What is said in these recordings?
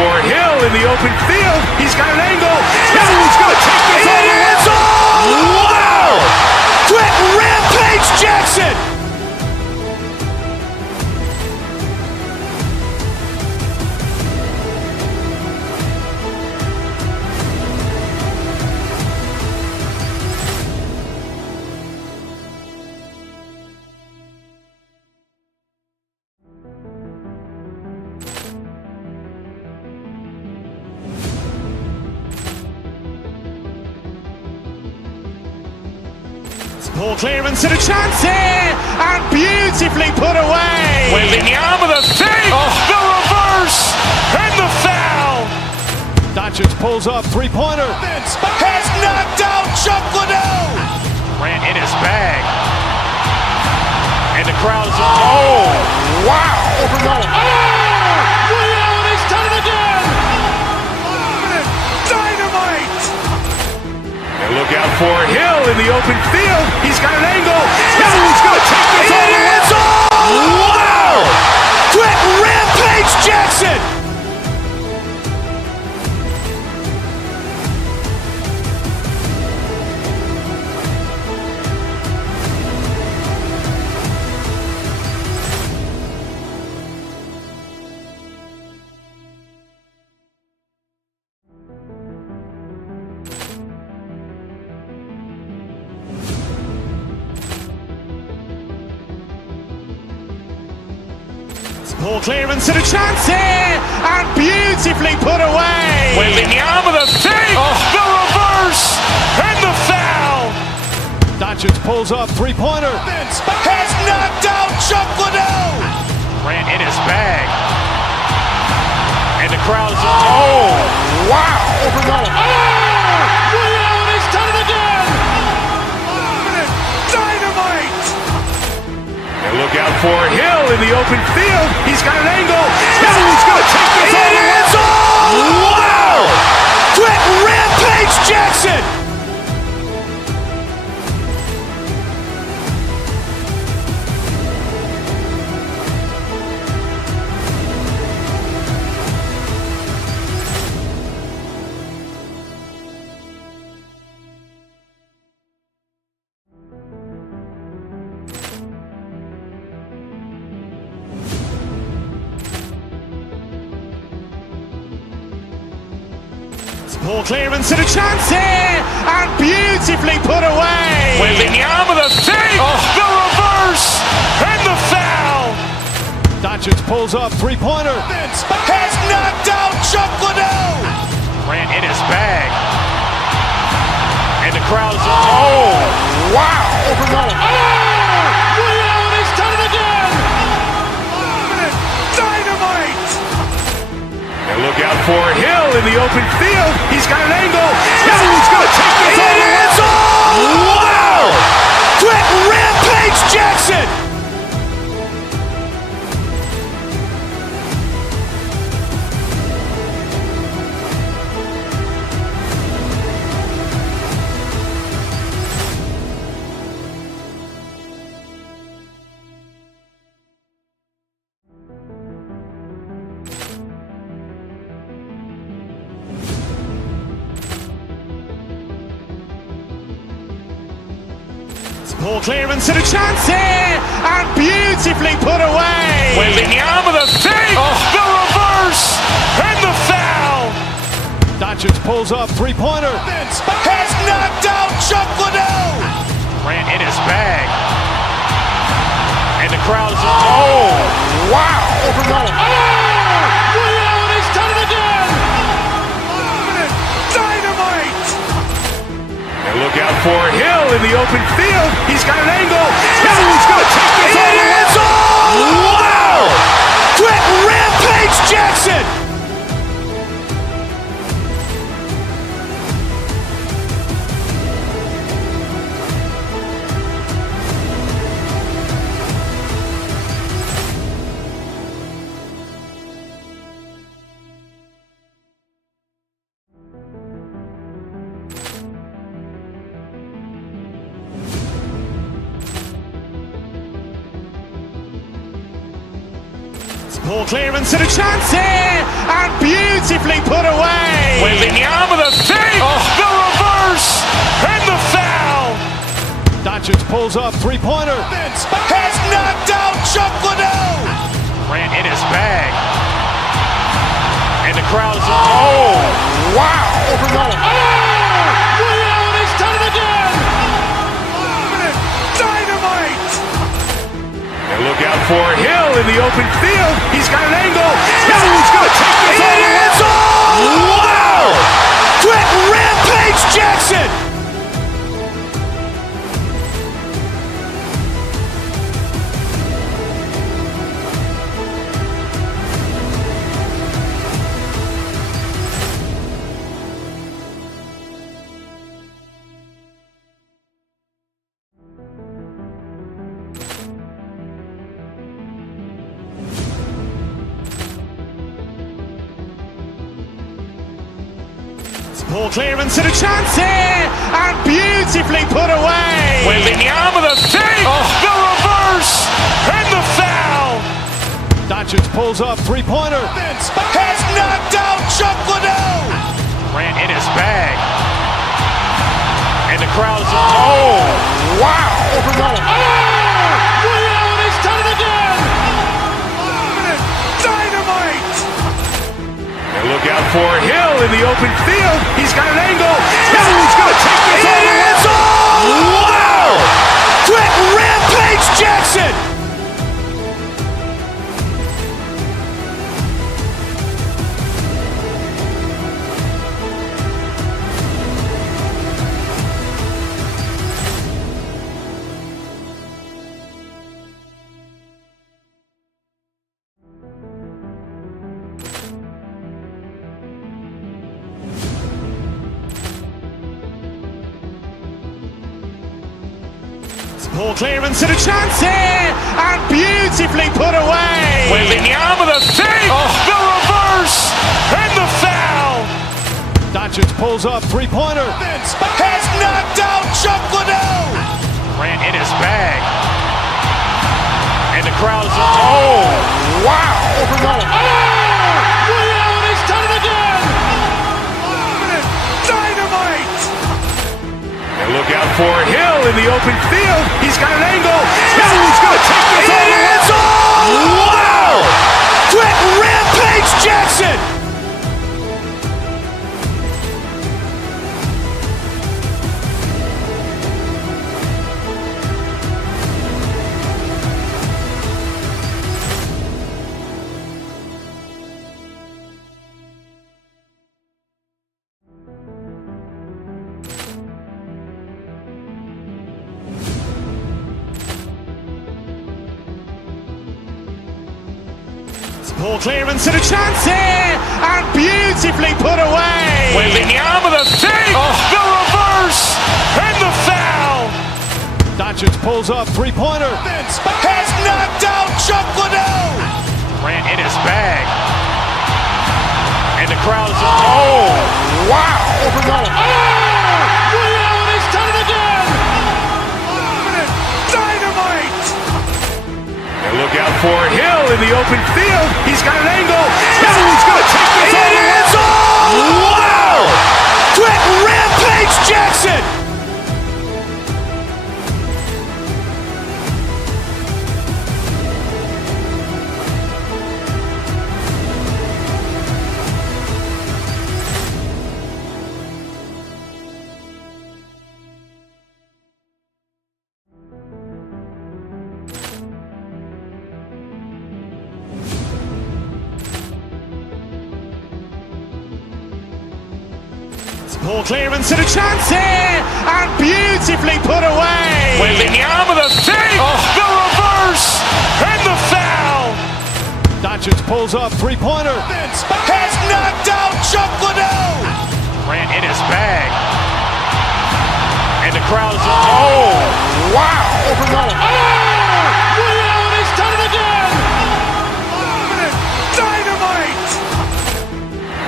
for Hill in the open field. He's got an angle. Hill's going to take this all the way. Wow! Quick Rampage Jackson! Poor clearance and a chance here, and beautifully put away. Waving the arm of the thing, the reverse, and the foul. Doncic pulls up, three-pointer. Has knocked out Chuck Liddell. Ran in his bag. And the crowd is, oh, wow. Liddell has done it again. Dynamite. And look out for Hill in the open field. He's got an angle. Hill's going to take this all the way. Wow! Quick Rampage Jackson! Poor clearance and a chance here, and beautifully put away. Waving the arm of the thing, the reverse, and the foul. Doncic pulls up, three-pointer. Has knocked out Chuck Liddell. Ran in his bag. And the crowd is, oh, wow. Liddell has done it again. Dynamite. And look out for Hill in the open field. He's got an angle. Hill's going to take this all the way. Wow! Quick Rampage Jackson! Poor clearance and a chance here, and beautifully put away. Waving the arm of the thing, the reverse, and the foul. Doncic pulls up, three-pointer. Has knocked out Chuck Liddell. Ran in his bag. And the crowd is, oh, wow. Liddell has done it again. Dynamite. And look out for Hill in the open field. He's got an angle. Hill's going to take this all the way. Wow! Quick Rampage Jackson! Poor clearance and a chance here, and beautifully put away. Waving the arm of the thing, the reverse, and the foul. Doncic pulls up, three-pointer. Has knocked out Chuck Liddell. Ran in his bag. And the crowd is, oh, wow. Liddell has done it again. Dynamite. And look out for Hill in the open field. He's got an angle. Hill's going to take this all the way. Wow! Quick Rampage Jackson! Poor clearance and a chance here, and beautifully put away. Waving the arm of the fake, the reverse, and the foul. Doncic pulls up, three-pointer. Has knocked out Chuck Liddell. Grant in his bag. And the crowd is, oh, wow. Ray Allen has done it again. Dynamite. And look out for Hill in the open field. He's got an angle. Hill's going to take this all the way. It's all. Wow. Quick Rampage Jackson. Poor clearance and a chance here, and beautifully put away. Waving the arm of the fake, the reverse, and the foul. Doncic pulls up, three-pointer. Has knocked out Chuck Liddell. Grant in his bag. And the crowd is, oh, wow. Ray Allen has done it again. Dynamite. And look out for Hill in the open field. He's got an angle. Hill's going to take this all the way. It's all. Wow. Quick Rampage Jackson. Poor clearance and a chance here, and beautifully put away. Waving the arm of the fake, the reverse, and the foul. Doncic pulls up, three-pointer. Has knocked out Chuck Liddell. Grant in his bag. And the crowd is, oh, wow. Ray Allen has done it again. Dynamite. And look out for Hill in the open field. He's got an angle. Hill's going to take this all the way. It's all. Wow. Quick Rampage Jackson. Poor clearance and a chance here, and beautifully put away. Waving the arm of the fake, the reverse, and the foul. Doncic pulls up, three-pointer. Has knocked out Chuck Liddell. Grant in his bag. And the crowd is, oh, wow. Ray Allen has done it again. Dynamite. And look out for Hill in the open field. He's got an angle. Hill's going to take this all the way. It's all. Wow. Quick Rampage Jackson. Poor clearance and a chance here, and beautifully put away. Waving the arm of the fake, the reverse, and the foul. Doncic pulls up, three-pointer. Has knocked out Chuck Liddell. Grant in his bag. And the crowd is, oh, wow. Ray Allen has done it again. Dynamite.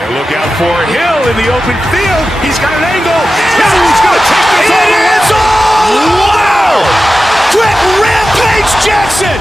And look out for Hill in the open field. He's got an angle. Hill's going to take this all the way. It's all. Wow. Quick Rampage Jackson.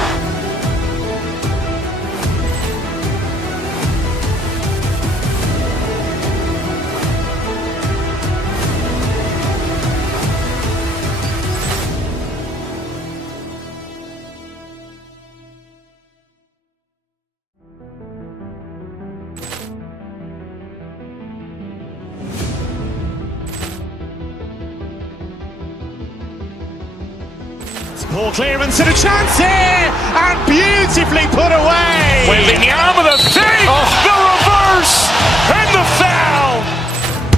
Poor clearance and a chance here, and beautifully put away. Wembanyama with a fake, the reverse, and the foul.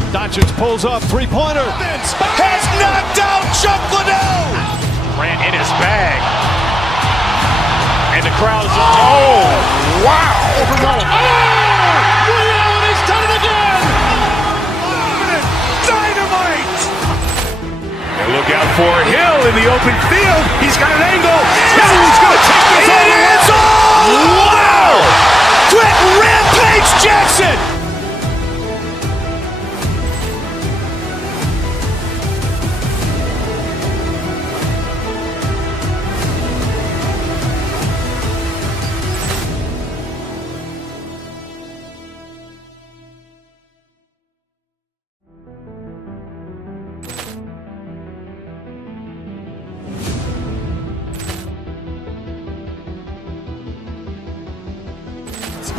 Doncic pulls up, three-pointer. Has knocked out Chuck Liddell. Ran in his bag. And the crowd is, oh, wow. He's done it again. Dynamite. And look out for Hill in the open field. He's got an angle. Hill's going to take this all the way. Wow! Quick Rampage Jackson.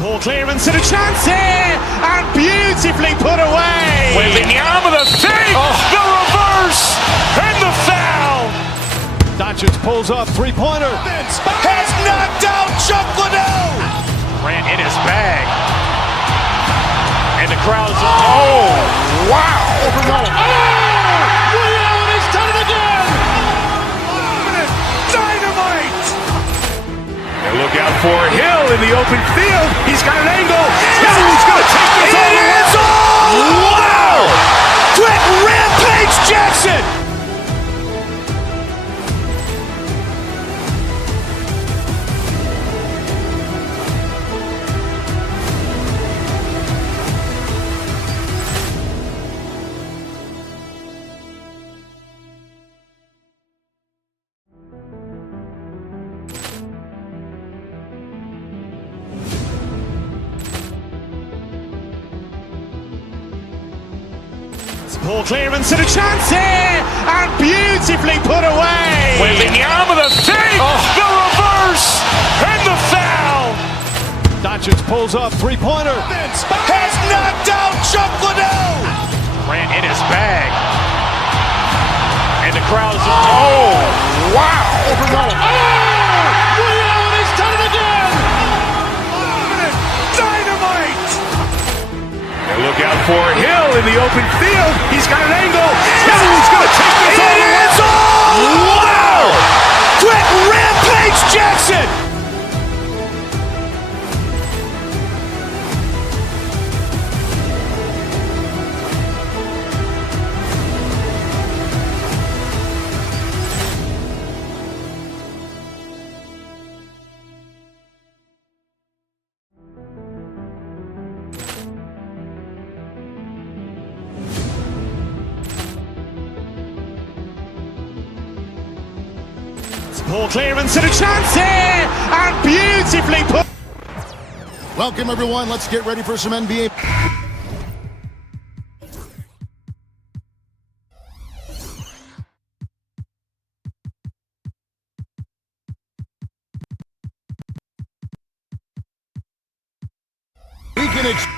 Poor clearance and a chance here, and beautifully put away. Wembanyama with a fake, the reverse, and the foul. Doncic pulls up, three-pointer. Has knocked out Chuck Liddell. Ran in his bag. And the crowd is, oh, wow. He's done it again. Dynamite. And look out for Hill in the open field. He's got an angle. Hill's going to take this all the way. Wow! Quick Rampage Jackson. Poor clearance and a chance here, and beautifully put away. Wembanyama with a fake, the reverse, and the foul. Doncic pulls up, three-pointer. Has knocked out Chuck Liddell. Ran in his bag. And the crowd is, oh, wow. He's done it again. Dynamite. And look out for Hill in the open field. He's got an angle. Hill's going to take this all the way. Wow! Quick Rampage Jackson. Poor clearance and a chance here, and beautifully put. Welcome, everyone. Let's get ready for some NBA. We can expect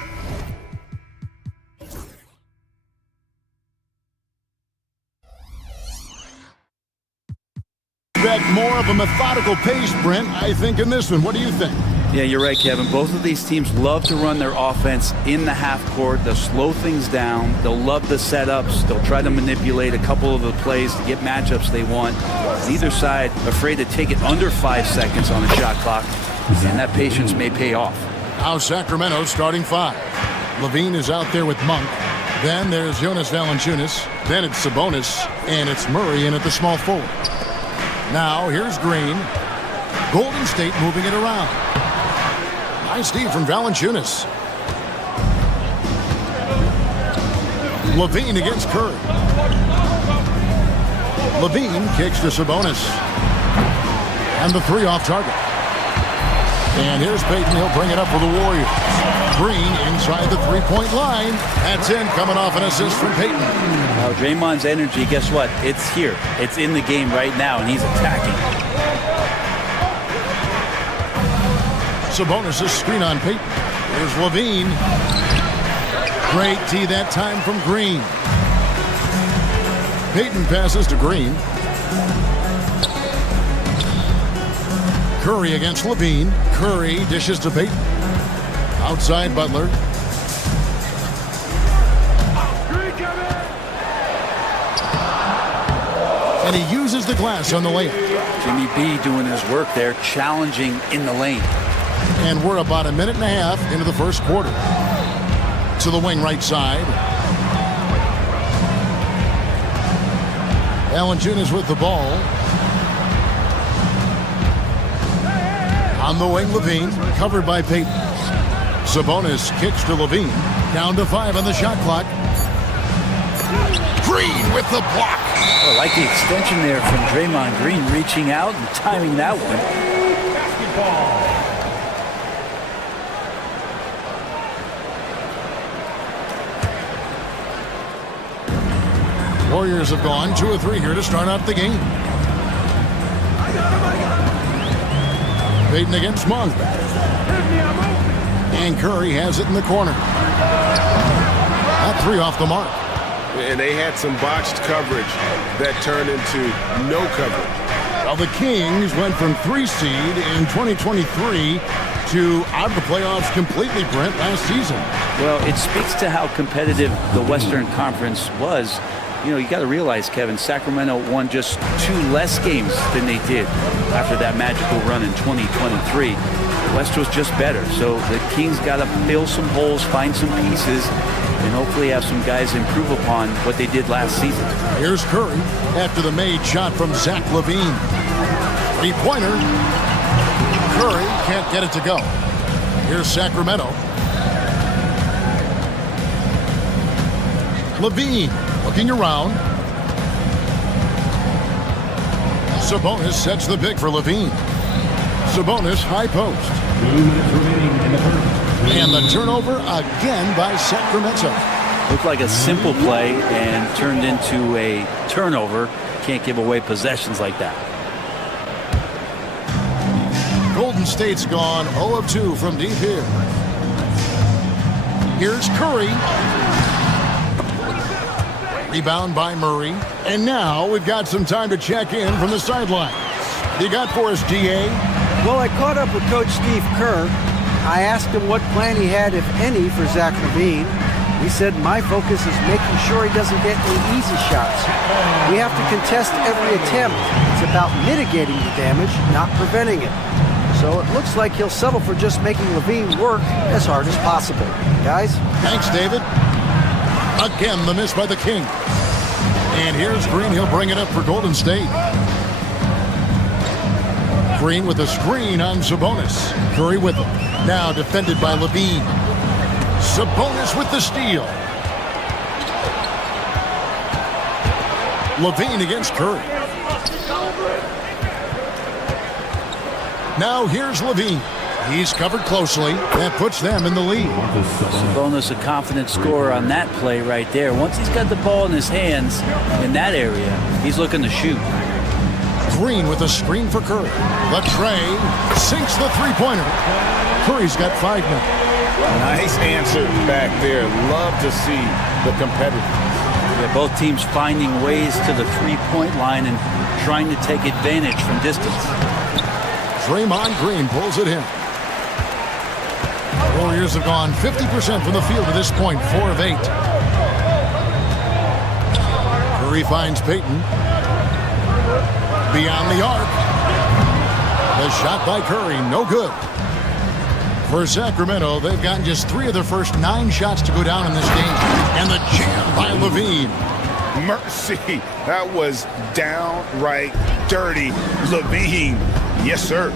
more of a methodical pace, Brent, I think, in this one. What do you think? Yeah, you're right, Kevin. Both of these teams love to run their offense in the half court. They'll slow things down. They'll love the setups. They'll try to manipulate a couple of the plays to get matchups they want. Neither side afraid to take it under 5 seconds on the shot clock, and that patience may pay off. Now Sacramento starting five. Levine is out there with Monk. Then there's Jonas Valanciunas. Then it's Sabonis, and it's Murray in at the small forward. Now here's Green. Golden State moving it around. Nice deep from Valanciunas. Levine against Curry. Levine kicks to Sabonis. And the three off target. And here's Payton. He'll bring it up for the Warriors. Green inside the three-point line. That's in, coming off an assist from Payton. Now, Draymond's energy, guess what? It's here. It's in the game right now, and he's attacking. Sabonis' screen on Payton. Here's Levine. Great tee that time from Green. Payton passes to Green. Curry against Levine. Curry dishes to Payton. Outside Butler. And he uses the glass on the layup. Jimmy B doing his work there, challenging in the lane. And we're about a minute and a half into the first quarter. To the wing right side. Valanciunas with the ball. On the wing, Levine, covered by Payton. Sabonis kicks to Levine. Down to 5 on the shot clock. Green with the block. I like the extension there from Draymond Green, reaching out and timing that one. Warriors have gone 2 of 3 here to start out the game. Payton against Monk. And Curry has it in the corner. That 3 off the mark. And they had some botched coverage that turned into no coverage. Well, the Kings went from 3 seed in 2023 to out of the playoffs completely, Brent, last season. Well, it speaks to how competitive the Western Conference was. You know, you got to realize, Kevin, Sacramento won just 2 less games than they did after that magical run in 2023. The West was just better. So the Kings got to fill some holes, find some pieces, and hopefully have some guys improve upon what they did last season. Here's Curry after the made shot from Zach LaVine. 3-pointer. Curry can't get it to go. Here's Sacramento. LaVine looking around. Sabonis sets the pick for LaVine. Sabonis high post. 2 minutes remaining in the first. And the turnover again by Sacramento. Looked like a simple play and turned into a turnover. Can't give away possessions like that. Golden State's gone 0 of 2 from deep here. Here's Curry. Rebound by Murray. And now we've got some time to check in from the sidelines. You got for us, DA? Well, I caught up with Coach Steve Kerr. I asked him what plan he had, if any, for Zach LaVine. He said, my focus is making sure he doesn't get any easy shots. We have to contest every attempt. It's about mitigating the damage, not preventing it. So it looks like he'll settle for just making LaVine work as hard as possible. Guys? Thanks, David. Again, the miss by the King. And here's Green. He'll bring it up for Golden State. Green with a screen on Sabonis. Curry with him. Now defended by LaVine. Sabonis with the steal. LaVine against Curry. Now here's LaVine. He's covered closely. That puts them in the lead. Sabonis, a confident scorer on that play right there. Once he's got the ball in his hands in that area, he's looking to shoot. Green with a screen for Curry. The tray sinks the 3-pointer. Curry's got 5 minutes. Nice answer back there. Love to see the competitiveness. Yeah, both teams finding ways to the 3-point line and trying to take advantage from distance. Draymond Green pulls it in. Warriors have gone 50% from the field to this point, 4 of 8. Curry finds Payton. Beyond the arc. The shot by Curry, no good. For Sacramento, they've gotten just 3 of their first 9 shots to go down in this game. And the jam by LaVine. Mercy, that was downright dirty. LaVine, yes, sir.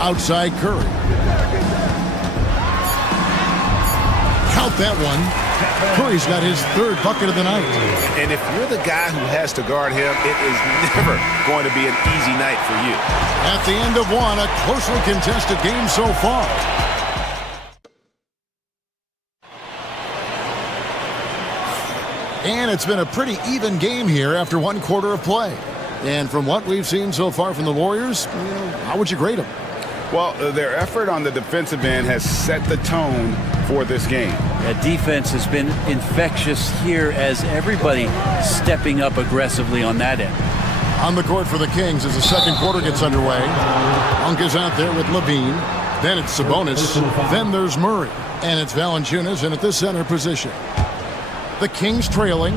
Outside Curry. Count that one. Curry's got his 3rd bucket of the night. And if you're the guy who has to guard him, it is never going to be an easy night for you. At the end of one, a closely contested game so far. And it's been a pretty even game here after 1 quarter of play. And from what we've seen so far from the Warriors, how would you grade them? Well, their effort on the defensive end has set the tone for this game. That defense has been infectious here as everybody stepping up aggressively on that end. On the court for the Kings as the second quarter gets underway. Monk is out there with Levine. Then it's Sabonis. Then there's Murray. And it's Valanciunas in at the center position. The Kings trailing.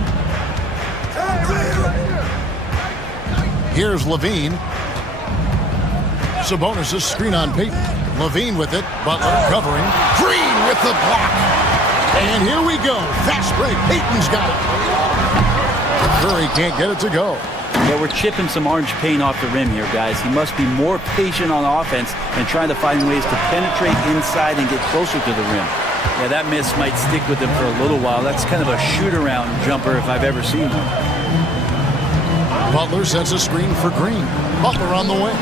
Here's Levine. Sabonis' screen on Payton. Levine with it. Butler covering. Green with the block. And here we go. Fast break. Payton's got it. Curry can't get it to go. Yeah, we're chipping some orange paint off the rim here, guys. He must be more patient on offense and trying to find ways to penetrate inside and get closer to the rim. Yeah, that miss might stick with him for a little while. That's kind of a shoot-around jumper if I've ever seen one. Butler sets a screen for Green. Butler on the wing.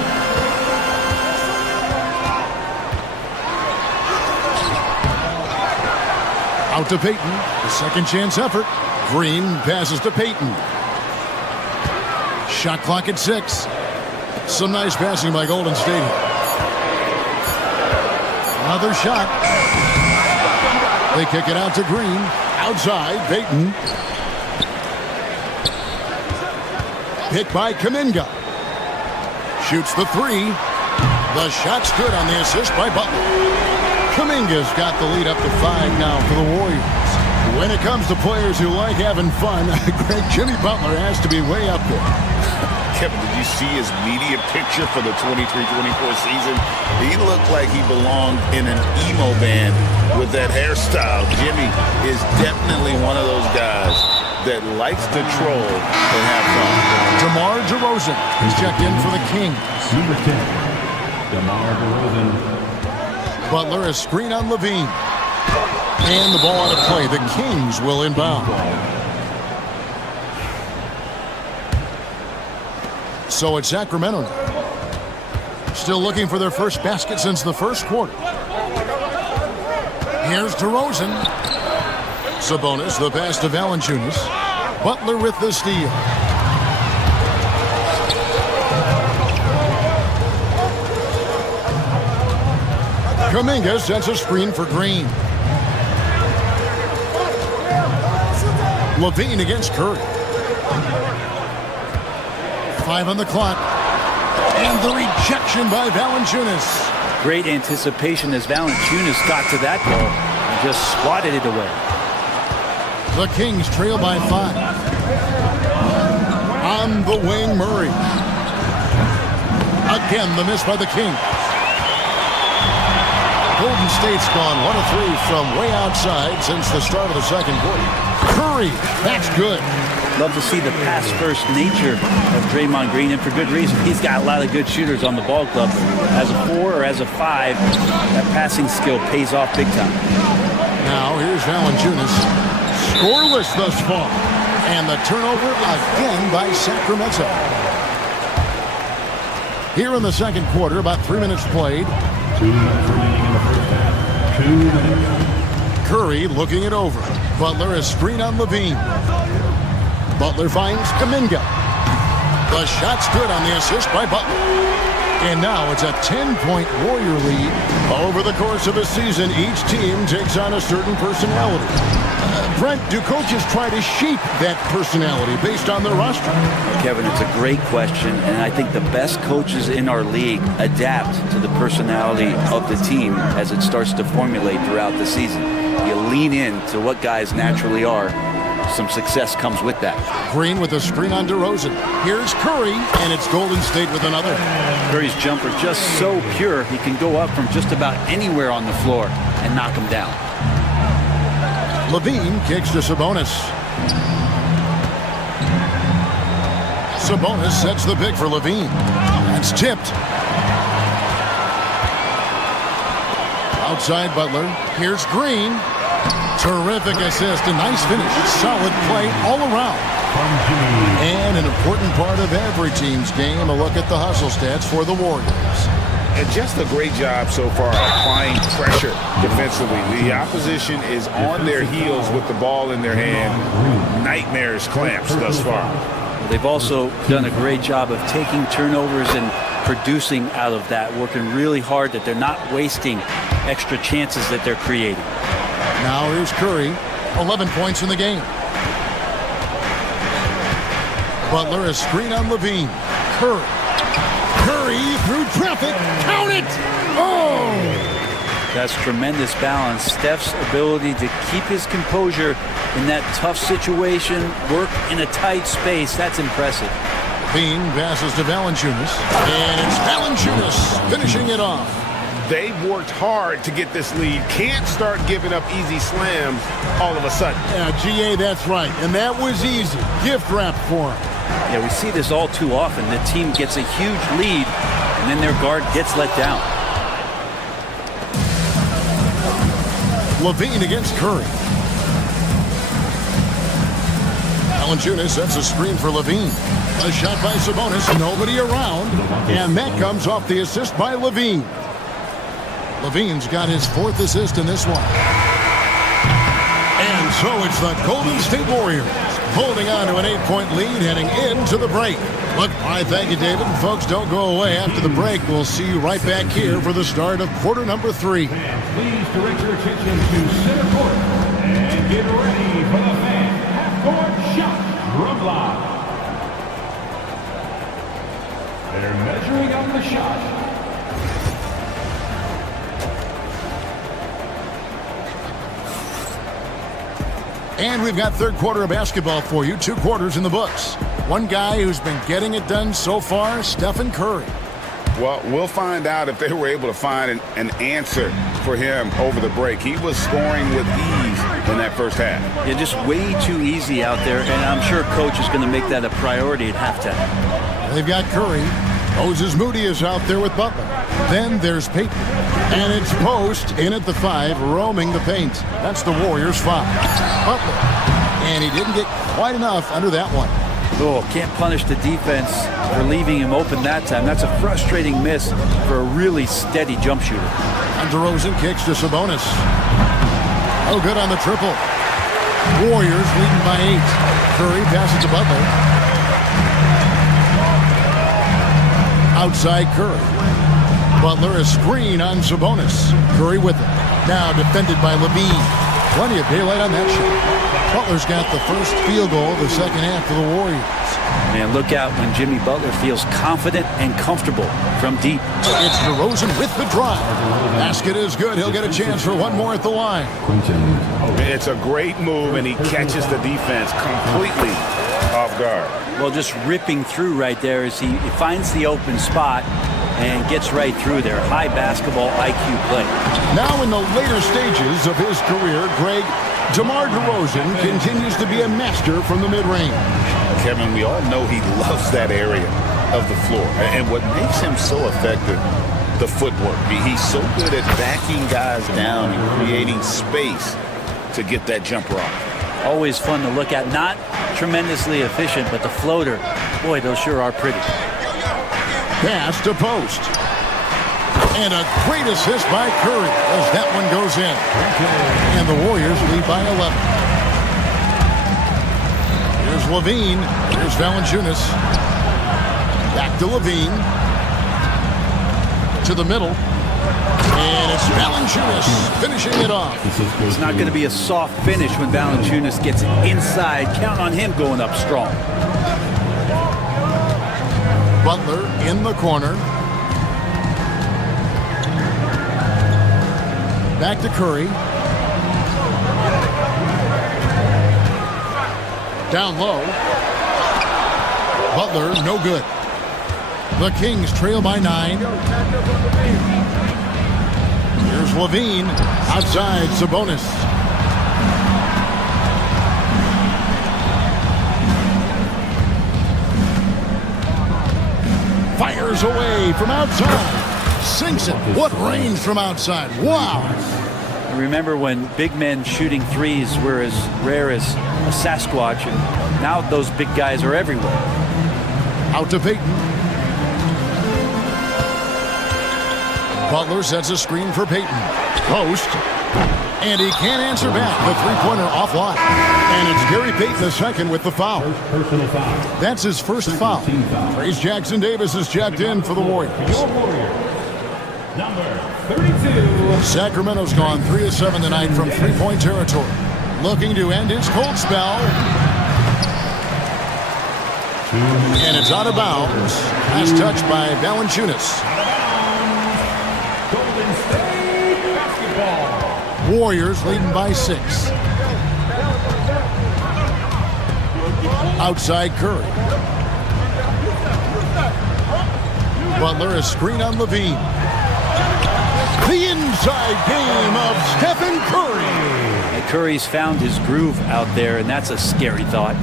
Out to Payton. The second chance effort. Green passes to Payton. Shot clock at 6. Some nice passing by Golden State. Another shot. They kick it out to Green. Outside, Payton. Picked by Kuminga. Shoots the 3. The shot's good on the assist by Butler. Kuminga's got the lead up to 5 now for the Warriors. When it comes to players who like having fun, Greg, Jimmy Butler has to be way up there. Kevin, did you see his media picture for the 23-24 season? He looked like he belonged in an emo band with that hairstyle. Jimmy is definitely one of those guys that likes to troll and have fun. DeMar DeRozan is checked in for the Kings. Number 10, DeMar DeRozan. Butler a screen on Levine. And the ball out of play. The Kings will inbound. So it's Sacramento now. Still looking for their first basket since the first quarter. Here's DeRozan. Sabonis, the pass to Valanciunas. Butler with the steal. Kuminga sets a screen for Green. Levine against Curry. 5 on the clock. And the rejection by Valanciunas. Great anticipation as Valanciunas got to that ball and just swatted it away. The Kings trail by 5. On the wing, Murray. Again, the miss by the Kings. Golden State's gone 1 of 3 from way outside since the start of the second quarter. Curry, that's good. Love to see the pass-first nature of Draymond Green, and for good reason. He's got a lot of good shooters on the ball club. As a 4 or as a 5, that passing skill pays off big time. Now here's Valanciunas. Scoreless thus far. And the turnover again by Sacramento. Here in the second quarter, about 3 minutes played. 2 minutes remaining in the first half. 2 minutes. Curry looking it over. Butler a screen on Levine. Butler finds Kuminga. The shot's good on the assist by Butler. And now it's a 10-point Warrior lead. Over the course of a season, each team takes on a certain personality. Brent, do coaches try to shape that personality based on their roster? Kevin, it's a great question, and I think the best coaches in our league adapt to the personality of the team as it starts to formulate throughout the season. You lean in to what guys naturally are. Some success comes with that. Green with a screen on DeRozan. Here's Curry, and it's Golden State with another. Curry's jumper just so pure, he can go up from just about anywhere on the floor and knock him down. Levine kicks to Sabonis. Sabonis sets the pick for Levine. That's tipped. Outside Butler. Here's Green. Terrific assist. A nice finish. Solid play all around. And an important part of every team's game, a look at the hustle stats for the Warriors. And just a great job so far applying pressure defensively. The opposition is on their heels with the ball in their hand. Nightmares clamps thus far. They've also done a great job of taking turnovers and producing out of that, working really hard that they're not wasting extra chances that they're creating. Now here's Curry, 11 points in the game. Butler, a screen on Levine. Curry. Curry through traffic. Count it! Oh! That's tremendous balance. Steph's ability to keep his composure in that tough situation, work in a tight space, that's impressive. Levine passes to Valanciunas. And it's Valanciunas finishing it off. They've worked hard to get this lead. Can't start giving up easy slams all of a sudden. Yeah, GA, that's right. And that was easy. Gift wrap for him. Yeah, we see this all too often. The team gets a huge lead, and then their guard gets let down. Levine against Curry. Valanciunas sets a screen for Levine. A shot by Sabonis, nobody around. And that comes off the assist by Levine. Levine's got his 4th assist in this one. And so it's the Golden State Warriors holding on to an 8-point lead heading into the break. Look, I thank you, David. Folks, don't go away after the break. We'll see you right back here for the start of quarter number 3. Fans, please direct your attention to center court and get ready for the fan half-court shot drum line. They're measuring up the shot. And we've got third quarter of basketball for you. 2 quarters in the books. One guy who's been getting it done so far, Stephen Curry. Well, we'll find out if they were able to find an answer for him over the break. He was scoring with ease in that first half. Yeah, just way too easy out there, and I'm sure Coach is going to make that a priority at halftime. They've got Curry. Moses Moody is out there with Butler. Then there's Payton. And it's Post in at the 5, roaming the paint. That's the Warriors' foul. Butler. And he didn't get quite enough under that one. Oh, can't punish the defense for leaving him open that time. That's a frustrating miss for a really steady jump shooter. And DeRozan kicks to Sabonis. Oh, good on the triple. Warriors leading by 8. Curry passes to Butler. Outside Curry. Butler, a screen on Sabonis. Curry with it. Now defended by Levine. Plenty of daylight on that shot. Butler's got the first field goal of the second half for the Warriors. Man, look out when Jimmy Butler feels confident and comfortable from deep. It's DeRozan with the drive. Basket is good. He'll get a chance for one more at the line. It's a great move, and he catches the defense completely off guard. Well, just ripping through right there as he finds the open spot and gets right through there. High basketball IQ play. Now in the later stages of his career, Greg, DeMar DeRozan continues to be a master from the mid-range. Kevin, we all know he loves that area of the floor. And what makes him so effective, the footwork. He's so good at backing guys down and creating space to get that jumper off. Always fun to look at. Not tremendously efficient, but the floater, boy, those sure are pretty. Pass to Post. And a great assist by Curry as that one goes in. And the Warriors lead by 11. Here's Levine. Here's Valanciunas. Back to Levine. To the middle. And it's Valanciunas finishing it off. It's not going to be a soft finish when Valanciunas gets inside. Count on him going up strong. Butler in the corner. Back to Curry. Down low. Butler, no good. The Kings trail by 9. Here's Levine. Outside, Sabonis. Fires away from outside. Sinks it. What range from outside. Wow. Remember when big men shooting threes were as rare as a Sasquatch, and now those big guys are everywhere. Out to Payton. Butler sets a screen for Payton. Post. And he can't answer back. The three-pointer offline. And it's Gary Payton the second with the foul. Personal foul. That's his first foul. Trace Jackson Davis is checked in for the Warriors. Your Warrior, number 32. Sacramento's gone 3 of 7 tonight from three-point territory. Looking to end his cold spell. And it's out of bounds. Last touch by Valanciunas. Golden State basketball. Warriors leading by 6. Outside Curry. Butler, a screen on Levine. The inside game of Stephen Curry. And Curry's found his groove out there, and that's a scary thought.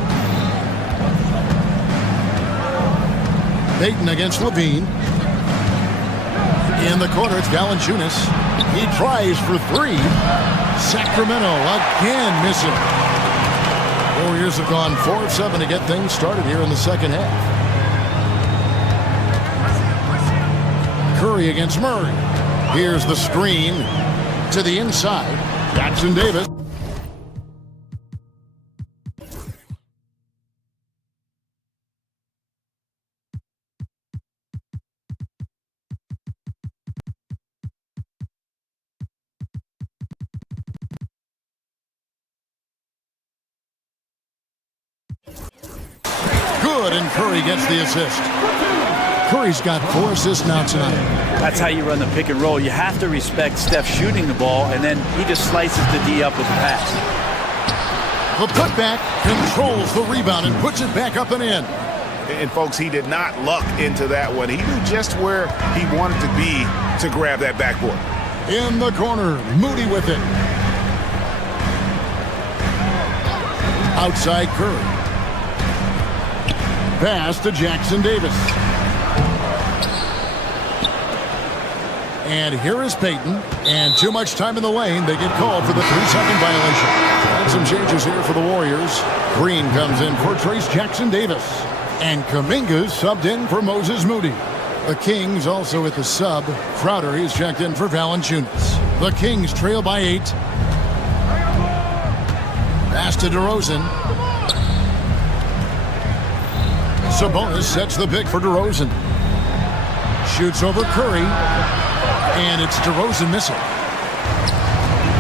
Payton against Levine. In the corner, it's Valanciunas. He tries for 3. Sacramento again missing. Warriors have gone 4 of 7 to get things started here in the second half. Curry against Murray. Here's the screen to the inside. Jackson Davis. Good, and Curry gets the assist. Curry's got 4 assists now tonight. That's how you run the pick and roll. You have to respect Steph shooting the ball, and then he just slices the D up with the pass. The putback controls the rebound and puts it back up and in. And folks, he did not luck into that one. He knew just where he wanted to be to grab that backboard. In the corner, Moody with it. Outside Curry. Pass to Jackson Davis. And here is Payton. And too much time in the lane. They get called for the 3-second violation. And some changes here for the Warriors. Green comes in for Trace Jackson Davis. And Kuminga's subbed in for Moses Moody. The Kings also at the sub. Crowder, he's checked in for Valanciunas. The Kings trail by 8. Pass to DeRozan. Sabonis sets the pick for DeRozan. Shoots over Curry. And it's DeRozan missing.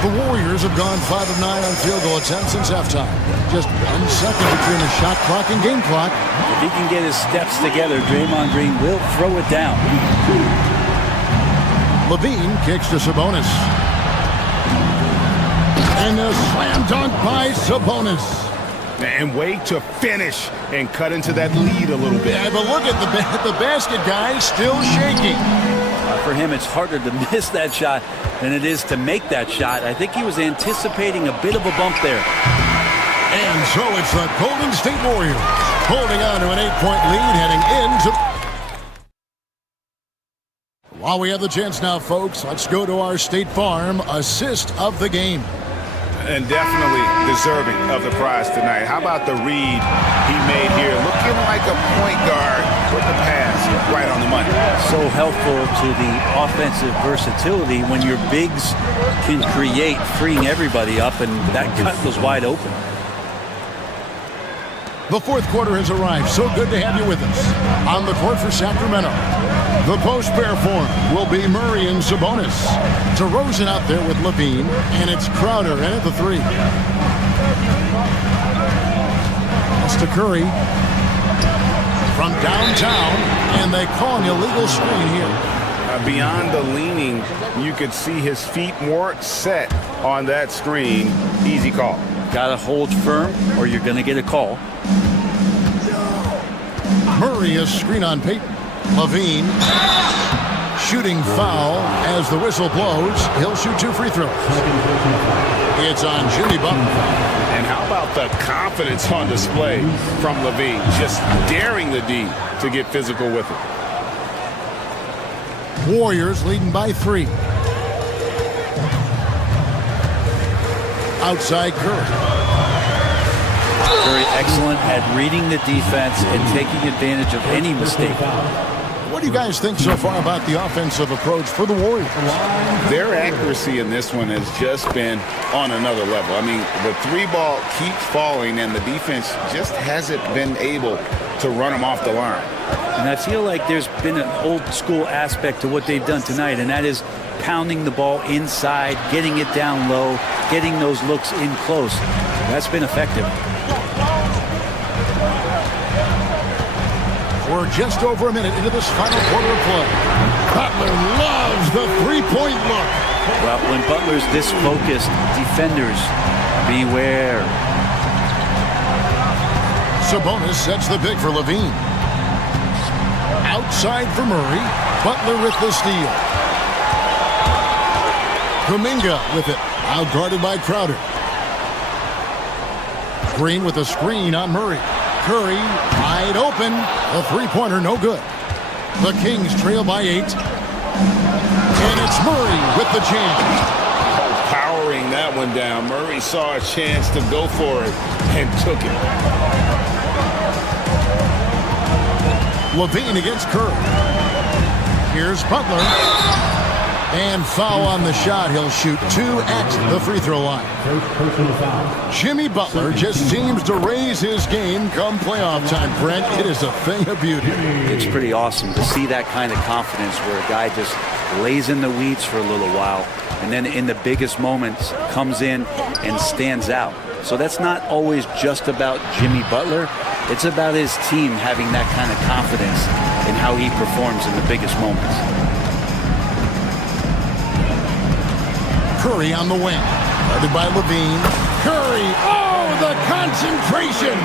The Warriors have gone 5 of 9 on field goal attempts since halftime. Just 1 second between the shot clock and game clock. If he can get his steps together, Draymond Green will throw it down. Levine kicks to Sabonis. And a slam dunk by Sabonis. And way to finish and cut into that lead a little bit. Yeah, but look at the basket guy still shaking. For him, it's harder to miss that shot than it is to make that shot. I think he was anticipating a bit of a bump there. And so it's the Golden State Warriors holding on to an 8-point lead heading into... While we have the chance now, folks, let's go to our State Farm assist of the game. And definitely deserving of the prize tonight. How about the read he made here? Looking like a point guard with the pass right on the money. So helpful to the offensive versatility when your bigs can create, freeing everybody up, and that cut was wide open. The fourth quarter has arrived. So good to have you with us. On the court for Sacramento, the post pair form will be Murray and Sabonis. DeRozan out there with Levine, and it's Crowder in at the 3. That's to Curry from downtown, and they call an illegal screen here. Beyond the leaning, you could see his feet more set on that screen. Easy call. Got to hold firm, or you're going to get a call. Murray is screen on Payton. Levine, shooting foul as the whistle blows. He'll shoot 2 free throws. It's on Jimmy Butler. And how about the confidence on display from Levine? Just daring the D to get physical with it. Warriors leading by 3. Outside Curry. Very excellent at reading the defense and taking advantage of any mistake. What do you guys think so far about the offensive approach for the Warriors? Their accuracy in this one has just been on another level. I mean, the 3-ball keeps falling, and the defense just hasn't been able to run them off the line. And I feel like there's been an old-school aspect to what they've done tonight, and that is pounding the ball inside, getting it down low, getting those looks in close. That's been effective. We're just over a minute into this final quarter of play. Butler loves the three-point look. Well, when Butler's this focused, defenders, beware. Sabonis sets the pick for Levine. Outside for Murray. Butler with the steal. Kuminga with it. Out guarded by Crowder. Green with a screen on Murray. Curry wide open. The three-pointer no good. The Kings trail by 8. And it's Murray with the jam. Powering that one down. Murray saw a chance to go for it and took it. Levine against Curry. Here's Butler. And foul on the shot. He'll shoot 2 at the free throw line. Jimmy Butler just seems to raise his game come playoff time, Brent. It is a thing of beauty. It's pretty awesome to see that kind of confidence where a guy just lays in the weeds for a little while and then in the biggest moments comes in and stands out. So that's not always just about Jimmy Butler. It's about his team having that kind of confidence in how he performs in the biggest moments. Curry on the wing. Guarded by Levine. Curry. Oh, the concentration.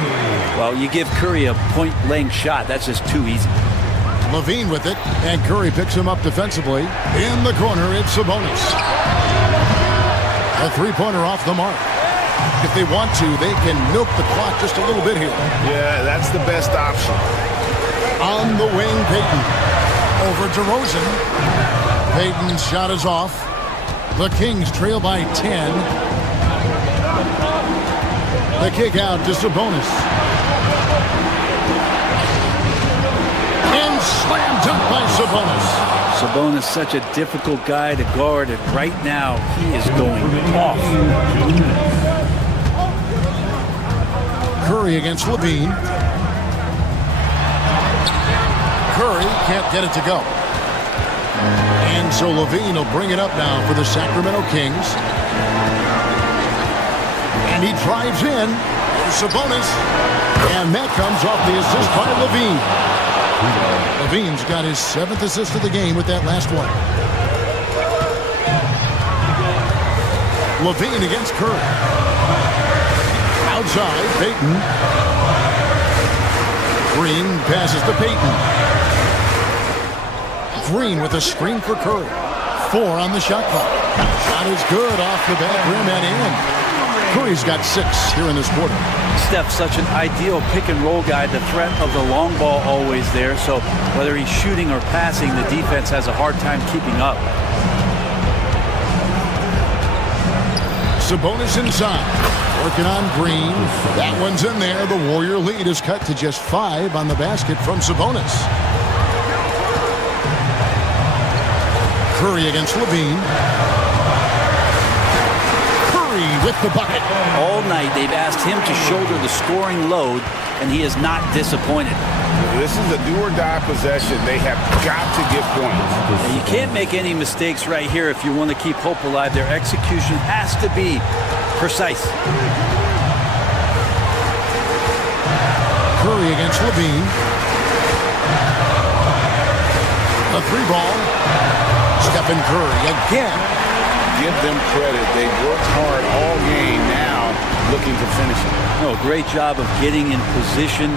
Well, you give Curry a point-blank shot. That's just too easy. Levine with it. And Curry picks him up defensively. In the corner, it's Sabonis. A three-pointer off the mark. If they want to, they can milk the clock just a little bit here. Yeah, that's the best option. On the wing, Payton. Over DeRozan. Payton's shot is off. The Kings trail by 10. The kick out to Sabonis. And slam dunk by Sabonis. Sabonis, such a difficult guy to guard, and right now he is going off. Curry against Levine. Curry can't get it to go. And so Levine will bring it up now for the Sacramento Kings. And he drives in. There's Sabonis. And that comes off the assist by Levine. Levine's got his 7th assist of the game with that last one. Levine against Curry. Outside, Payton. Green passes to Payton. Green with a screen for Curry. 4 on the shot clock. Shot is good off the back rim and in. Curry's got 6 here in this quarter. Steph's such an ideal pick-and-roll guy. The threat of the long ball always there. So whether he's shooting or passing, the defense has a hard time keeping up. Sabonis inside. Working on Green. That one's in there. The Warrior lead is cut to just 5 on the basket from Sabonis. Curry against Levine. Curry with the bucket. All night they've asked him to shoulder the scoring load, and he is not disappointed. This is a do-or-die possession. They have got to get points. And you can't make any mistakes right here if you want to keep hope alive. Their execution has to be precise. Curry against Levine. A 3-ball. Stephen Curry again. Give them credit. They worked hard all game now looking to finish it. No, great job of getting in position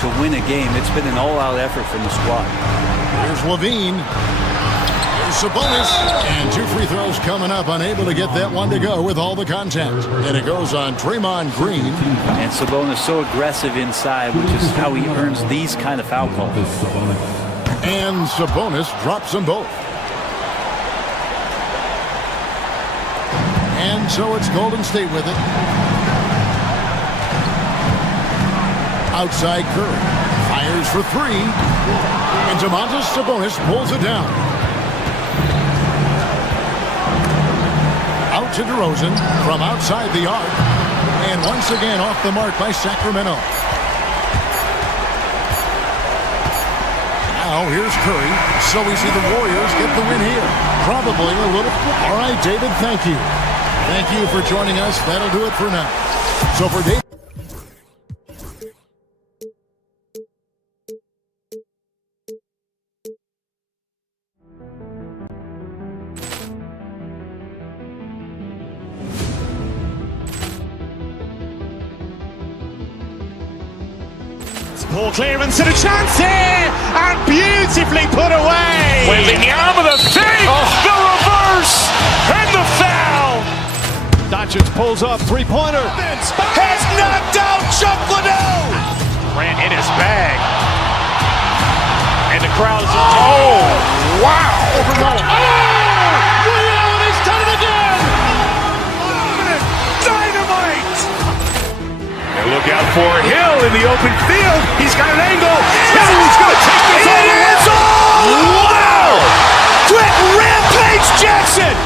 to win a game. It's been an all-out effort from the squad. Here's Levine. Here's Sabonis. And 2 free throws coming up. Unable to get that one to go with all the contact. And it goes on Draymond Green. And Sabonis so aggressive inside, which is how he earns these kind of foul calls. And Sabonis drops them both. And so it's Golden State with it. Outside Curry. Fires for 3. And Domantas Sabonis pulls it down. Out to DeRozan from outside the arc. And once again off the mark by Sacramento. Now here's Curry. So we see the Warriors get the win here. Probably a little. All right, David, thank you. Thank you for joining us. That'll do it for now. So for David. Ball clearance and a chance here, and beautifully put away. Wembanyama the save, the reverse, and the foul. Doncic pulls up, three-pointer. Has knocked out Chuck Liddell. Ran in his bag. And the crowd is... Oh, wow. Liddell has done it again. Dynamite. And look out for Hill in the open field. He's got an angle. Hill's going to take this all the way. Wow. Quick Rampage Jackson.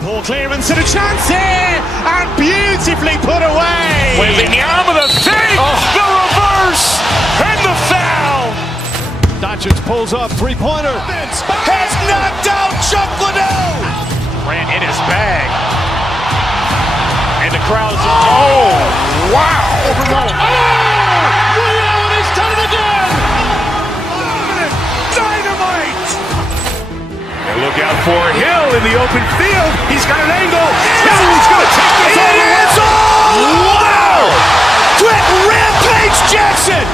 Ball clearance and a chance here, and beautifully put away. Wembanyama the save, the reverse, and the foul. Doncic pulls up, three-pointer. Has knocked out Chuck Liddell. Ran in his bag. And the crowd is... Oh, wow. Liddell has done it again. Dynamite. And look out for Hill in the open field. He's got an angle. Hill's going to take this all the way. Wow! Quick Rampage Jackson.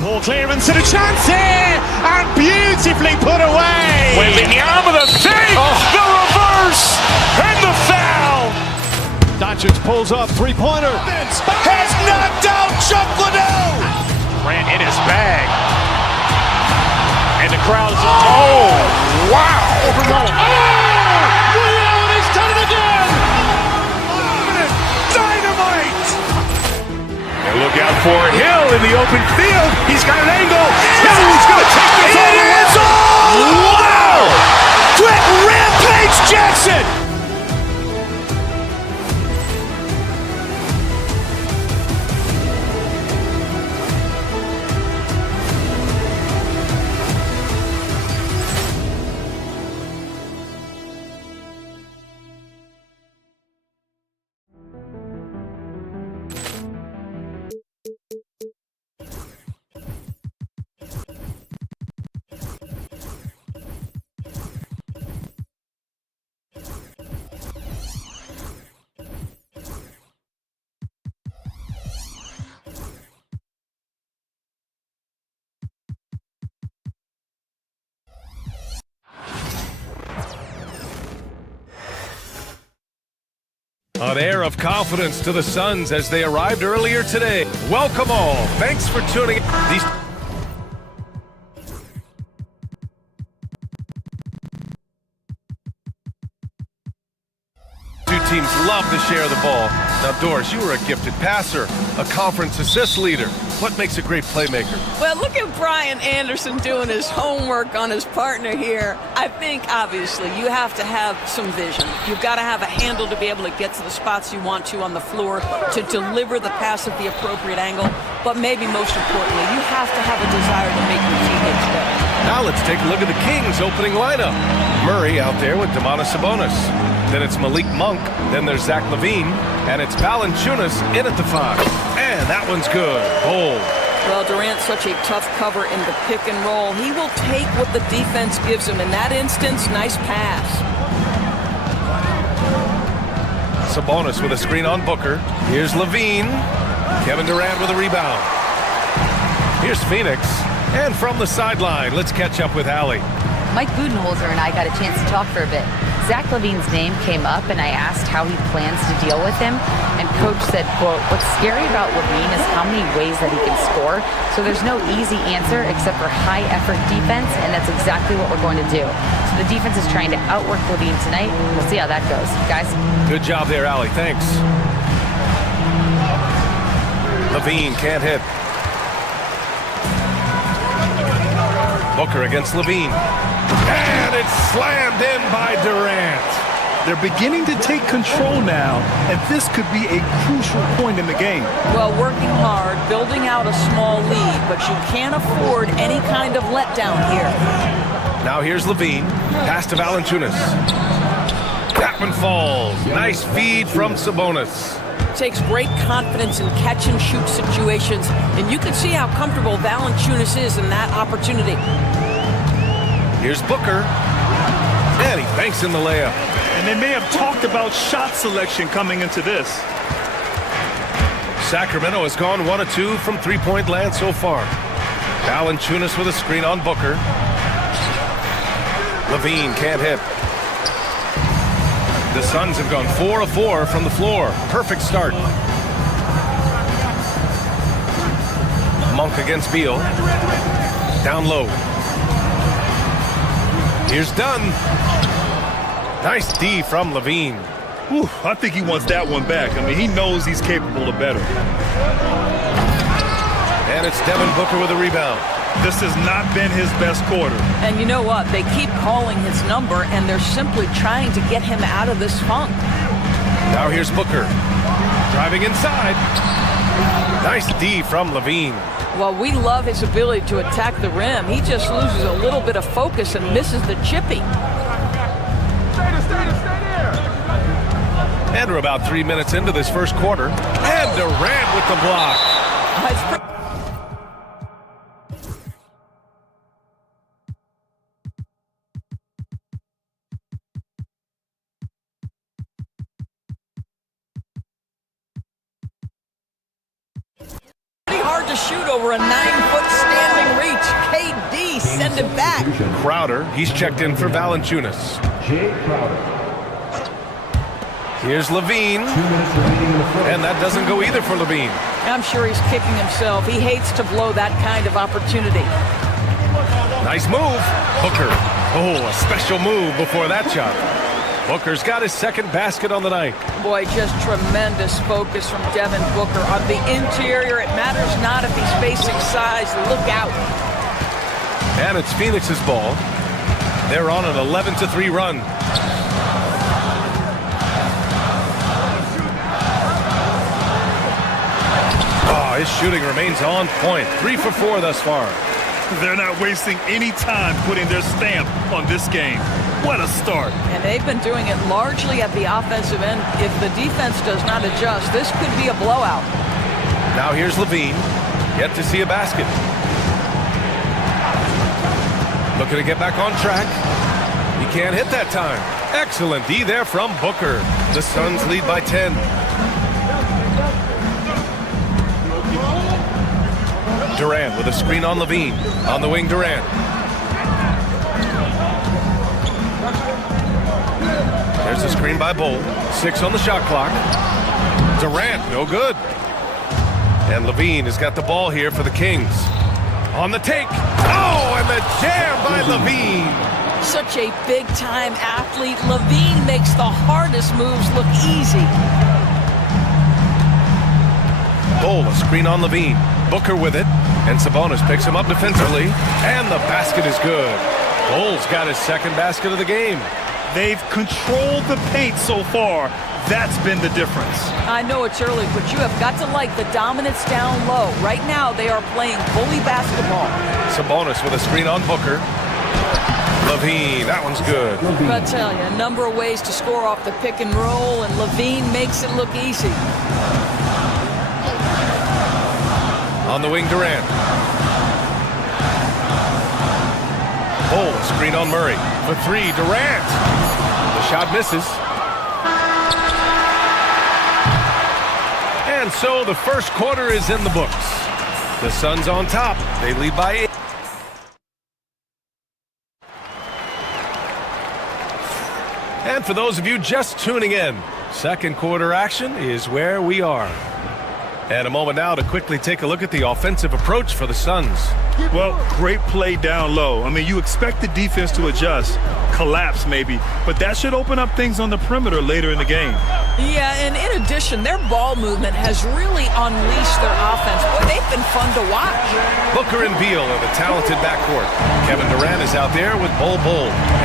Ball clearance and a chance here, and beautifully put away. Wembanyama the save, the reverse, and the foul. Doncic pulls up, three-pointer. Has knocked out Chuck Liddell. Ran in his bag. And the crowd is... Oh, wow. Liddell has done it again. Dynamite. And look out for Hill in the open field. He's got an angle. Hill's going to take this all the way. Wow! Quick Rampage Jackson. An air of confidence to the Suns as they arrived earlier today. Welcome all. Thanks for tuning in. These two teams love to share the ball. Now, Doris, you were a gifted passer, a conference assist leader. What makes a great playmaker? Well, look at Brian Anderson doing his homework on his partner here. I think, obviously, you have to have some vision. You've got to have a handle to be able to get to the spots you want to on the floor, to deliver the pass at the appropriate angle. But maybe most importantly, you have to have a desire to make your teammates better. Now let's take a look at the Kings' opening lineup. Murray out there with Domantas Sabonis. Then it's Malik Monk. Then there's Zach LaVine. And it's Valanciunas in at the 5. And that one's good. Bold. Well, Durant's such a tough cover in the pick and roll. He will take what the defense gives him. In that instance, nice pass. Sabonis with a screen on Booker. Here's LaVine. Kevin Durant with a rebound. Here's Phoenix. And from the sideline, let's catch up with Allie. Mike Budenholzer and I got a chance to talk for a bit. Zach LaVine's name came up and I asked how he plans to deal with him, and Coach said, quote, "What's scary about LaVine is how many ways that he can score, so there's no easy answer except for high-effort defense, and that's exactly what we're going to do." So the defense is trying to outwork LaVine tonight. We'll see how that goes. Guys? Good job there, Allie. Thanks. LaVine can't hit. Booker against LaVine. And it's slammed in by Durant. They're beginning to take control now, and this could be a crucial point in the game. Well, working hard, building out a small lead, but you can't afford any kind of letdown here. Now here's LaVine. Pass to Valanciunas. That one falls. Nice feed from Sabonis. Takes great confidence in catch-and-shoot situations, and you can see how comfortable Valanciunas is in that opportunity. Here's Booker. And he banks in the layup. And they may have talked about shot selection coming into this. Sacramento has gone 1 of 2 from three-point land so far. Valanciunas with a screen on Booker. LaVine can't hit. The Suns have gone 4 of 4 from the floor. Perfect start. Monk against Beal. Down low. Here's Dunn. Nice D from LaVine. Whew, I think he wants that one back. I mean, he knows he's capable of better. And it's Devin Booker with a rebound. This has not been his best quarter. And you know what? They keep calling his number, and they're simply trying to get him out of this funk. Now here's Booker. Driving inside. Nice D from LaVine. Well, we love his ability to attack the rim. He just loses a little bit of focus and misses the chippy. And we're about 3 minutes into this first quarter. And Durant with the block. Hard to shoot over a 9-foot standing reach. KD send it back. Crowder, he's checked in for Valanciunas. Here's LaVine. And that doesn't go either for LaVine. I'm sure he's kicking himself. He hates to blow that kind of opportunity. Nice move. Booker. Oh, a special move before that shot. Booker's got his second basket on the night. Boy, just tremendous focus from Devin Booker. On the interior, it matters not if he's facing size. Look out. And it's Phoenix's ball. They're on an 11-3 run. Oh, his shooting remains on point. 3 for 4 thus far. They're not wasting any time putting their stamp on this game. What a start. And they've been doing it largely at the offensive end. If the defense does not adjust, this could be a blowout. Now here's LaVine. Yet to see a basket. Looking to get back on track. He can't hit that time. Excellent D there from Booker. The Suns lead by 10. Durant with a screen on LaVine. On the wing, Durant. There's a screen by Bull. 6 on the shot clock. Durant, no good. And LaVine has got the ball here for the Kings. On the take. Oh, and the jam by LaVine. Such a big-time athlete. LaVine makes the hardest moves look easy. Bull, a screen on LaVine. Booker with it. And Sabonis picks him up defensively. And the basket is good. Bull's got his second basket of the game. They've controlled the paint so far. That's been the difference. I know it's early, but you have got to like the dominance down low. Right now, they are playing bully basketball. Sabonis with a screen on Booker. LaVine, that one's good. I tell you, a number of ways to score off the pick and roll, and LaVine makes it look easy. On the wing, Durant. Bull, a screen on Murray. For 3, Durant. The shot misses. And so the first quarter is in the books. The Suns on top. They lead by 8. And for those of you just tuning in, second quarter action is where we are. And a moment now to quickly take a look at the offensive approach for the Suns. Well, great play down low. I mean, you expect the defense to adjust, collapse maybe, but that should open up things on the perimeter later in the game. Yeah, and in addition, their ball movement has really unleashed their offense. Boy, they've been fun to watch. Booker and Beal are the talented backcourt. Kevin Durant is out there with Bol,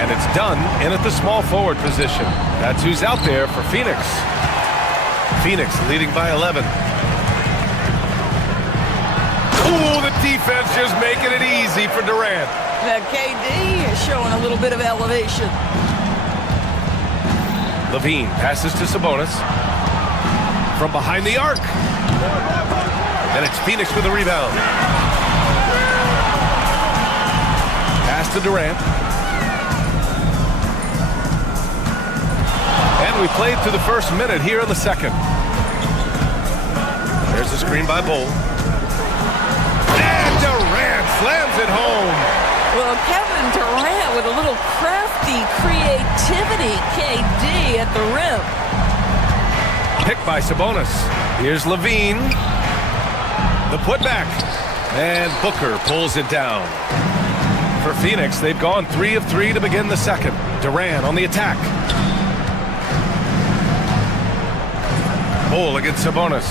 and it's done in at the small forward position. That's who's out there for Phoenix. Phoenix leading by 11. Ooh, the defense just making it easy for Durant. KD is showing a little bit of elevation. Levine passes to Sabonis. From behind the arc. And it's Phoenix with a rebound. Pass to Durant. And we played through the first minute here in the second. There's a screen by Bol. And Durant slams it home. Well, Kevin Durant with a little crafty creativity. KD at the rim. Picked by Sabonis. Here's Levine. The putback. And Booker pulls it down. For Phoenix, they've gone 3 of 3 to begin the second. Durant on the attack. Bol against Sabonis.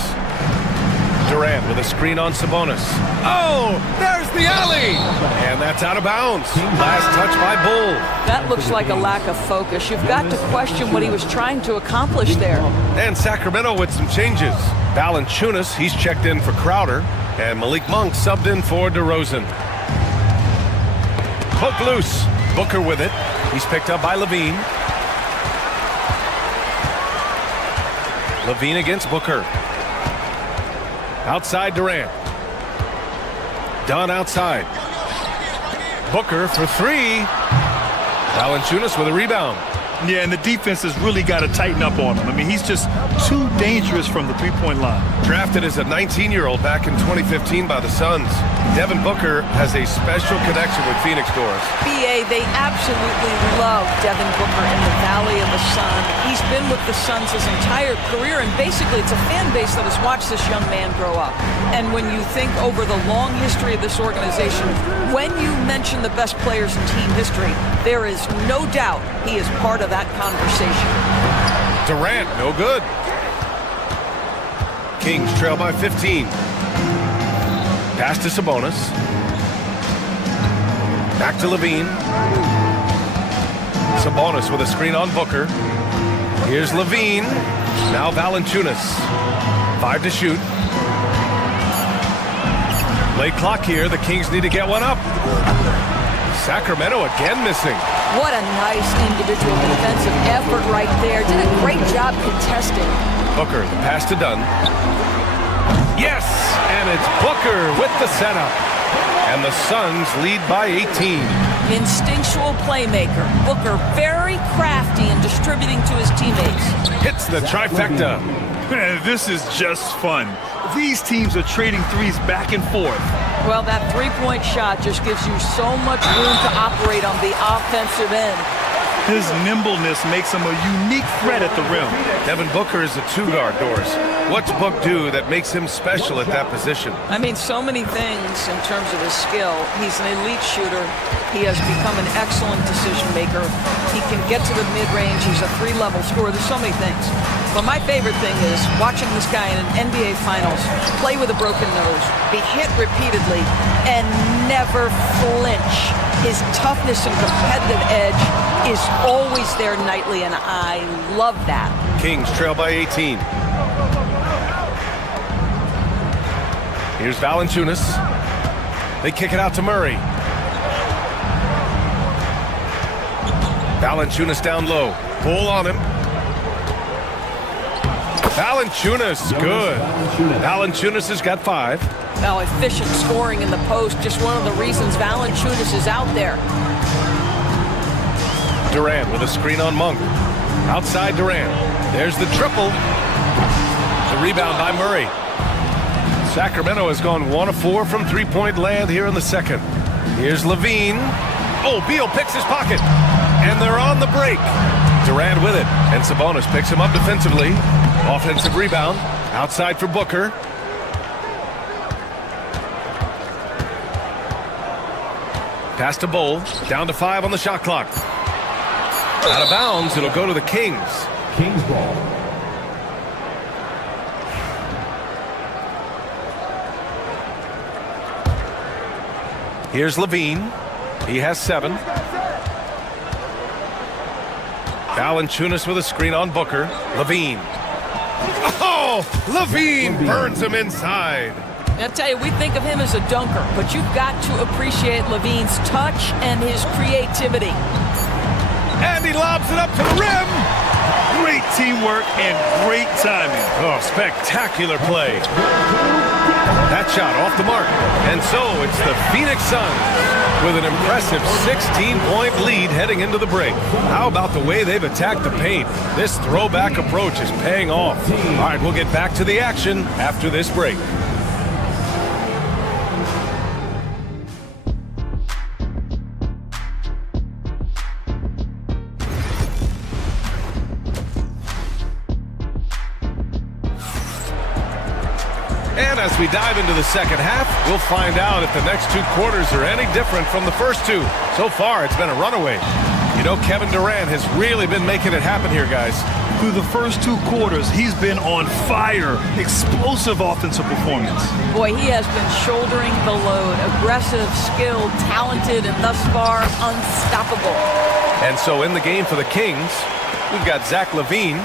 Durant with a screen on Sabonis. Oh, there's the alley! And that's out of bounds. Last touch by Bol. That looks like a lack of focus. You've got to question what he was trying to accomplish there. And Sacramento with some changes. Valanciunas, he's checked in for Crowder. And Malik Monk subbed in for DeRozan. Hook loose. Booker with it. He's picked up by Levine. Levine against Booker. Outside Durant. Dunn outside. Booker for 3. Valanciunas with a rebound. Yeah, and the defense has really got to tighten up on him. I mean, he's just too dangerous from the three-point line. Drafted as a 19-year-old back in 2015 by the Suns, Devin Booker has a special connection with Phoenix Doors. BA, they absolutely love Devin Booker in the Valley of the Sun. He's been with the Suns his entire career, and basically it's a fan base that has watched this young man grow up. And when you think over the long history of this organization, when you mention the best players in team history, there is no doubt he is part of that conversation. Durant, no good. Kings trail by 15. Pass to Sabonis. Back to Levine. Sabonis with a screen on Booker. Here's Levine. Now Valanciunas. 5 to shoot. Late clock here. The Kings need to get one up. Sacramento again missing. What a nice individual defensive effort right there. Did a great job contesting. Booker, the pass to Dunn. Yes! And it's Booker with the setup. And the Suns lead by 18. Instinctual playmaker. Booker very crafty in distributing to his teammates. Hits the trifecta. Man, this is just fun. These teams are trading threes back and forth. Well, that three-point shot just gives you so much room to operate on the offensive end. His nimbleness makes him a unique threat at the rim. Devin Booker is a two-guard, Doris. What's Book do that makes him special at that position? I mean, so many things in terms of his skill. He's an elite shooter. He has become an excellent decision maker. He can get to the mid-range. He's a three-level scorer. There's so many things. But my favorite thing is watching this guy in an NBA Finals play with a broken nose, be hit repeatedly, and never flinch. His toughness and competitive edge is always there nightly, and I love that. Kings trail by 18. Here's Valanciunas. They kick it out to Murray. Valanciunas down low. Pull on him. Valanciunas, good. Valanciunas has got 5. Now, efficient scoring in the post, just one of the reasons Valanciunas is out there. Durant with a screen on Monk. Outside Durant. There's the triple. The rebound by Murray. Sacramento has gone 1 of 4 from three-point land here in the second. Here's Levine. Oh, Beal picks his pocket. And they're on the break. Durant with it, and Sabonis picks him up defensively. Offensive rebound, outside for Booker. Pass to Bowl, down to 5 on the shot clock. Out of bounds, it'll go to the Kings. Kings ball. Here's Levine. He has 7. Valanciunas with a screen on Booker. Levine. Oh, Levine burns him inside. I tell you, we think of him as a dunker, but you've got to appreciate Levine's touch and his creativity. And he lobs it up to the rim. Great teamwork and great timing. Oh, spectacular play. That shot off the mark. And so it's the Phoenix Suns with an impressive 16-point lead heading into the break. How about the way they've attacked the paint? This throwback approach is paying off. All right, we'll get back to the action after this break. And as we dive into the second half, we'll find out if the next 2 quarters are any different from the first 2. So far, it's been a runaway. You know, Kevin Durant has really been making it happen here, guys. Through the first 2 quarters, he's been on fire. Explosive offensive performance. Boy, he has been shouldering the load. Aggressive, skilled, talented, and thus far, unstoppable. And so in the game for the Kings, we've got Zach LaVine,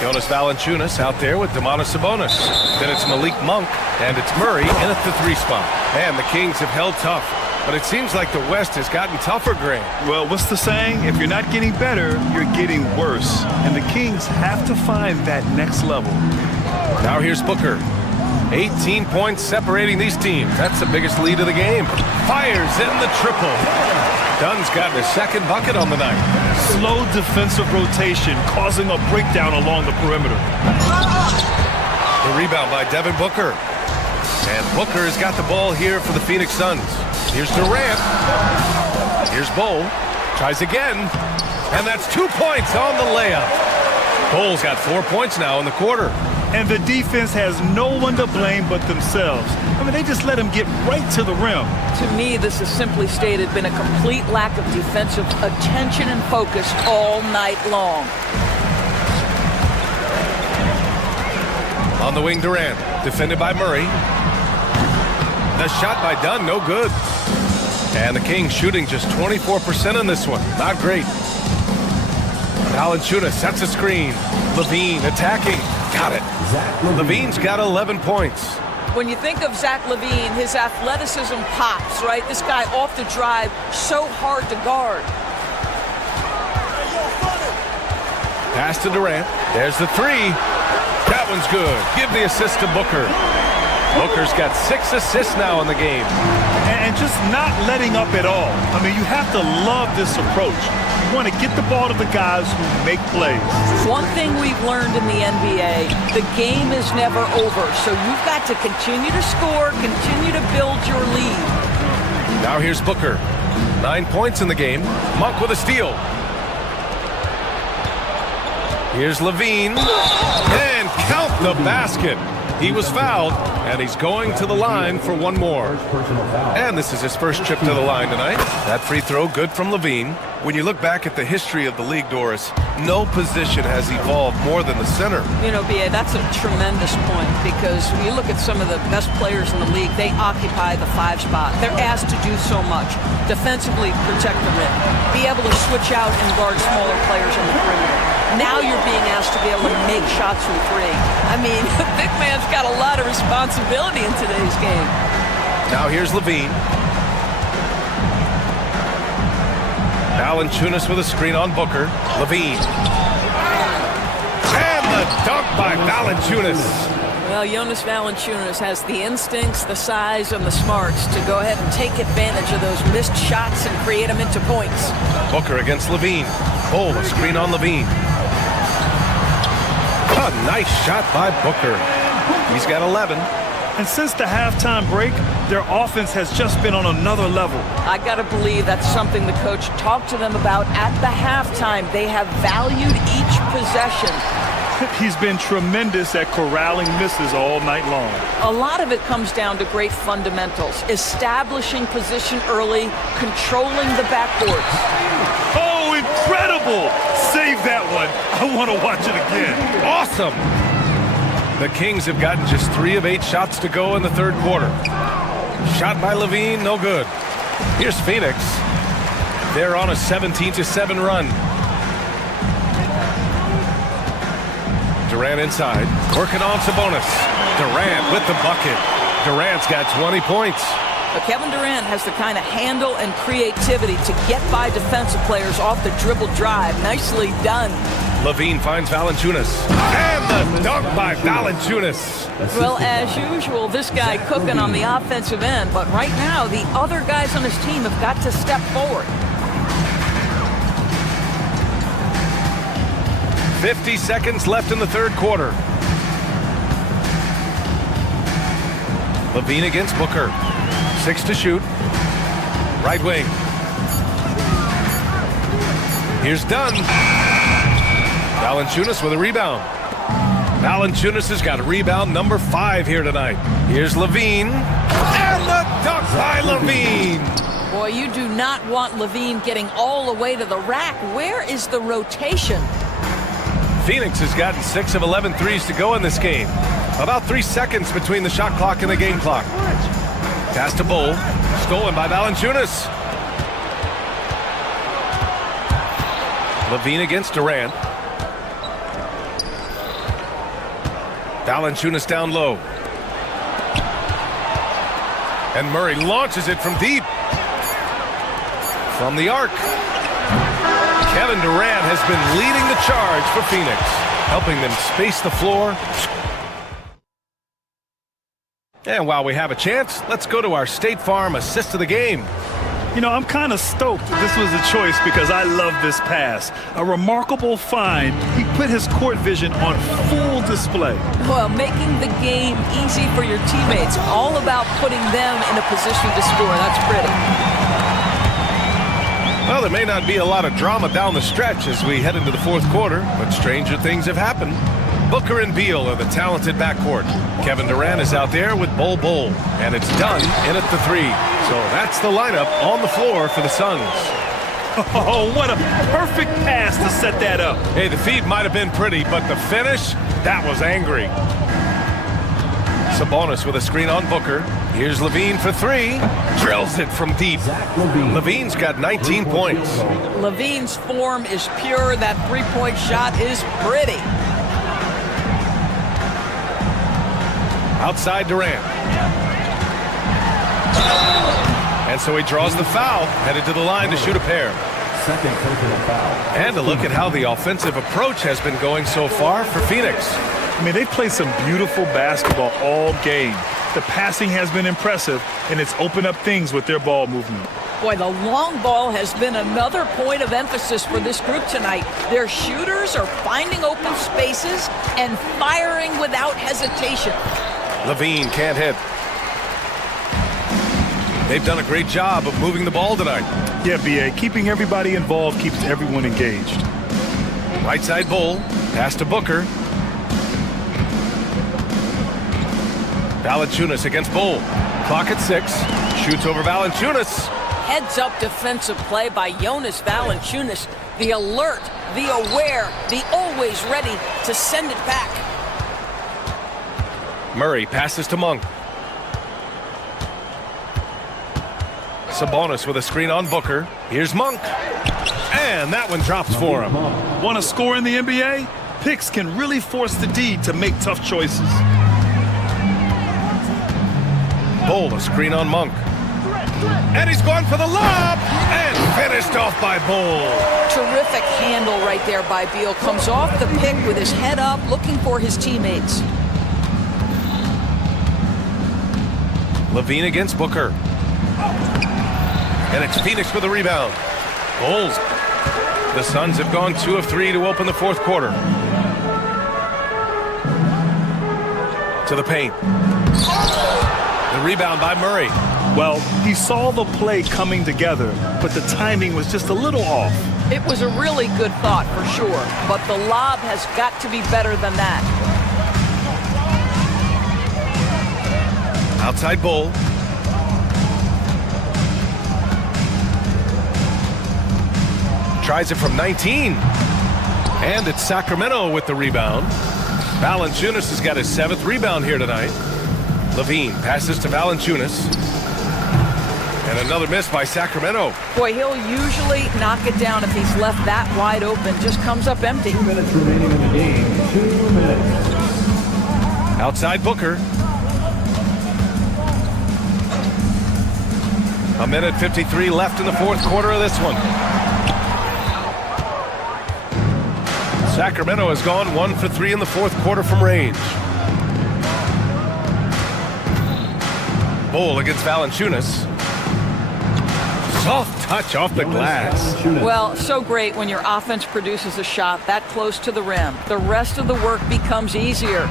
Jonas Valanciunas out there with Domantas Sabonis. Then it's Malik Monk, and it's Murray in at the 3 spot. Man, the Kings have held tough, but it seems like the West has gotten tougher, Grant. Well, what's the saying? If you're not getting better, you're getting worse. And the Kings have to find that next level. Now here's Booker. 18 points separating these teams. That's the biggest lead of the game. Fires in the triple. Dunn's got his 2nd bucket on the night. Slow defensive rotation causing a breakdown along the perimeter. The rebound by Devin Booker. And Booker has got the ball here for the Phoenix Suns. Here's Durant. Here's Bowl. Tries again. And that's 2 points on the layup. Bowl's got 4 points now in the quarter. And the defense has no one to blame but themselves. I mean, they just let him get right to the rim. To me, this has simply stated been a complete lack of defensive attention and focus all night long. On the wing, Durant, defended by Murray. The shot by Dunn, no good. And the Kings shooting just 24% in this one. Not great. Valanciunas sets a screen. Levine attacking. Got it. Levine's got 11 points. When you think of Zach LaVine, his athleticism pops, right? This guy off the drive, so hard to guard. Pass to Durant. There's the 3. That one's good. Give the assist to Booker. Booker's got 6 assists now in the game. And just not letting up at all. I mean, you have to love this approach. You want to get the ball to the guys who make plays. One thing we've learned in the NBA, the game is never over. So you've got to continue to score, continue to build your lead. Now here's Booker. 9 points in the game. Monk with a steal. Here's Levine. And count the basket. He was fouled, and he's going to the line for one more. And this is his first trip to the line tonight. That free throw good from Levine. When you look back at the history of the league, Doris, no position has evolved more than the center. You know, B.A., that's a tremendous point because when you look at some of the best players in the league, they occupy the 5 spot. They're asked to do so much. Defensively, protect the rim. Be able to switch out and guard smaller players on the perimeter. Now you're being asked to be able to make shots from 3. I mean, the big man's got a lot of responsibility in today's game. Now here's Levine. Valanciunas with a screen on Booker. Levine. And the dunk by Valanciunas. Well, Jonas Valanciunas has the instincts, the size, and the smarts to go ahead and take advantage of those missed shots and create them into points. Booker against Levine. Oh, a screen on Levine. A nice shot by Booker. He's got 11. And since the halftime break, their offense has just been on another level. I got to believe that's something the coach talked to them about at the halftime. They have valued each possession. He's been tremendous at corralling misses all night long. A lot of it comes down to great fundamentals, establishing position early, controlling the backboards. Oh, incredible! Save that one. I want to watch it again. Awesome! The Kings have gotten just 3 of 8 shots to go in the third quarter. Shot by Levine, no good. Here's Phoenix. They're on a 17-7 run. Durant inside, working on Sabonis. Durant with the bucket. Durant's got 20 points. But Kevin Durant has the kind of handle and creativity to get by defensive players off the dribble drive. Nicely done. Levine finds Valanciunas. And the dunk by Valanciunas. Well, as usual, this guy cooking on the offensive end. But right now, the other guys on his team have got to step forward. 50 seconds left in the third quarter. Levine against Booker. 6 to shoot. Right wing. Here's Dunn. Valanciunas with a rebound. Valanciunas has got rebound number 5 here tonight. Here's Levine. And the dunk by Levine. Boy, you do not want Levine getting all the way to the rack. Where is the rotation? Phoenix has gotten 6 of 11 threes to go in this game. About 3 seconds between the shot clock and the game clock. Pass to Bull. Stolen by Valanciunas. Levine against Durant. Valanciunas down low. And Murray launches it from deep. From the arc. Kevin Durant has been leading the charge for Phoenix, helping them space the floor. And while we have a chance, let's go to our State Farm assist of the game. You know, I'm kind of stoked this was a choice because I love this pass. A remarkable find. He put his court vision on full display. Well, making the game easy for your teammates. All about putting them in a position to score. That's pretty. Well, there may not be a lot of drama down the stretch as we head into the fourth quarter, but stranger things have happened. Booker and Beal are the talented backcourt. Kevin Durant is out there with Bol Bol, and it's Dunn in at the 3. So that's the lineup on the floor for the Suns. Oh, what a perfect pass to set that up. Hey, the feed might have been pretty, but the finish, that was angry. Sabonis with a screen on Booker. Here's Levine for 3. Drills it from deep. Levine's got 19 points. Levine's form is pure. That three-point shot is pretty. Outside Durant. And so he draws the foul, headed to the line to shoot a pair. Second personal foul. And a look at how the offensive approach has been going so far for Phoenix. I mean, they've played some beautiful basketball all game. The passing has been impressive, and it's opened up things with their ball movement. Boy, the long ball has been another point of emphasis for this group tonight. Their shooters are finding open spaces and firing without hesitation. Levine can't hit. They've done a great job of moving the ball tonight. Yeah, B.A., keeping everybody involved keeps everyone engaged. Right side Bull. Pass to Booker. Valanciunas against Bull. Clock at 6. Shoots over Valanciunas. Heads-up defensive play by Jonas Valanciunas. The alert, the aware, the always ready to send it back. Murray passes to Monk. Sabonis with a screen on Booker. Here's Monk. And that one drops for him. Want to score in the NBA? Picks can really force the D to make tough choices. Bull, a screen on Monk. And he's gone for the lob. And finished off by Bull. Terrific handle right there by Beal. Comes off the pick with his head up, looking for his teammates. Levine against Booker. And it's Phoenix with the rebound. Bulls. The Suns have gone 2 of 3 to open the fourth quarter. to the paint. The rebound by Murray. Well, he saw the play coming together, but the timing was just a little off. It was a really good thought for sure, but the lob has got to be better than that. Outside Bull. Tries it from 19. And it's Sacramento with the rebound. Valanciunas has got his 7th rebound here tonight. Levine passes to Valanciunas. And another miss by Sacramento. Boy, he'll usually knock it down if he's left that wide open. Just comes up empty. 2 minutes remaining in the game. 2 minutes. Outside Booker. A minute 53 left in the 4th quarter of this one. Sacramento has gone 1 for 3 in the 4th quarter from range. Bull against Valanciunas. Soft touch off the glass. Well, so great when your offense produces a shot that close to the rim. The rest of the work becomes easier.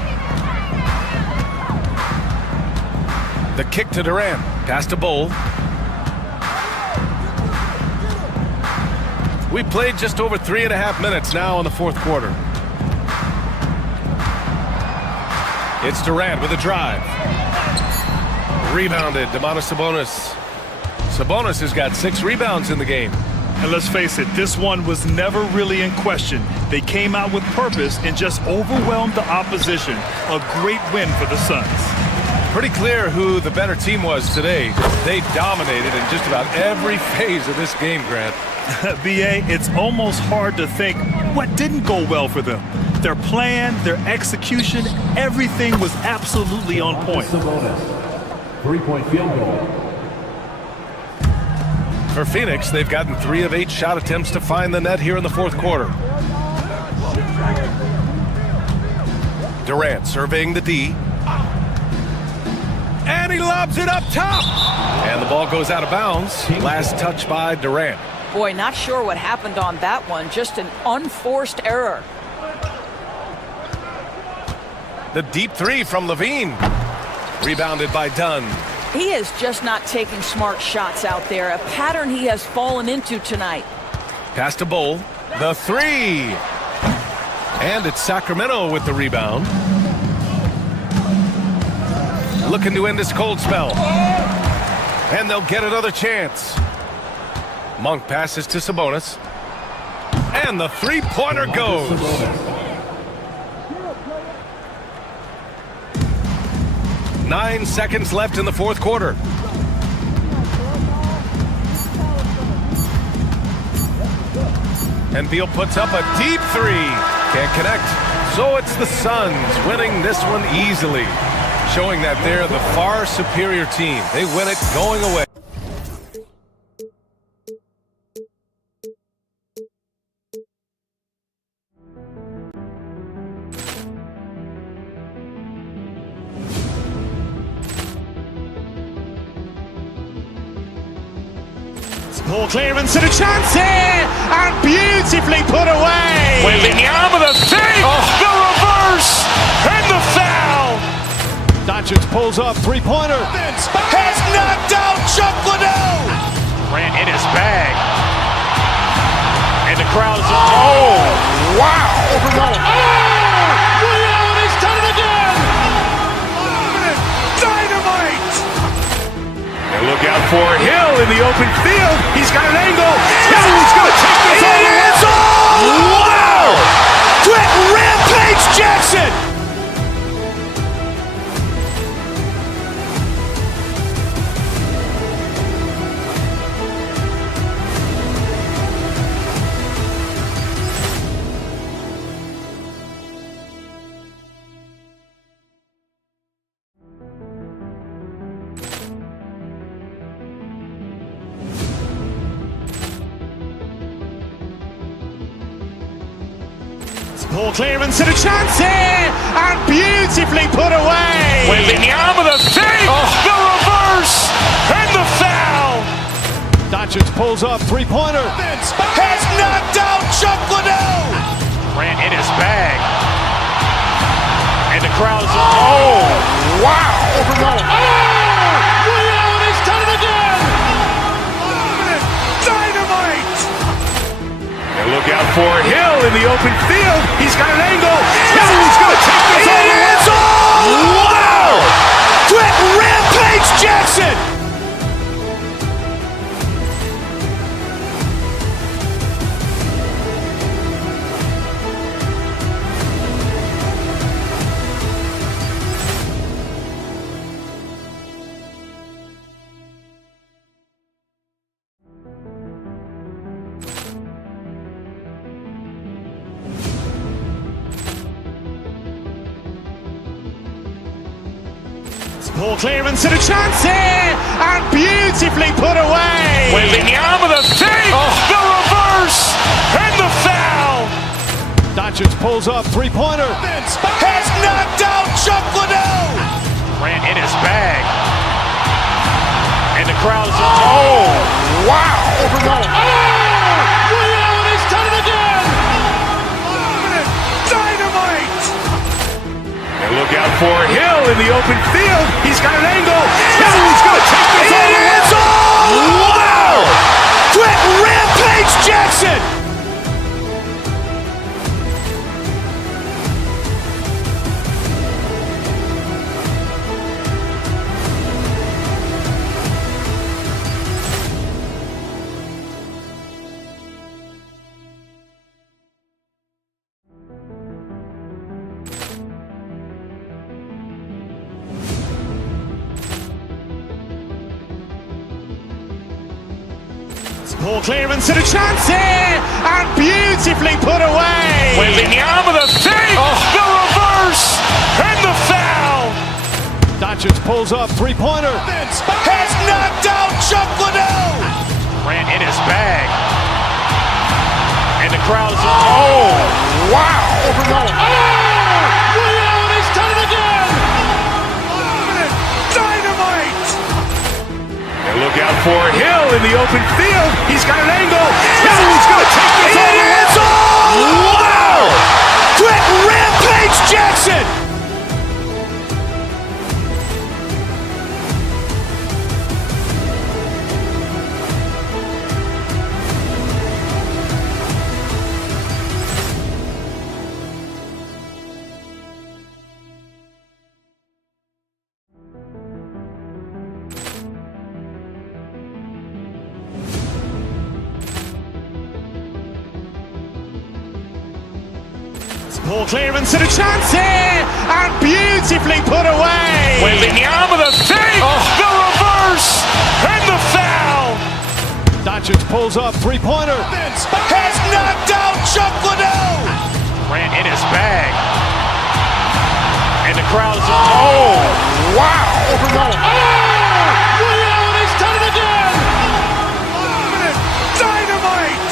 The kick to Durant. Pass to Bull. We played just over 3.5 minutes now in the 4th quarter. It's Durant with a drive. Rebounded, Domantas Sabonis. Sabonis has got 6 rebounds in the game. And let's face it, this one was never really in question. They came out with purpose and just overwhelmed the opposition. A great win for the Suns. Pretty clear who the better team was today. They dominated in just about every phase of this game, Grant. BA, it's almost hard to think what didn't go well for them. Their plan, their execution, everything was absolutely on point. 3-point field goal. For Phoenix, they've gotten 3 of 8 shot attempts to find the net here in the 4th quarter. Durant surveying the D. And he lobs it up top. And the ball goes out of bounds. Last touch by Durant. Boy, not sure what happened on that one. Just an unforced error. The deep 3 from Levine. Rebounded by Dunn. He is just not taking smart shots out there. A pattern he has fallen into tonight. Pass to Bull. The 3. And it's Sacramento with the rebound. Looking to end this cold spell. And they'll get another chance. Monk passes to Sabonis. And the 3-pointer goes. Nine seconds left in the 4th quarter. And Beal puts up a deep 3. Can't connect. So it's the Suns winning this one easily. Showing that they're the far superior team. They win it going away. Ball clearance and a chance here, and beautifully put away. Wembanyama with a fake, the reverse, and the foul. Doncic pulls up, 3-pointer. Has knocked out Chocolate. Grant in his bag. And the crowd is, oh, wow. He's done it again. Dynamite. And look out for Hill in the open field. He's got an angle. Hill's going to take this all the way. Wow! Brett Rampage Jackson. Ball clearance and a chance here, and beautifully put away. Wembanyama with a fake, the reverse, and the foul. Doncic pulls up, 3-pointer. Has knocked out Chocolate. Grant in his bag. And And the crowd's, oh, wow! Over goal. And he's done it again! Dynamite! And look out for Hill in the open field. He's got an angle. Hill's going to take this all the way. Wow! Quick Rampage Jackson! Poor clearance and a chance here, and beautifully put away. Wembanyama the fake, the reverse, and the foul. Doncic pulls up, three-pointer. Has knocked out Chuck Liddell. Grant in his bag, and the crowd's, oh, wow. Over goal. And he's done it again. Dynamite. And look out for Hill in the open field. He's got an angle. Hill's going to take this all the way. Wow! Quick Rampage Jackson! Poor clearance and a chance here, and beautifully put away. Wembanyama the fake, the reverse, and the foul. Doncic pulls up, three-pointer. Has knocked out Chuck Liddell. Grant in his bag, and the crowd's, oh, wow. Over goal. And he's done it again. Dynamite. And look out for Hill in the open field. He's got an angle. Hill's going to take this all the way. Wow! Quick Rampage Jackson! Poor clearance and a chance here, and beautifully put away. Wembanyama the fake, the reverse, and the foul. Doncic pulls up, three-pointer. Has knocked out Chuck Liddell. Grant in his bag, and the crowd's, oh, wow. Over goal. And he's done it again. Dynamite.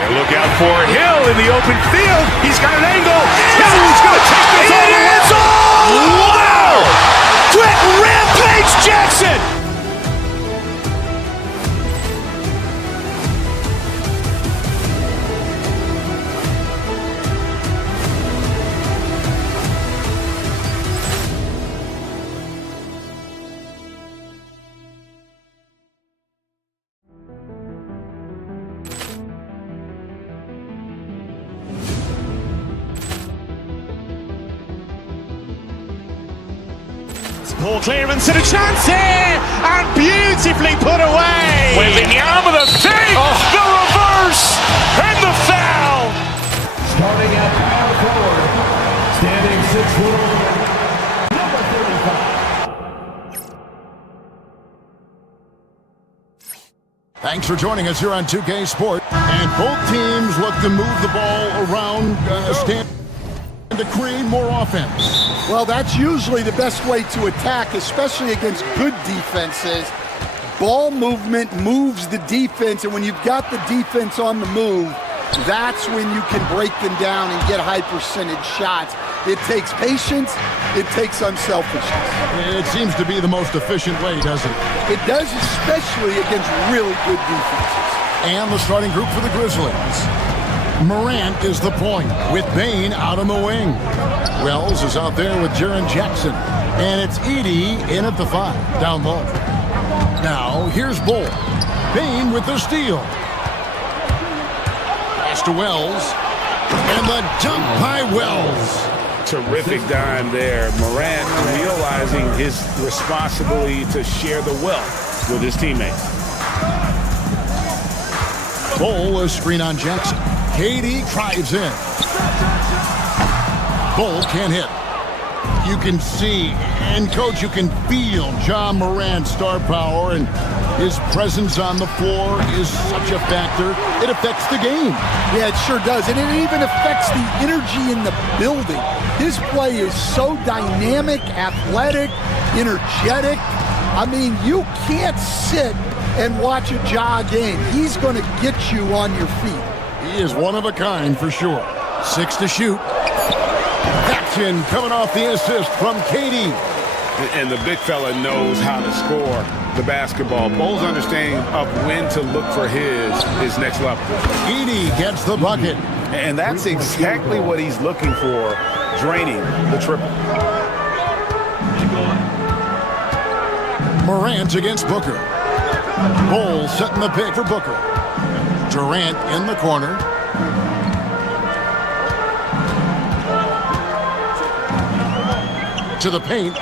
And look out for Hill in the open field. He's got an angle. Hill's going to take this all the way. Wow! Quick Rampage Jackson! Poor clearance and a chance here, and beautifully put away. Wembanyama the fake, the reverse, and the foul. Starting at power forward, standing 6'4", number 35. Thanks for joining us here on 2K Sport. And both teams look to move the ball around, stand to create more offense. Well, that's usually the best way to attack, especially against good defenses. Ball movement moves the defense, and when you've got the defense on the move, that's when you can break them down and get high percentage shots. It takes patience, it takes unselfishness. It seems to be the most efficient way, doesn't it? It does, especially against really good defenses. And the starting group for the Grizzlies. Morant is the point with Bain out on the wing. Wells is out there with Jaren Jackson. And it's Edey in at the 5, down low. Now, here's Bull. Bain with the steal. Pass to Wells. And the dunk by Wells. Terrific dime there. Morant realizing his responsibility to share the wealth with his teammates. Bull, a screen on Jackson. KD drives in. Bull can't hit. You can see, and Coach, you can feel Ja Morant's star power, and his presence on the floor is such a factor. It affects the game. Yeah, it sure does. And it even affects the energy in the building. His play is so dynamic, athletic, energetic. I mean, you can't sit and watch a Ja game. He's going to get you on your feet. He is one of a kind for sure. 6 to shoot. Action coming off the assist from KD. And the big fella knows how to score the basketball. Bull's understanding of when to look for his next level. Edey gets the bucket. And that's exactly what he's looking for, draining the triple. Morant against Booker. Bull setting the pick for Booker. Durant in the corner. To the paint.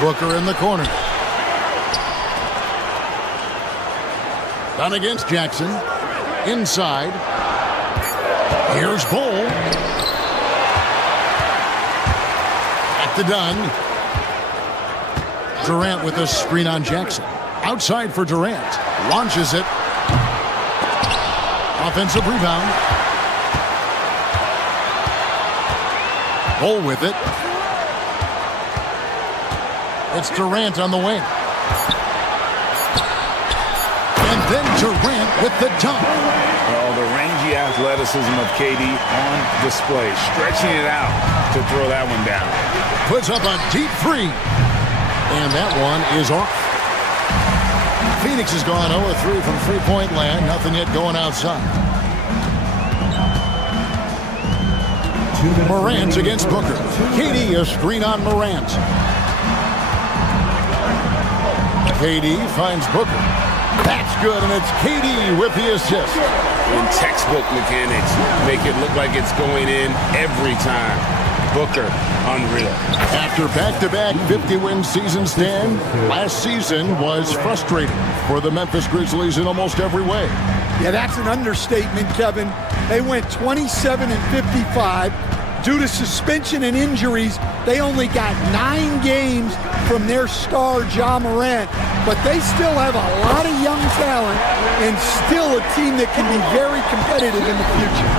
Booker in the corner. Done against Jackson. Inside. Here's Bull. At the Dunn. Durant with a screen on Jackson. Outside for Durant. Launches it. Offensive rebound. Bull with it. It's Durant on the wing. And then Durant with the dunk. Oh, the rangy athleticism of KD on display. Stretching it out to throw that one down. Puts up a deep 3. And that one is off. Phoenix has gone 0-3 from three-point land. Nothing yet going outside. Morant against Booker. KD a screen on Morant. KD finds Booker. That's good, and it's KD with the assist. When textbook mechanics make it look like it's going in every time. Booker, unreal. After back-to-back 50-win seasons, Dan, last season was frustrating for the Memphis Grizzlies in almost every way. Yeah, that's an understatement, Kevin. They went 27-55. Due to suspension and injuries, they only got 9 games from their star, Ja Morant. But they still have a lot of young talent and still a team that can be very competitive in the future.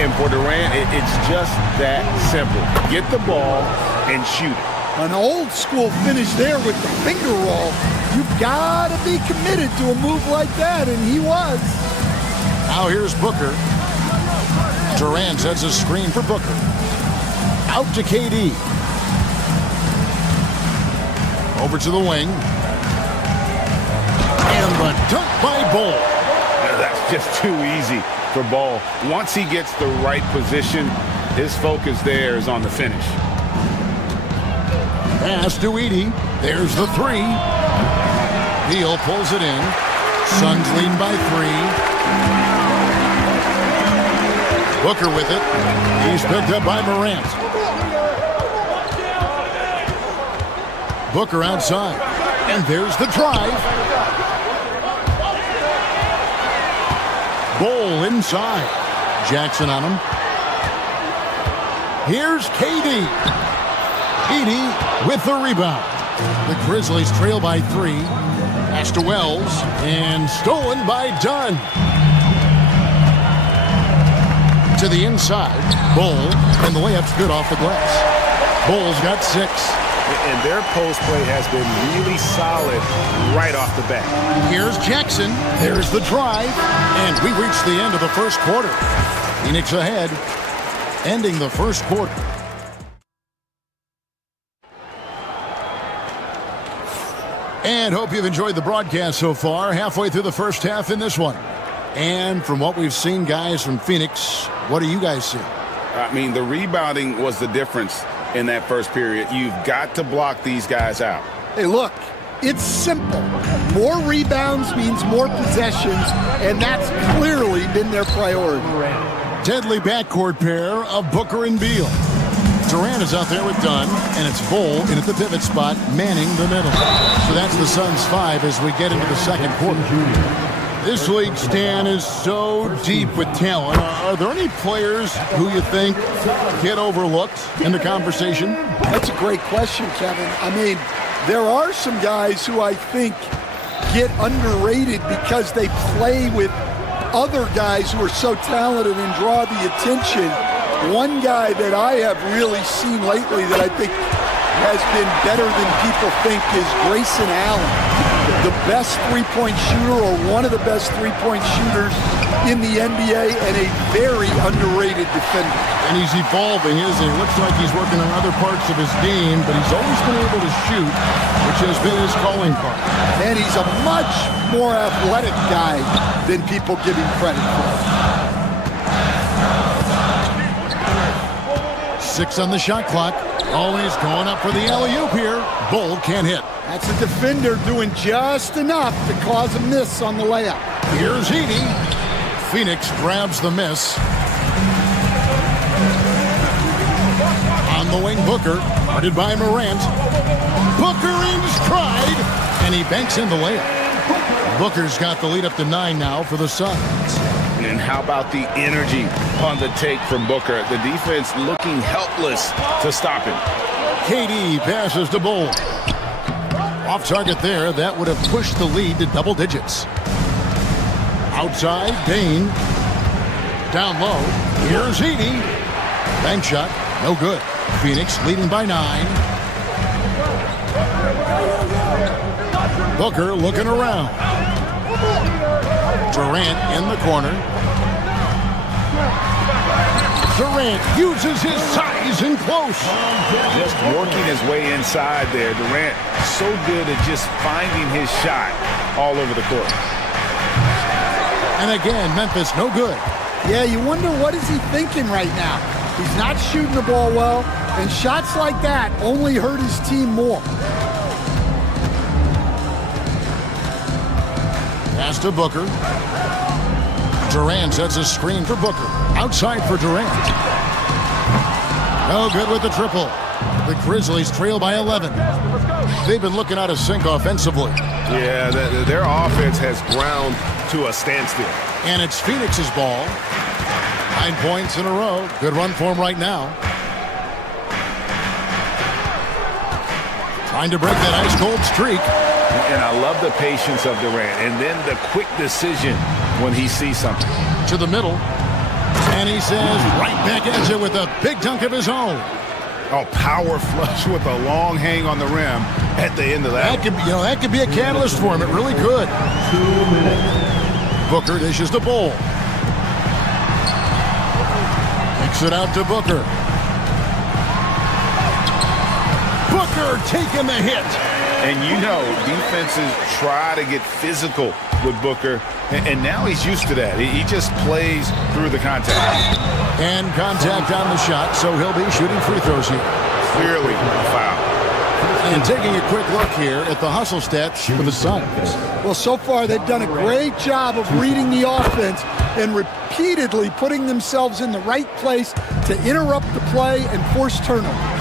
And for Durant, it's just that simple. Get the ball and shoot it. An old school finish there with the finger roll. You've got to be committed to a move like that, and he was. Now here's Booker. Durant sets a screen for Booker. Out to KD. Over to the wing. And the dunk by Bull. That's just too easy for Ball. Once he gets the right position, his focus there is on the finish. Pass to Edey. There's the 3. Beal pulls it in. Suns lead by 3. Booker with it. He's picked up by Morant. Booker outside. And there's the drive. Bull inside. Jackson on him. Here's KD. Edey with the rebound. The Grizzlies trail by 3. Pass to Wells. And stolen by Dunn. To the inside. Bull. And the layup's good off the glass. Bull's got 6. And their post play has been really solid right off the bat. Here's Jackson. There's the drive. And we reach the end of the first quarter. Phoenix ahead, ending the first quarter. And hope you've enjoyed the broadcast so far. Halfway through the first half in this one. And from what we've seen, guys, from Phoenix, what do you guys see? I mean, the rebounding was the difference in that first period. You've got to block these guys out. Hey, look, it's simple. More rebounds means more possessions, and that's clearly been their priority. Deadly backcourt pair of Booker and Beal. Durant is out there with Dunn, and it's Bol in at the pivot spot, manning the middle. So that's the Suns' 5 as we get into the second quarter. This league, Stan, is so deep with talent. Are there any players who you think get overlooked in the conversation? That's a great question, Kevin. I mean, there are some guys who I think get underrated because they play with other guys who are so talented and draw the attention. One guy that I have really seen lately that I think has been better than people think is Grayson Allen. The best three-point shooter, or one of the best three-point shooters in the NBA, and a very underrated defender. And he's evolving, isn't he? Looks like he's working on other parts of his game, but he's always been able to shoot, which has been his calling card. And he's a much more athletic guy than people give him credit for. 6 on the shot clock. Always going up for the alley-oop here. Bol can't hit. That's a defender doing just enough to cause a miss on the layup. Here's Heaney. Phoenix grabs the miss. On the wing, Booker. Guarded by Morant. Booker in stride. And he banks in the layup. Booker's got the lead up to 9 now for the Suns. And how about the energy on the take from Booker? The defense looking helpless to stop him. KD passes to Bol. Off target there. That would have pushed the lead to double digits. Outside, Bain. Down low. Here's Heaney. Bank shot. No good. Phoenix leading by 9. Booker looking around. Durant in the corner. Durant uses his size and close. Just working his way inside there. Durant so good at just finding his shot all over the court. And again, Memphis no good. Yeah, you wonder what is he thinking right now. He's not shooting the ball well, and shots like that only hurt his team more. Pass to Booker. Durant sets a screen for Booker. Outside for Durant. No good with the triple. The Grizzlies trail by 11. They've been looking out of sync offensively. Yeah, their offense has ground to a standstill. And it's Phoenix's ball. 9 points in a row. Good run for him right now. Trying to break that ice-cold streak. And I love the patience of Durant. And then the quick decision when he sees something. To the middle. And he says right back at you with a big dunk of his own. Oh, power flush with a long hang on the rim at the end of that. That could be a catalyst for him. It really could. 2 minutes. Booker dishes the Bol. Kicks it out to Booker. Booker taking the hit. And you know, defenses try to get physical with Booker, and now he's used to that. He just plays through the contact. And contact on the shot, so he'll be shooting free throws here. Clearly a foul. And taking a quick look here at the hustle stats for the Suns. Well, so far they've done a great job of reading the offense and repeatedly putting themselves in the right place to interrupt the play and force turnovers.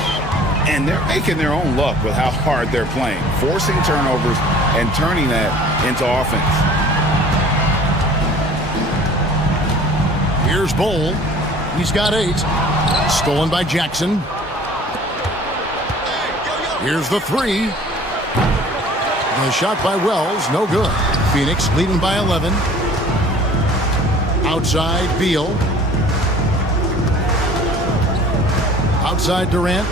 And they're making their own luck with how hard they're playing, forcing turnovers and turning that into offense. Here's Bol. He's got 8. Stolen by Jackson. Here's the 3. The shot by Wells, no good. Phoenix leading by 11. Outside, Beal. Outside, Durant.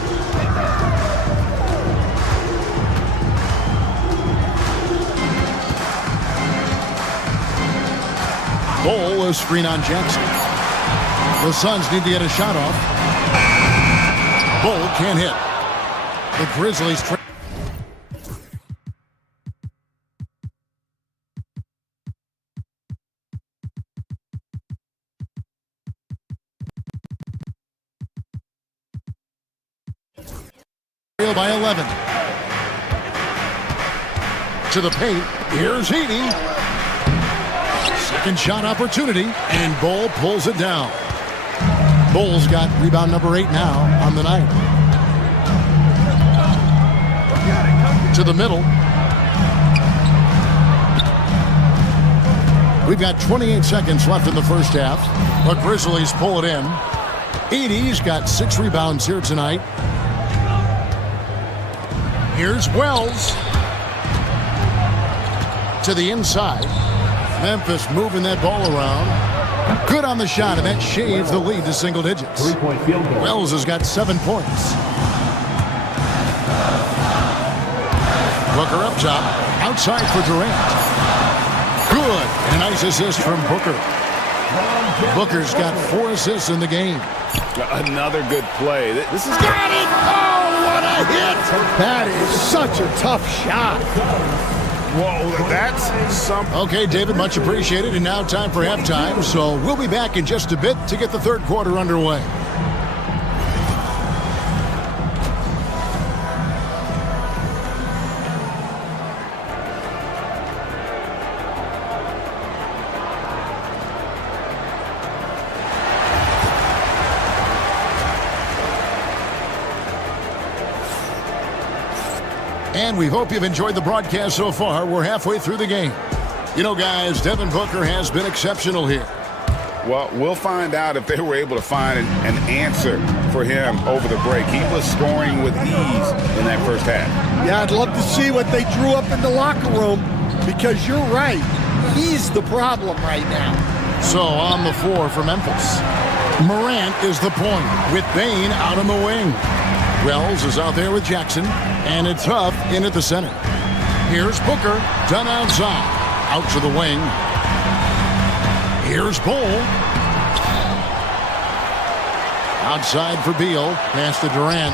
Bol, a screen on Jackson. The Suns need to get a shot off. Bol can't hit. The Grizzlies trail by 11. To the paint. Here's Heaney. Second shot opportunity, and Bull pulls it down. Bull's got rebound number 8 now on the night. To the middle. We've got 28 seconds left in the first half. The Grizzlies pull it in. Edie's got 6 rebounds here tonight. Here's Wells. To the inside. Memphis moving that ball around. Good on the shot, and that shaves the lead to single digits. 3-point field goal. Wells has got 7 points. Booker up top. Outside for Durant. Good. And a nice assist from Booker. Booker's got 4 assists in the game. Another good play. This is Got it! Oh, what a hit! That is such a tough shot. Whoa, that's something. Okay, David, much appreciated. And now time for halftime. So we'll be back in just a bit to get the third quarter underway. And we hope you've enjoyed the broadcast so far. We're halfway through the game. You know, guys, Devin Booker has been exceptional here. Well, we'll find out if they were able to find an answer for him over the break. He was scoring with ease in that first half. Yeah, I'd love to see what they drew up in the locker room, because you're right. He's the problem right now. So on the floor for Memphis. Morant is the point with Bane out on the wing. Wells is out there with Jackson, and it's Huff in at the center. Here's Booker, done outside. Out to the wing. Here's Bull. Outside for Beal. Pass to Durant.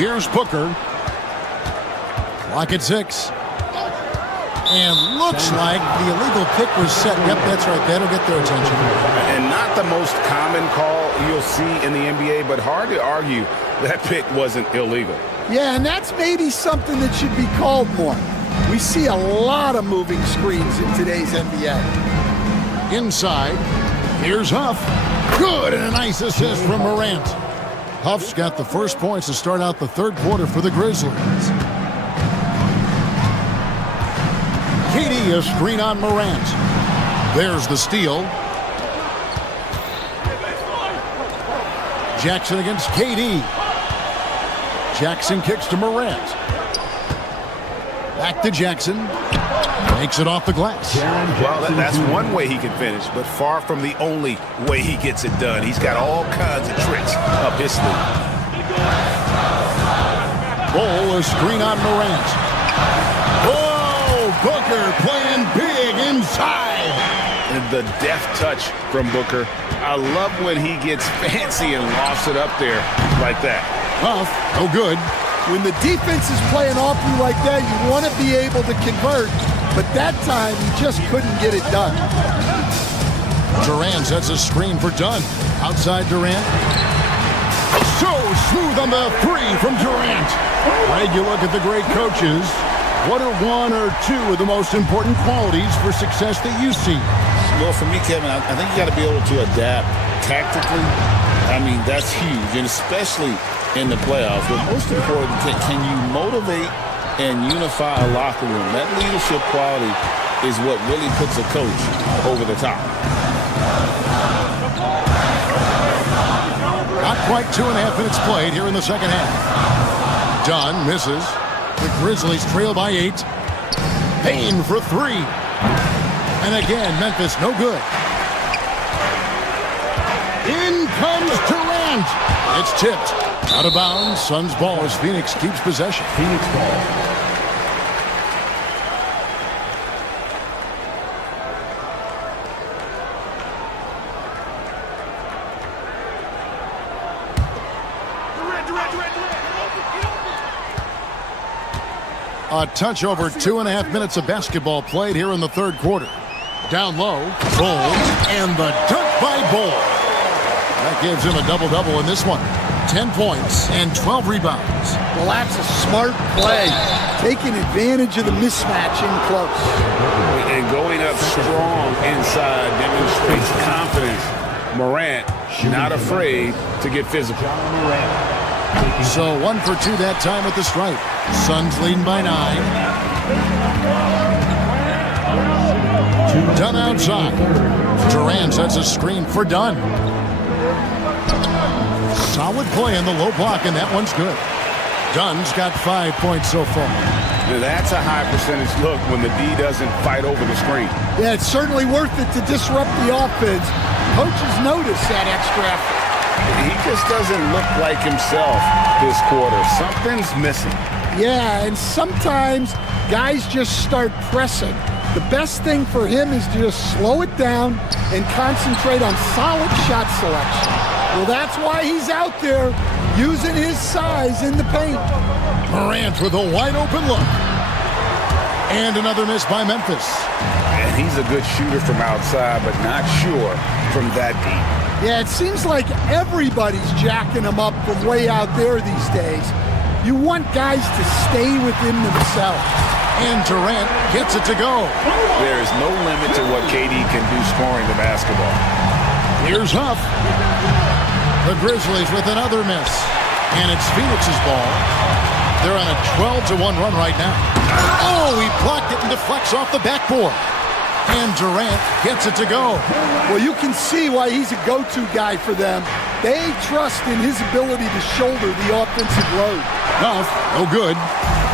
Here's Booker. Clock at 6. And looks like the illegal kick was set. Yep, that's right. That'll get their attention. And not the most common call you'll see in the NBA, but hard to argue that pick wasn't illegal. Yeah, and that's maybe something that should be called more. We see a lot of moving screens in today's NBA. Inside, here's Huff. Good, and a nice assist from Morant. Huff's got the first points to start out the third quarter for the Grizzlies. Katie, a screen on Morant. There's the steal. Jackson against KD. Jackson kicks to Morant. Back to Jackson. Makes it off the glass. Well, that's one way he can finish, but far from the only way he gets it done. He's got all kinds of tricks up his sleeve. Bull, a screen on Morant. Oh, Booker playing big inside. And the deft touch from Booker. I love when he gets fancy and lofts it up there like that. Huff, no good. When the defense is playing off you like that, you want to be able to convert. But that time, he just couldn't get it done. Durant sets a screen for Dunn. Outside Durant. So smooth on the 3 from Durant. Greg, you look at the great coaches. What are 1 or 2 of the most important qualities for success that you see? Well, for me, Kevin, I think you got to be able to adapt tactically. I mean, that's huge, and especially in the playoffs. But most important, can you motivate and unify a locker room? That leadership quality is what really puts a coach over the top. Not quite 2.5 minutes played here in the second half. Dunn misses. The Grizzlies trail by 8. Payne for 3. And again, Memphis no good. In comes Durant. It's tipped. Out of bounds. Suns ball as Phoenix keeps possession. Phoenix ball. A touch over 2.5 minutes of basketball played here in the third quarter. Down low, Bull, and the dunk by Bull. That gives him a double-double in this one. 10 points and 12 rebounds. Well, that's a smart play, taking advantage of the mismatch in close. And going up strong inside demonstrates confidence. Morant not afraid to get physical. So 1 for 2 that time at the stripe. Suns leading by 9. Dunn outside. Durant sets a screen for Dunn. Solid play in the low block, and that one's good. Dunn's got 5 points so far. Now that's a high percentage look when the D doesn't fight over the screen. Yeah, it's certainly worth it to disrupt the offense. Coaches notice that extra effort. He just doesn't look like himself this quarter. Something's missing. Yeah, and sometimes guys just start pressing. The best thing for him is to just slow it down and concentrate on solid shot selection. Well, that's why he's out there using his size in the paint. Morant with a wide open look. And another miss by Memphis. And he's a good shooter from outside, but not sure from that deep. Yeah, it seems like everybody's jacking him up from way out there these days. You want guys to stay within themselves. And Durant gets it to go. There is no limit to what KD can do scoring the basketball. Here's Huff. The Grizzlies with another miss. And it's Phoenix's ball. They're on a 12-1 run right now. Oh, he blocked it and deflects off the backboard. And Durant gets it to go. Well, you can see why he's a go-to guy for them. They trust in his ability to shoulder the offensive load. Huff, no good.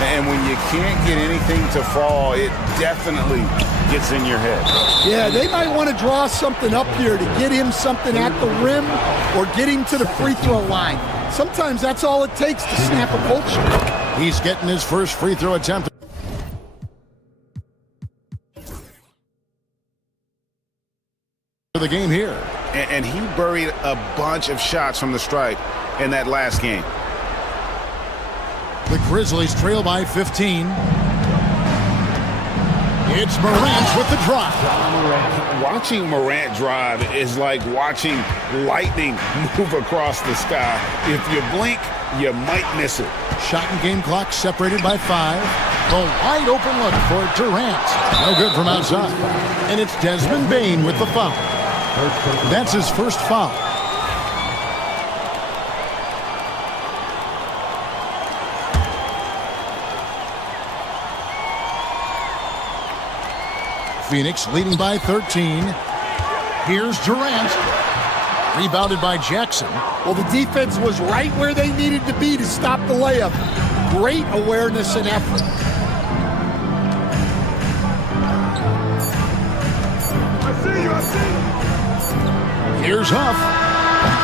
And when you can't get anything to fall, it definitely gets in your head. Yeah, they might want to draw something up here to get him something at the rim or get him to the free throw line. Sometimes that's all it takes to snap a cold streak. He's getting his first free throw attempt. The game here. And he buried a bunch of shots from the stripe in that last game. The Grizzlies trail by 15. It's Morant with the drive. Watching Morant drive is like watching lightning move across the sky. If you blink, you might miss it. Shot and game clock separated by 5. The wide open look for Durant. No good from outside. And it's Desmond Bane with the foul. That's his first foul. Phoenix leading by 13. Here's Durant. Rebounded by Jackson. Well, the defense was right where they needed to be to stop the layup. Great awareness and effort. I see you. Here's Huff.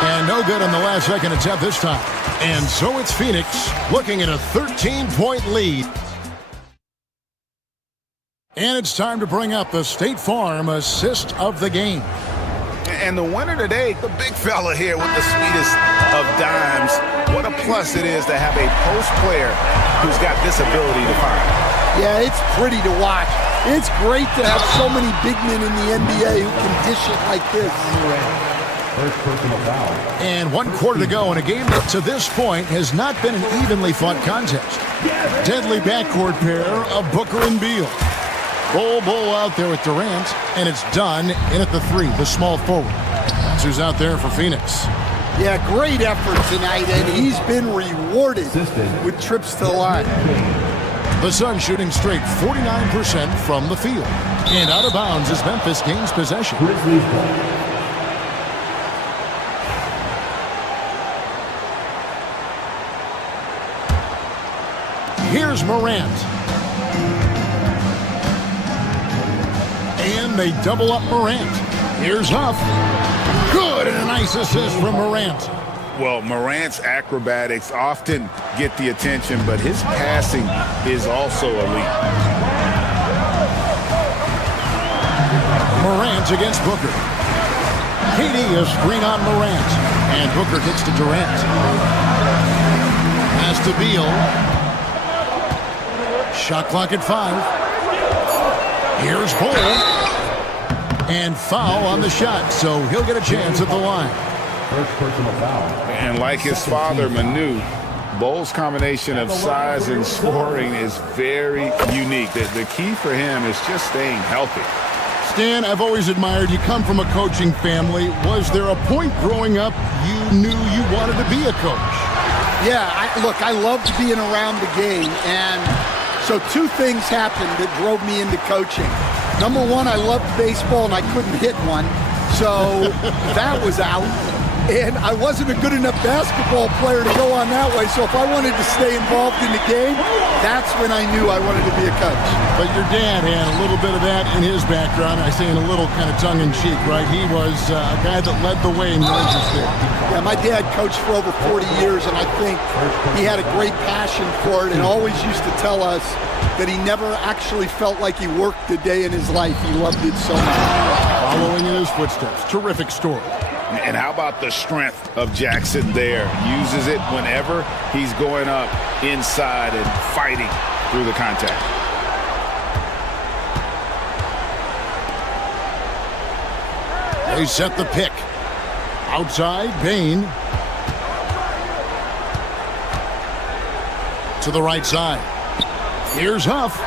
And no good on the last second attempt this time. And so it's Phoenix looking at a 13-point lead. And it's time to bring up the State Farm assist of the game. And the winner today, the big fella here with the sweetest of dimes. What a plus it is to have a post player who's got this ability to find. Yeah, it's pretty to watch. It's great to have so many big men in the NBA who can dish it like this. First personal foul. And 1 quarter to go in a game that to this point has not been an evenly fought contest. Deadly backcourt pair of Booker and Beal. Bull out there with Durant, and it's Dunn in at the 3, the small forward. That's who's out there for Phoenix. Yeah, great effort tonight, and he's been rewarded with trips to the line. The Suns shooting straight 49% from the field. And out of bounds as Memphis gains possession. Here's Morant. And they double up Morant. Here's Huff. Good, and a nice assist from Morant. Well, Morant's acrobatics often get the attention, but his passing is also elite. Morant against Booker. KD a screen on Morant. And Booker gets to Durant. Pass to Beal. Shot clock at 5. Here's Bull. And foul on the shot, so he'll get a chance at the line. First personal foul. And like his father, Manu, Bowles' combination of size and scoring is very unique. The key for him is just staying healthy. Stan, I've always admired you. Come from a coaching family. Was there a point growing up you knew you wanted to be a coach? Yeah, look, I loved being around the game, and so two things happened that drove me into coaching. Number one, I loved baseball, and I couldn't hit one, so that was out. And I wasn't a good enough basketball player to go on that way, so if I wanted to stay involved in the game, that's when I knew I wanted to be a coach. But your dad had a little bit of that in his background. I say in a little kind of tongue-in-cheek, right? He was a guy that led the way in your interest there. Yeah, my dad coached for over 40 years, and I think he had a great passion for it and always used to tell us that he never actually felt like he worked a day in his life. He loved it so much. Following in his footsteps. Terrific story. And how about the strength of Jackson there? Uses it whenever he's going up inside and fighting through the contact. They set the pick. Outside, Bain. To the right side. Here's Huff.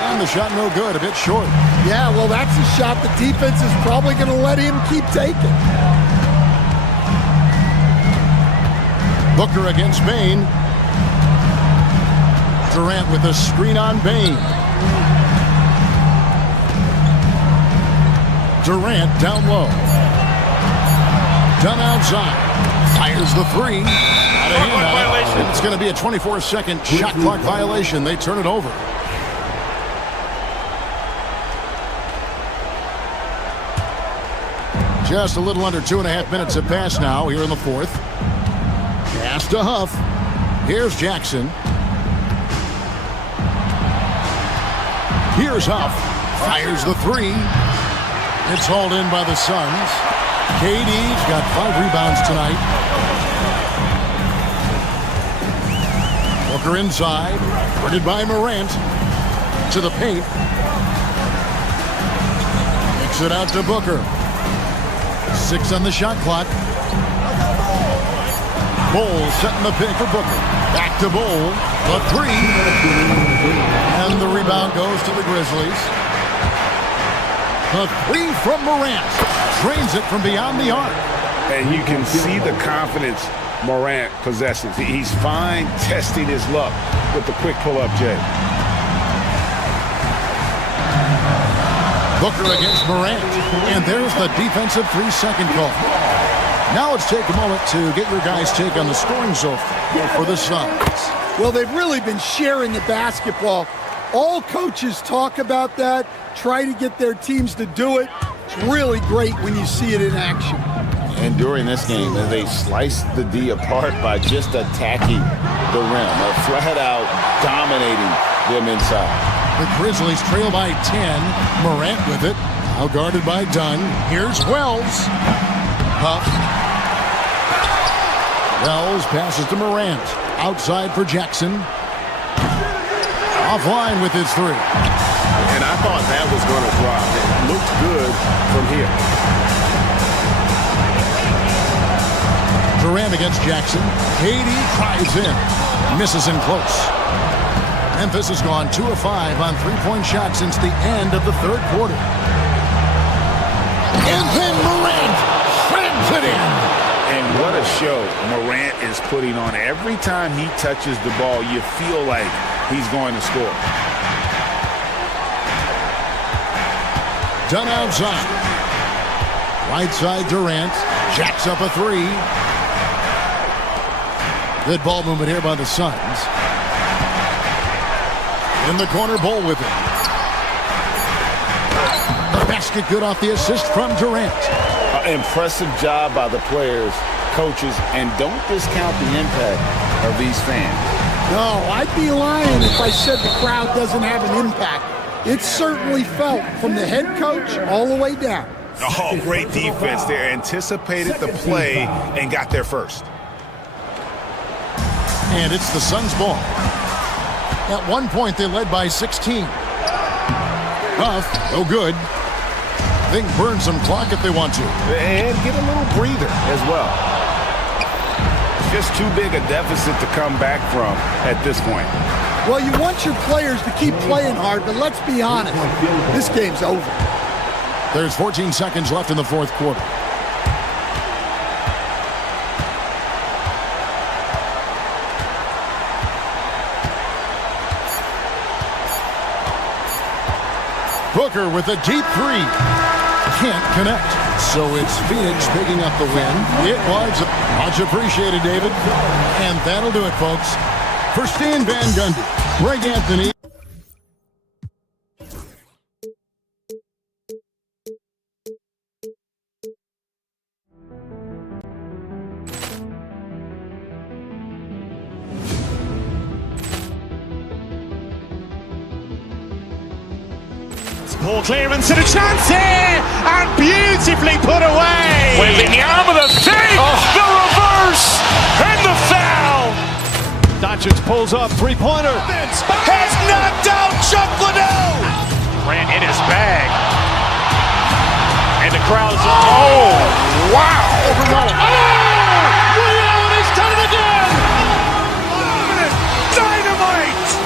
And the shot no good, a bit short. Yeah, well, that's a shot the defense is probably going to let him keep taking. Booker against Bain. Durant with a screen on Bain. Durant down low. Dunn outside. Fires the three. Out of hand violation. It's going to be a 24-second shot clock violation. They turn it over. Just a little under 2.5 minutes have passed now here in the fourth. Pass to Huff. Here's Jackson. Here's Huff. Fires the three. It's hauled in by the Suns. KD's got 5 rebounds tonight. Booker inside. Guarded by Morant. To the paint. Kicks it out to Booker. 6 on the shot clock. Bowles setting the pick for Booker. Back to Bowles. The three. And the rebound goes to the Grizzlies. The three from Morant. Drains it from beyond the arc. And you can see the confidence Morant possesses. He's fine testing his luck with the quick pull-up, Jay. Booker against Morant. And there's the defensive 3-second call. Now let's take a moment to get your guys' take on the scoring so far for the Suns. Well, they've really been sharing the basketball. All coaches talk about that, try to get their teams to do it. It's really great when you see it in action. And during this game, they sliced the D apart by just attacking the rim. They're flat out dominating them inside. The Grizzlies trail by 10. Morant with it. Now guarded by Dunn. Here's Wells. Huff. Wells passes to Morant. Outside for Jackson. Offline with his three. And I thought that was going to drop. It looked good from here. Durant against Jackson. KD tries in. Misses in close. Memphis has gone 2 of 5 on three-point shots since the end of the third quarter. And then Morant slams it in. And what a show Morant is putting on. Every time he touches the ball, you feel like he's going to score. Dunn outside. Right side Durant. Jacks up a three. Good ball movement here by the Suns. In the corner, Ball with it. The basket good off the assist from Durant. Impressive job by the players, coaches, and don't discount the impact of these fans. No, I'd be lying if I said the crowd doesn't have an impact. It's certainly felt from the head coach all the way down. Oh, great defense there. Anticipated the play and got there first. And it's the Suns' ball. At one point, they led by 16. Huff, no good. They can burn some clock if they want to. And get a little breather as well. It's just too big a deficit to come back from at this point. Well, you want your players to keep playing hard, but let's be honest. This game's over. There's 14 seconds left in the fourth quarter. Booker with a deep three. Can't connect. So it's Phoenix picking up the win. It was much appreciated, David. And that'll do it, folks. For Stan Van Gundy, Greg Anthony. Ball clearance and a chance here, and beautifully put away. Wembanyama the fake, the reverse, and the foul. Doncic pulls up, three-pointer. Has knocked out Chuck Liddell. Grant in his bag. And the crowd's, oh, wow. Rio has done it again. Dynamite.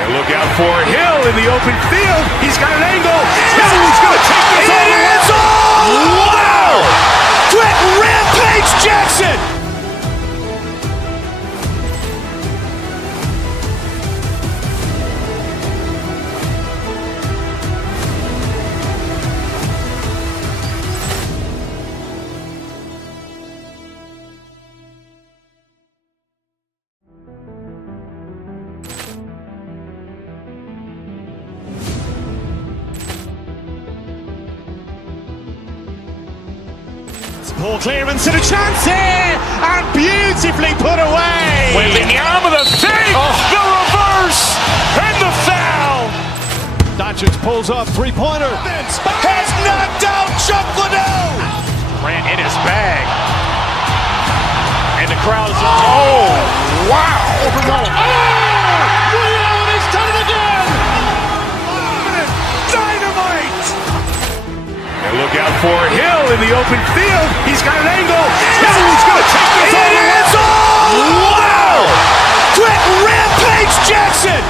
And look out for Hill in the open field. He's got an angle. He's going to take this all the way. Wow! Quick Rampage Jackson. Ball clearance and a chance here, and beautifully put away. Wembanyama the fake, the reverse, and the foul. Doncic pulls up, three-pointer. Has knocked out Chuck Liddell. Grant in his bag. And the crowd's, oh, wow. Rio has done it again. Dynamite. And look out for Hill in the open field. He's got an angle. He's going to take this all the way. Wow! Quick Rampage Jackson.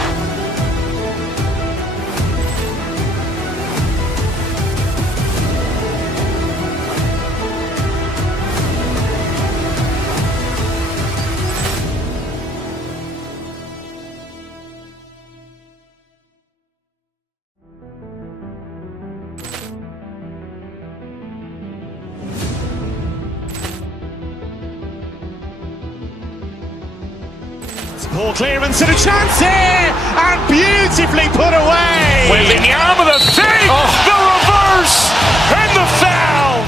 Ball clearance and a chance here, and beautifully put away. Wembanyama the fake, the reverse, and the foul.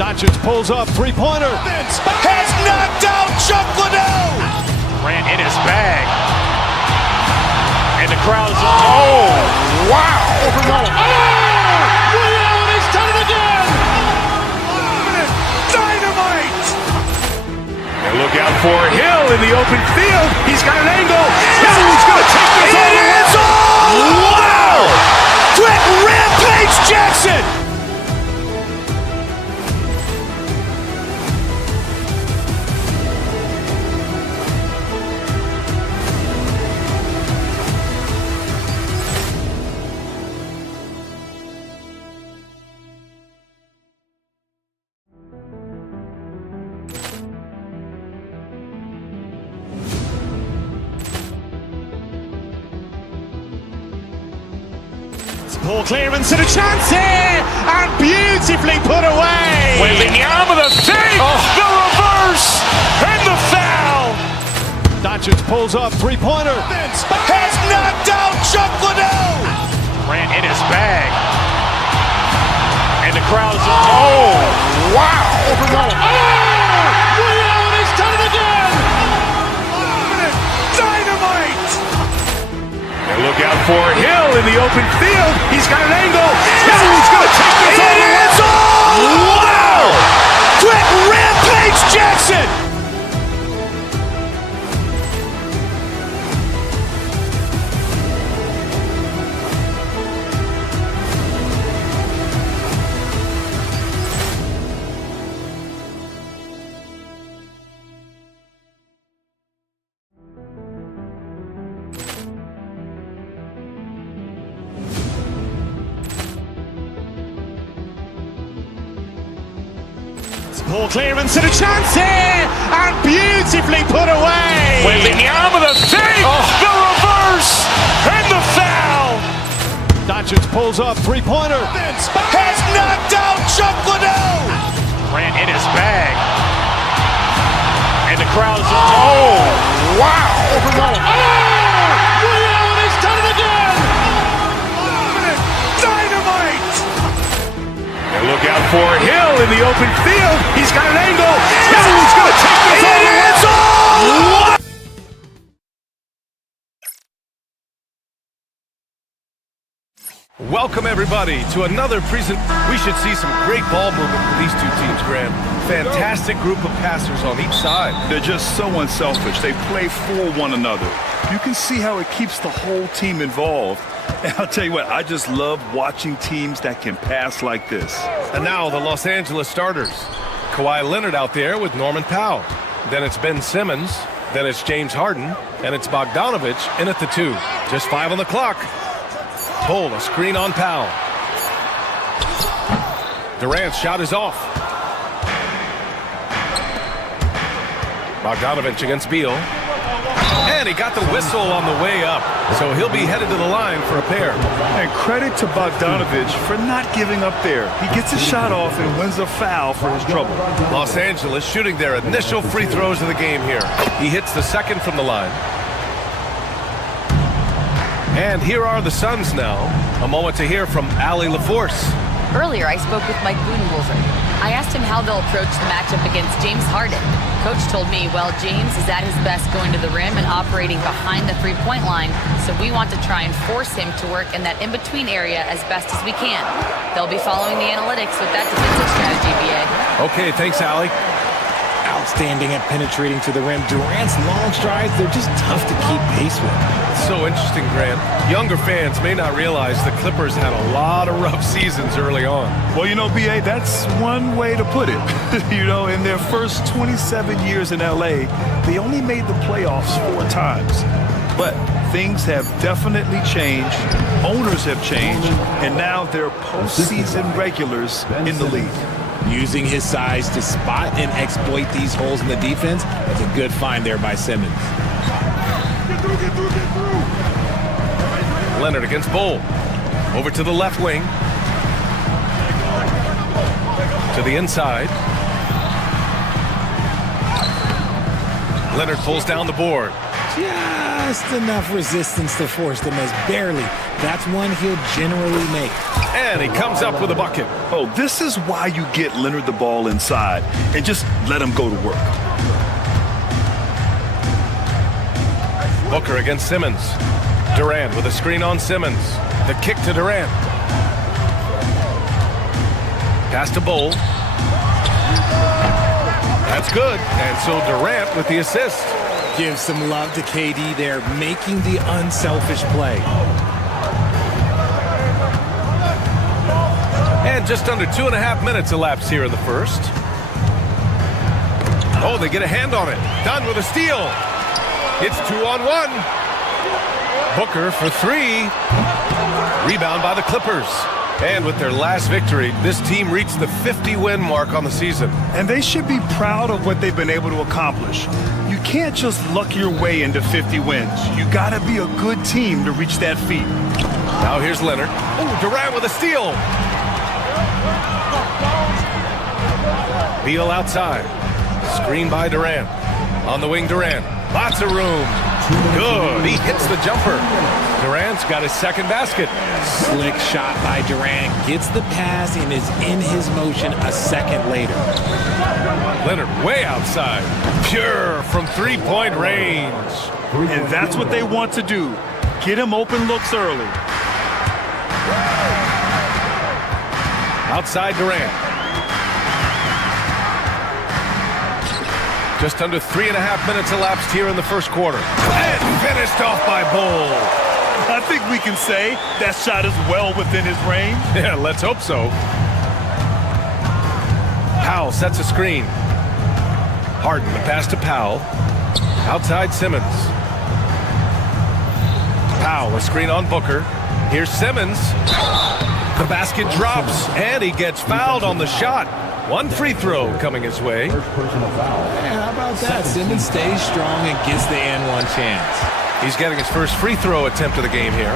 Doncic pulls up, three-pointer. Has knocked out Chuck Liddell. Grant in his bag. And the crowd's, oh, wow. Rio has done it again. Dynamite. And look out for Hill in the open field. He's got an angle. He's going to take this all the way. Wow! Quick Rampage Jackson. Ball clearance and a chance here, and beautifully put away. Wembanyama the fake, the reverse, and the foul. Doncic pulls up, three-pointer. Has knocked out Chuck Liddell. Grant in his bag. And the crowd's, oh, wow. Rio has done it again. Dynamite. And look out for Hill in the open field. He's got an angle. He's going to take this all the way. Wow! Quick Rampage Jackson. Ball clearance and a chance here, and beautifully put away. Waving the arm of the fake, the reverse, and the foul. Doncic pulls up, three-pointer. Has knocked out Chocolate. Ran in his bag. And the crowd is... Oh, wow. Ray Allen has done it again. Dynamite. And look out for Hill in the open field. He's got an angle. He's going to take this all away. It's all. Welcome, everybody, to another We should see some great ball movement from these two teams, Grant. Fantastic group of passers on each side. They're just so unselfish. They play for one another. You can see how it keeps the whole team involved. And I'll tell you what, I just love watching teams that can pass like this. And now the Los Angeles starters. Kawhi Leonard out there with Norman Powell. Then it's Ben Simmons. Then it's James Harden. And it's Bogdanovich in at the 2. Just 5 on the clock. Pull a screen on Powell. Durant's shot is off. Bogdanovich against Beal. And he got the whistle on the way up. So he'll be headed to the line for a pair. And credit to Bogdanovich for not giving up there. He gets a shot off and wins a foul for his trouble. Los Angeles shooting their initial free throws of the game here. He hits the second from the line. And here are the Suns now. A moment to hear from Allie LaForce. Earlier, I spoke with Mike Budenholzer. I asked him how they'll approach the matchup against James Harden. Coach told me, well, James is at his best going to the rim and operating behind the three-point line, so we want to try and force him to work in that in-between area as best as we can. They'll be following the analytics with that defensive strategy, BA. Okay, thanks, Allie. Outstanding at penetrating to the rim. Durant's long strides, they're just tough to keep pace with. So interesting, Grant. Younger fans may not realize the Clippers had a lot of rough seasons early on. Well, you know, BA, that's one way to put it. You know, in their first 27 years in LA, they only made the playoffs 4 times. But things have definitely changed. Owners have changed. And now they're postseason regulars in the league. Using his size to spot and exploit these holes in the defense, that's a good find there by Simmons. Leonard against Bull. Over to the left wing. To the inside. Leonard pulls down the board. Just enough resistance to force them as barely. That's one he'll generally make. And he comes up with a bucket. Oh, this is why you get Leonard the ball inside and just let him go to work. Booker against Simmons. Durant with a screen on Simmons. The kick to Durant. Pass to Bull. That's good. And so Durant with the assist. Give some love to KD there, making the unselfish play. And just under 2.5 minutes elapsed here in the first. Oh, they get a hand on it. Dunn with a steal. It's 2-on-1. Booker for 3. Rebound by the Clippers. And with their last victory, this team reached the 50-win mark on the season. And they should be proud of what they've been able to accomplish. You can't just luck your way into 50 wins. You gotta be a good team to reach that feat. Now here's Leonard. Oh, Durant with a steal. Beal outside. Screen by Durant. On the wing, Durant. Lots of room. Good. He hits the jumper. Durant's got his second basket. Slick shot by Durant. Gets the pass and is in his motion a second later. Leonard way outside. Pure from three-point range. And that's what they want to do. Get him open looks early. Outside Durant. Just under 3.5 minutes elapsed here in the first quarter. And finished off by Bull. I think we can say that shot is well within his range. Yeah, let's hope so. Powell sets a screen. Harden, the pass to Powell. Outside Simmons. Powell, a screen on Booker. Here's Simmons. The basket drops, and he gets fouled on the shot. One free throw coming his way. First personal foul. Man, how about that? Simmons stays strong and gets the and one chance. He's getting his first free throw attempt of the game here.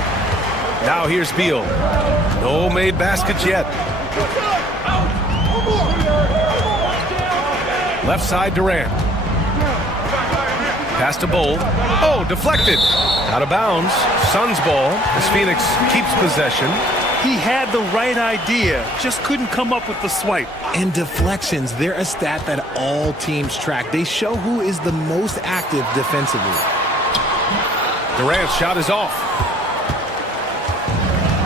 Now here's Beal. No made baskets yet. Left side Durant. Pass to Bowl. Oh, deflected. Out of bounds. Suns ball as Phoenix keeps possession. He had the right idea, just couldn't come up with the swipe. And deflections, they're a stat that all teams track. They show who is the most active defensively. Durant's shot is off.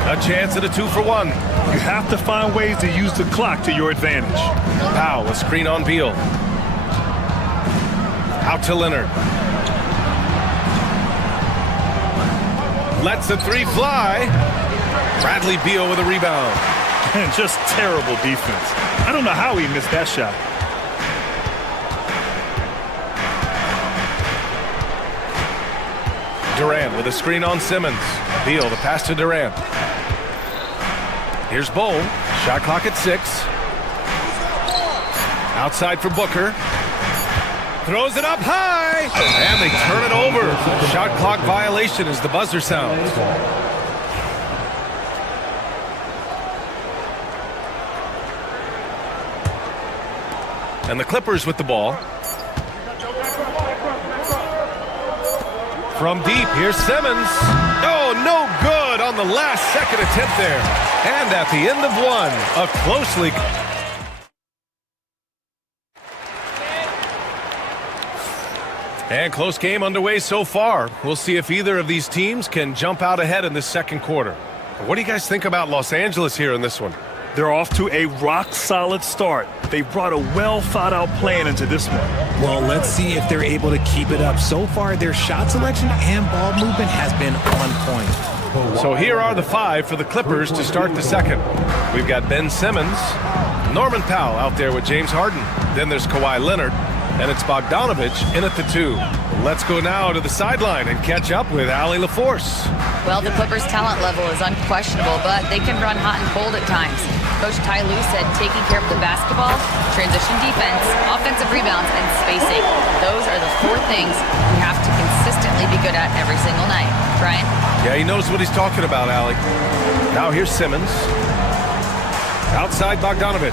A chance at a 2-for-1. You have to find ways to use the clock to your advantage. Powell, a screen on Beal. Out to Leonard. Lets the three fly. Bradley Beal with a rebound. And just terrible defense. I don't know how he missed that shot. Durant with a screen on Simmons. Beal, the pass to Durant. Here's Bowl. Shot clock at 6. Outside for Booker. Throws it up high. And they turn it over. Shot clock violation as the buzzer sounds. And the Clippers with the ball. From deep, here's Simmons. Oh, no good on the last second attempt there. And at the end of one, a closely... And close game underway so far. We'll see if either of these teams can jump out ahead in this second quarter. What do you guys think about Los Angeles here in this one? They're off to a rock-solid start. They brought a well-thought-out plan into this one. Well, let's see if they're able to keep it up. So far, their shot selection and ball movement has been on point. So here are the 5 for the Clippers to start the second. We've got Ben Simmons, Norman Powell out there with James Harden. Then there's Kawhi Leonard, and it's Bogdanovich in at the 2. Let's go now to the sideline and catch up with Allie LaForce. Well, the Clippers' talent level is unquestionable, but they can run hot and cold at times. Coach Ty Lue said taking care of the basketball, transition defense, offensive rebounds, and spacing. Those are the 4 things you have to consistently be good at every single night. Brian? Yeah, he knows what he's talking about, Allie. Now here's Simmons. Outside Bogdanovich.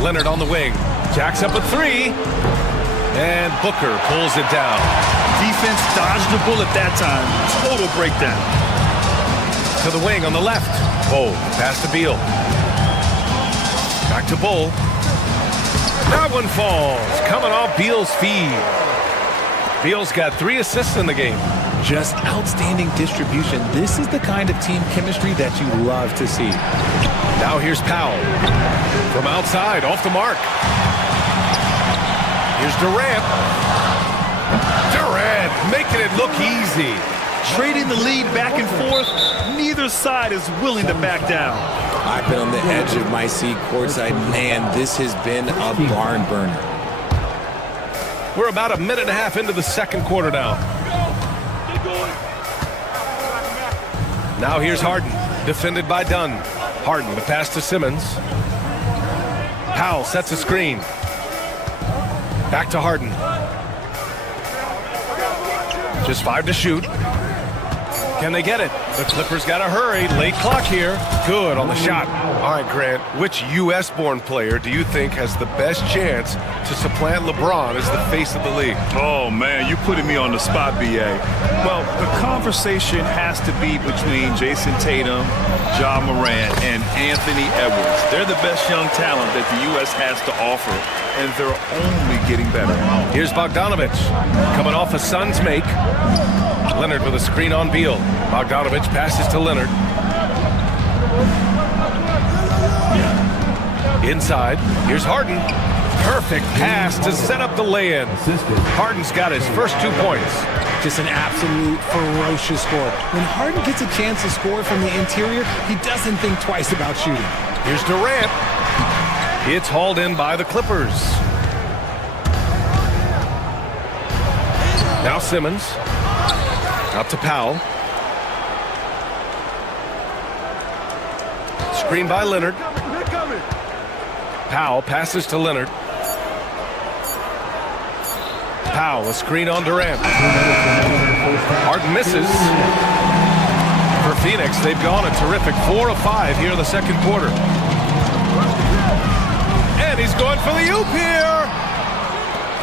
Leonard on the wing. Jacks up a 3. And Booker pulls it down. Defense dodged the bullet that time. Total breakdown. To the wing on the left. Oh, pass to Beal. Back to Bull. That one falls. Coming off Beal's feed. Beal's got 3 assists in the game. Just outstanding distribution. This is the kind of team chemistry that you love to see. Now here's Powell. From outside, off the mark. Here's Durant. Durant making it look easy. Trading the lead back and forth, neither side is willing to back down. I've been on the edge of my seat courtside. Man, this has been a barn burner. We're about a minute and a half into the second quarter now. Now here's Harden, defended by Dunn. Harden, the pass to Simmons. Powell sets a screen. Back to Harden. Just 5 to shoot. Can they get it? The Clippers got to hurry. Late clock here. Good on the shot. All right, Grant, which U.S.-born player do you think has the best chance to supplant LeBron as the face of the league? Oh, man, you're putting me on the spot, B.A. Well, the conversation has to be between Jason Tatum, Ja Morant, and Anthony Edwards. They're the best young talent that the U.S. has to offer, and they're only getting better. Here's Bogdanovich coming off a Suns make. Leonard with a screen on Beal. Bogdanovich passes to Leonard. Inside, here's Harden. Perfect pass to set up the lay-in. Harden's got his first 2 points. Just an absolute ferocious score. When Harden gets a chance to score from the interior, he doesn't think twice about shooting. Here's Durant. It's hauled in by the Clippers. Now Simmons. Out to Powell. screen by Leonard. Powell passes to Leonard. Powell, a screen on Durant. Harden misses. For Phoenix, they've gone a terrific 4 of 5 here in the second quarter. And he's going for the oop here.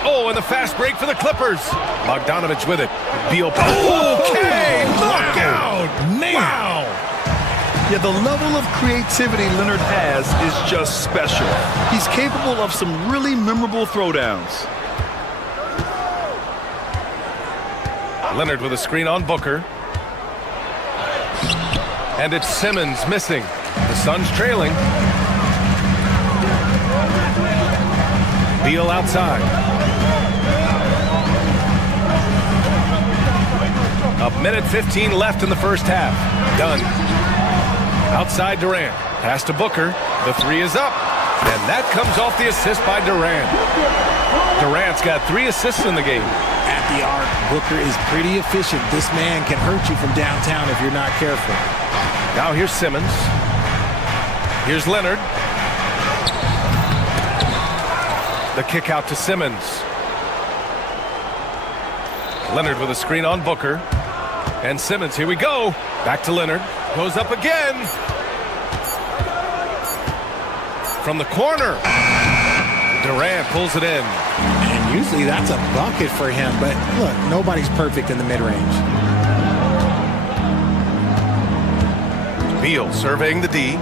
Oh, and the fast break for the Clippers. Bogdanovich with it. Beal. Okay, look out. Man. Wow. Yeah, the level of creativity Leonard has is just special. He's capable of some really memorable throwdowns. Leonard with a screen on Booker. And it's Simmons missing. The Suns trailing. Beal outside. A minute 15 left in the first half. Done. Outside Durant. Pass to Booker. The three is up. And that comes off the assist by Durant. Durant's got 3 assists in the game. At the arc, Booker is pretty efficient. This man can hurt you from downtown if you're not careful. Now here's Simmons. Here's Leonard. The kick out to Simmons. Leonard with a screen on Booker. And Simmons, here we go. Back to Leonard. Goes up again. From the corner. Durant pulls it in. And usually that's a bucket for him. But look, nobody's perfect in the mid-range. Beal surveying the D.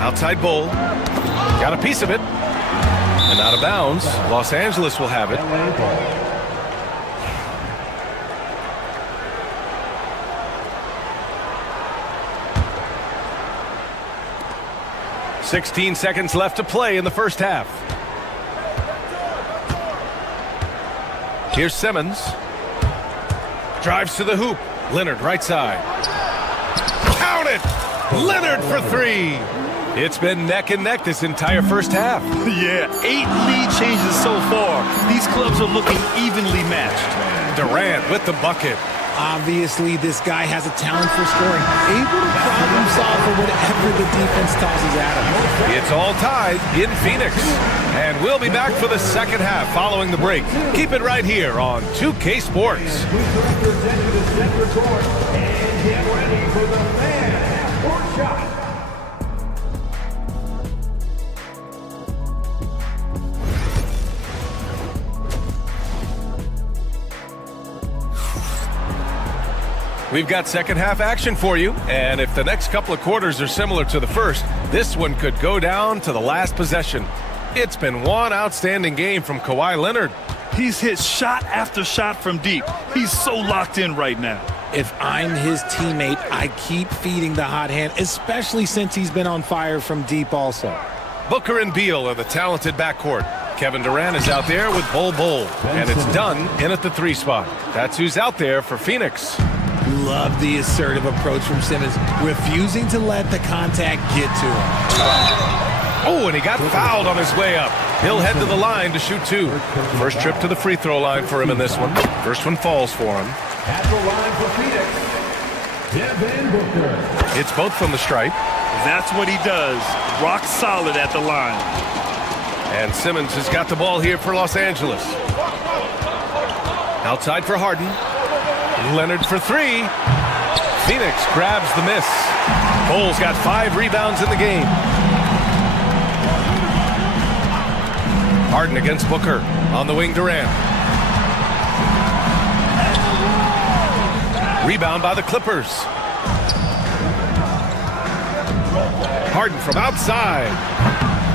Outside Bull. Got a piece of it. And out of bounds. Los Angeles will have it. "16 seconds left to play in the first half. Here's Simmons. Drives to the hoop. Leonard right side. Count it! Leonard for 3. It's been neck and neck this entire first half. Yeah, 8 lead changes so far. These clubs are looking evenly matched. Durant with the bucket. Obviously, this guy has a talent for scoring. Able to problem solve for whatever the defense tosses at him. It's all tied in Phoenix. And we'll be back for the second half following the break. Keep it right here on 2K Sports. We represent to the center court and get ready for the fan half-court shot. We've got second half action for you, and if the next couple of quarters are similar to the first, this one could go down to the last possession. It's been one outstanding game from Kawhi Leonard. He's hit shot after shot from deep. He's so locked in right now. If I'm his teammate, I keep feeding the hot hand, especially since he's been on fire from deep also. Booker and Beal are the talented backcourt. Kevin Durant is out there with Bull, and it's done in at the 3 spot. That's who's out there for Phoenix. Love the assertive approach from Simmons, refusing to let the contact get to him. Oh, and he got fouled on his way up. He'll head to the line to shoot 2. First trip to the free throw line for him in this one. First one falls for him. At the line for Phoenix, Devin Booker. It's both from the stripe. That's what he does. Rock solid at the line. And Simmons has got the ball here for Los Angeles. Outside for Harden. Leonard for 3. Phoenix grabs the miss. Bull's got 5 rebounds in the game. Harden against Booker. On the wing, Durant. Rebound by the Clippers. Harden from outside.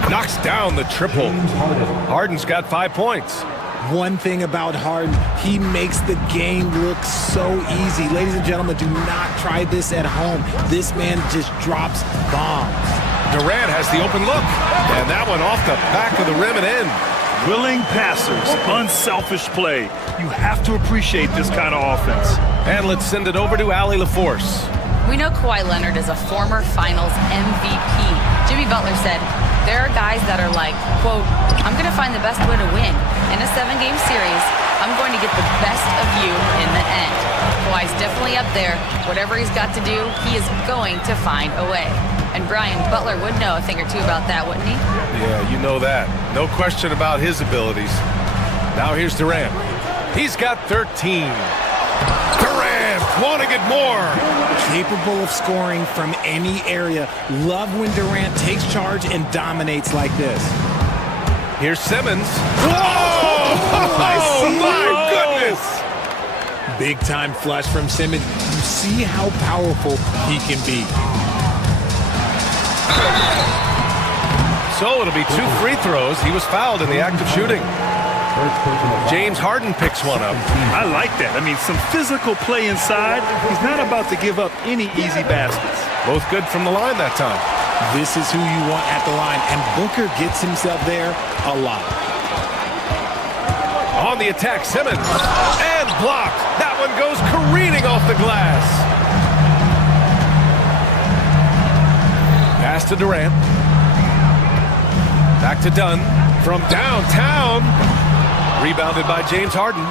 Knocks down the triple. Harden's got 5 points. One thing about Harden, he makes the game look so easy. Ladies and gentlemen, do not try this at home. This man just drops bombs. Durant has the open look, and that one off the back of the rim and in. Willing passers, unselfish play. You have to appreciate this kind of offense. And let's send it over to Allie LaForce. We know Kawhi Leonard is a former Finals MVP. Jimmy Butler said, there are guys that are like, quote, I'm going to find the best way to win. In a 7-game series, I'm going to get the best of you in the end. Kawhi's definitely up there. Whatever he's got to do, he is going to find a way. And Brian Butler would know a thing or two about that, wouldn't he? Yeah, you know that. No question about his abilities. Now here's Durant. He's got 13. Durant wanting it more. Capable of scoring from any area. Love when Durant takes charge and dominates like this. Here's Simmons. Whoa! Oh, my goodness! Big time flush from Simmons. You see how powerful he can be. So it'll be 2 free throws. He was fouled in the act of shooting. James Harden picks one up. I like that. I mean, some physical play inside. He's not about to give up any easy baskets. Both good from the line that time. This is who you want at the line, and Booker gets himself there a lot. On the attack, Simmons. And blocked. That one goes careening off the glass. Pass to Durant. Back to Dunn. From downtown. Rebounded by James Harden.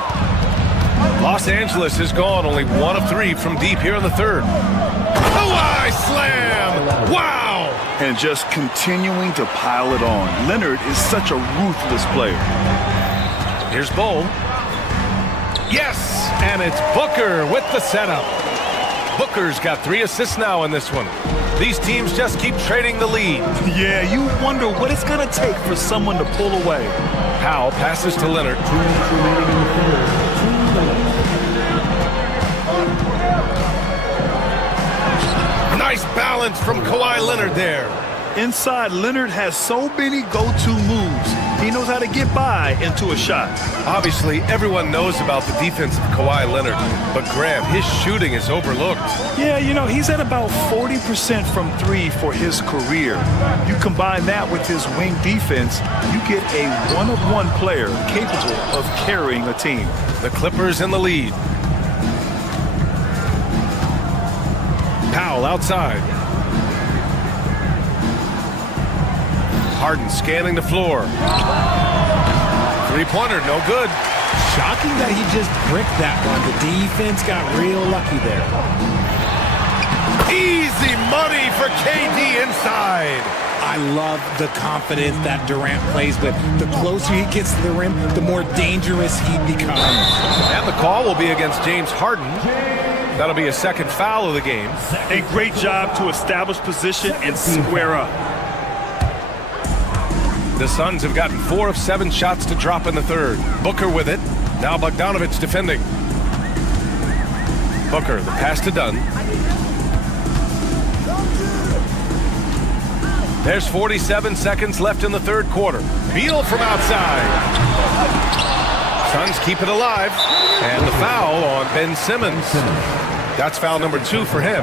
Los Angeles is gone. Only 1 of 3 from deep here in the third. Kawhi slam! Wow! And just continuing to pile it on. Leonard is such a ruthless player. Here's Bull. Yes! And it's Booker with the setup. Booker's got 3 assists now in this one. These teams just keep trading the lead. Yeah, you wonder what it's going to take for someone to pull away. Powell passes to Leonard. Nice balance from Kawhi Leonard there. Inside, Leonard has so many go-to moves. He knows how to get by into a shot. Obviously, everyone knows about the defense of Kawhi Leonard, but Graham, his shooting is overlooked. Yeah, you know, he's at about 40% from 3 for his career. You combine that with his wing defense, you get a one-of-one player capable of carrying a team. The Clippers in the lead. Powell outside. Harden scanning the floor. Three-pointer, no good. Shocking that he just bricked that one. The defense got real lucky there. Easy money for KD inside. I love the confidence that Durant plays with. The closer he gets to the rim, the more dangerous he becomes. And the call will be against James Harden. That'll be a second foul of the game. A great job to establish position and square up. The Suns have gotten 4 of 7 shots to drop in the third. Booker with it. Now Bogdanović defending. Booker, the pass to Dunn. There's 47 seconds left in the third quarter. Beal from outside. Suns keep it alive. And the foul on Ben Simmons. That's foul number 2 for him.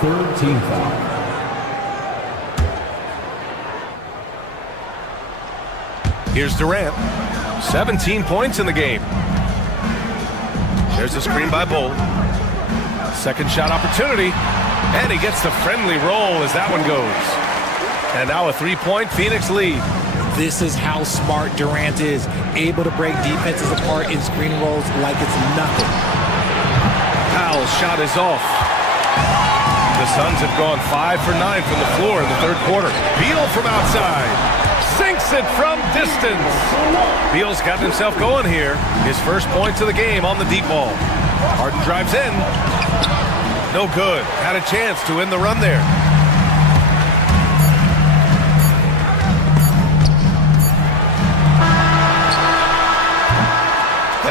Third team foul. Here's Durant. 17 points in the game. There's a screen by Bull. Second shot opportunity. And he gets the friendly roll as that one goes. And now a 3-point Phoenix lead. This is how smart Durant is. Able to break defenses apart in screen rolls like it's nothing. Powell's shot is off. The Suns have gone 5 for 9 from the floor in the third quarter. Beal from outside. Sinks it from distance. Beal's got himself going here. His first points of the game on the deep ball. Harden drives in. No good. Had a chance to end the run there.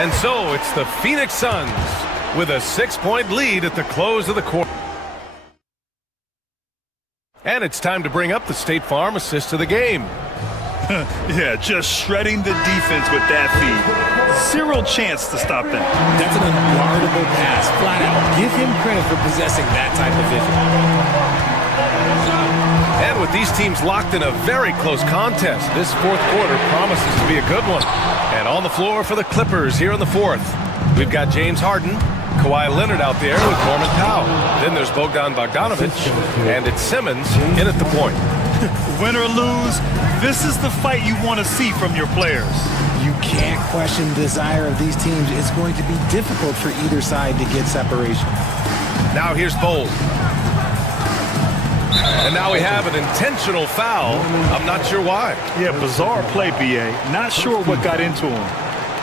And so it's the Phoenix Suns with a 6-point lead at the close of the quarter. And it's time to bring up the State Farm assist of the game. Yeah, just shredding the defense with that feed. Zero chance to stop that. That's an unguardable pass, flat out. Give him credit for possessing that type of vision. And with these teams locked in a very close contest, this fourth quarter promises to be a good one. And on the floor for the Clippers here in the fourth, we've got James Harden, Kawhi Leonard out there with Norman Powell. Then there's Bogdanović, and it's Simmons in at the point. Win or lose, this is the fight you want to see from your players. You can't question the desire of these teams. It's going to be difficult for either side to get separation. Now here's Bowles. And now we have an intentional foul. I'm not sure why. Yeah, bizarre play, B.A. Not sure what got into him.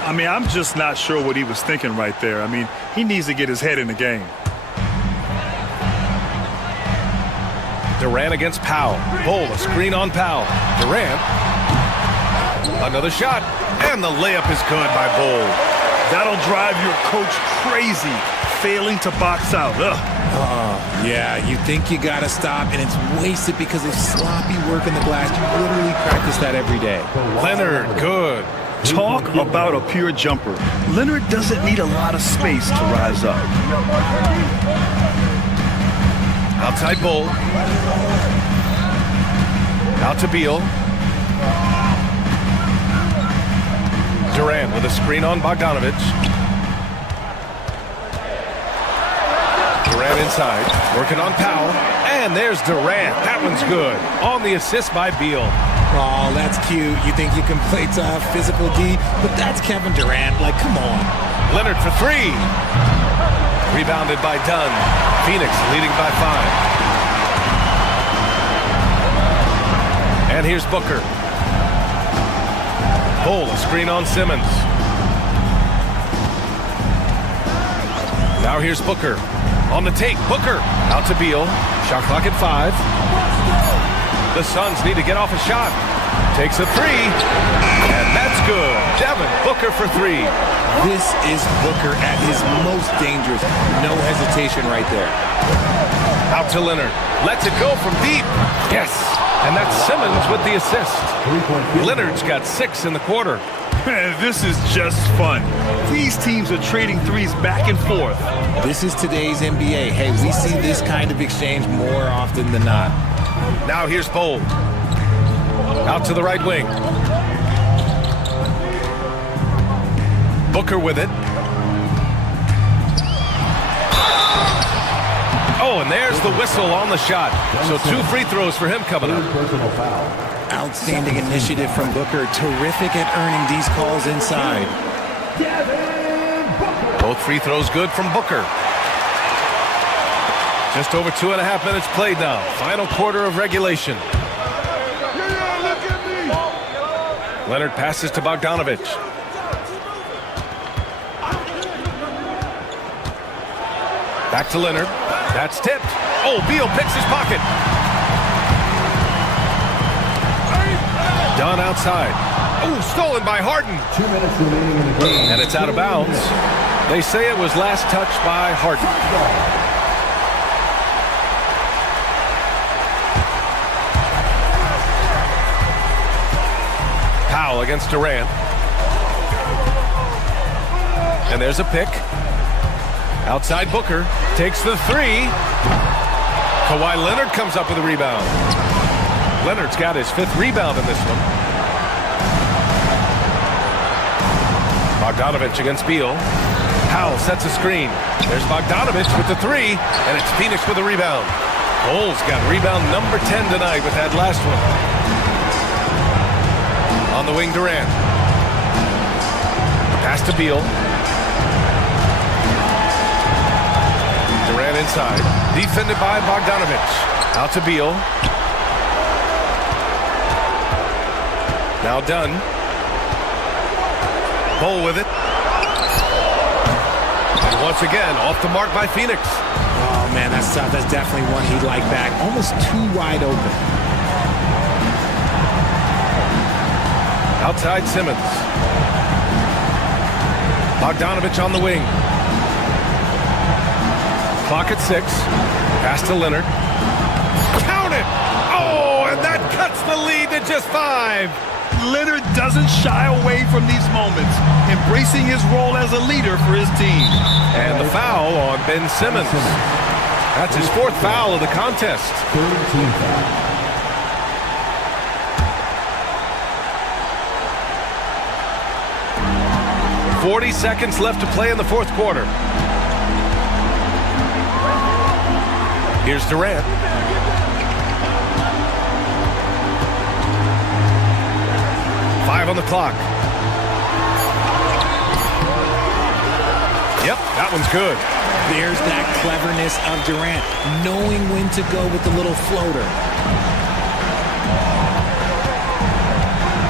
I mean, I'm just not sure what he was thinking right there. I mean, he needs to get his head in the game. Durant against Powell. Bowles, a screen on Powell. Durant. Another shot. And the layup is good by Bowles. That'll drive your coach crazy, failing to box out. Yeah, you think you got to stop, and it's wasted because of sloppy work in the glass. You literally practice that every day. Leonard, good. Talk about a pure jumper. Leonard doesn't need a lot of space to rise up. Outside Bowles. Out to Beal. Durant with a screen on Bogdanovich. Durant inside, working on Powell. And there's Durant. That one's good. On the assist by Beal. Oh, that's cute. You think you can play tough, physical D, but that's Kevin Durant. Like, come on. Leonard for three. Rebounded by Dunn. Phoenix leading by 5. And here's Booker. Bowles, a screen on Simmons. Now here's Booker. On the take, Booker. Out to Beal. Shot clock at 5. The Suns need to get off a shot. Takes a three. And that's good. Devin Booker for 3. This is Booker at his most dangerous. No hesitation right there. Out to Leonard. Lets it go from deep. Yes. And that's Simmons with the assist. Leonard's got 6 in the quarter. Man, this is just fun. These teams are trading threes back and forth. This is today's NBA. Hey, we see this kind of exchange more often than not. Now here's Bowles. Out to the right wing. Booker with it. Oh, and there's the whistle on the shot. So 2 free throws for him coming up. Outstanding initiative from Booker. Terrific at earning these calls inside. Both free throws good from Booker. Just over 2.5 minutes played now. Final quarter of regulation. Leonard passes to Bogdanovich. Back to Leonard. That's tipped. Oh, Beal picks his pocket. Dunn outside. Oh, stolen by Harden. 2 minutes remaining in the game. And it's out of bounds. They say it was last touched by Harden. Powell against Durant. And there's a pick. Outside Booker. Takes the 3. Kawhi Leonard comes up with a rebound. Leonard's got his 5th rebound in this one. Bogdanovich against Beal. Powell sets a screen. There's Bogdanovich with the 3, and it's Phoenix with a rebound. Bowles got rebound number 10 tonight with that last one. On the wing, Durant. Pass to Beal. Durant inside. Defended by Bogdanovich. Out to Beal. Now Dunn. Bowles with it. And once again, off the mark by Phoenix. Oh, man, that's tough. That's definitely one he'd like back. Almost too wide open. Outside Simmons. Bogdanovich on the wing. Clock at 6. Pass to Leonard. Count it! Oh, and that cuts the lead to just 5. Leonard doesn't shy away from these moments, embracing his role as a leader for his team. And the foul on Ben Simmons. That's his 4th foul of the contest. 13 foul. 40 seconds left to play in the 4th quarter. Here's Durant. Five on the clock. That one's good. There's that cleverness of Durant, knowing when to go with the little floater.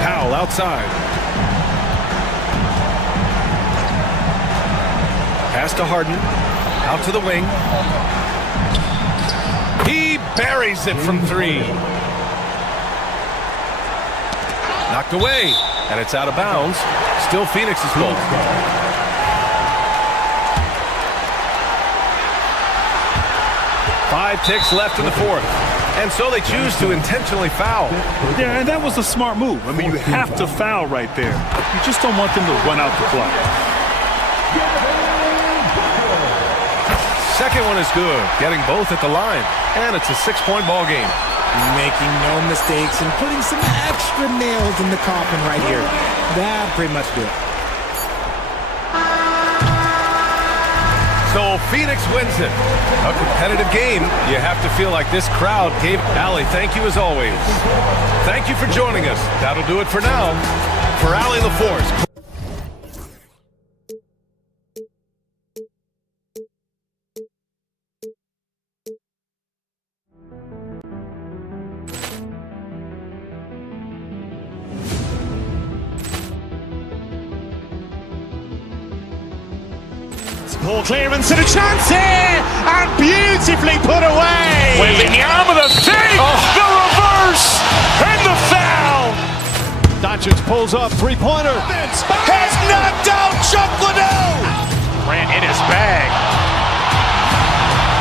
Powell outside. Pass to Harden. Out to the wing. He buries it from three. Knocked away. And it's out of bounds. Still Phoenix's fault. 5 ticks left in the fourth. And so they choose to intentionally foul. Yeah, and that was a smart move. I mean, you have to foul right there. You just don't want them to run out the clock. Second one is good. Getting both at the line. And it's a 6-point ball game. Making no mistakes and putting some extra nails in the coffin right here. That pretty much do it. So Phoenix wins it. A competitive game. You have to feel like this crowd gave. Allie, thank you as always. Thank you for joining us. That'll do it for now. For Allie LaForce. Ball clearance and a chance here, and beautifully put away. Wembanyama the fake, the reverse, and the foul. Doncic pulls up, three-pointer. Has knocked out Chuck Liddell. Ran in his bag.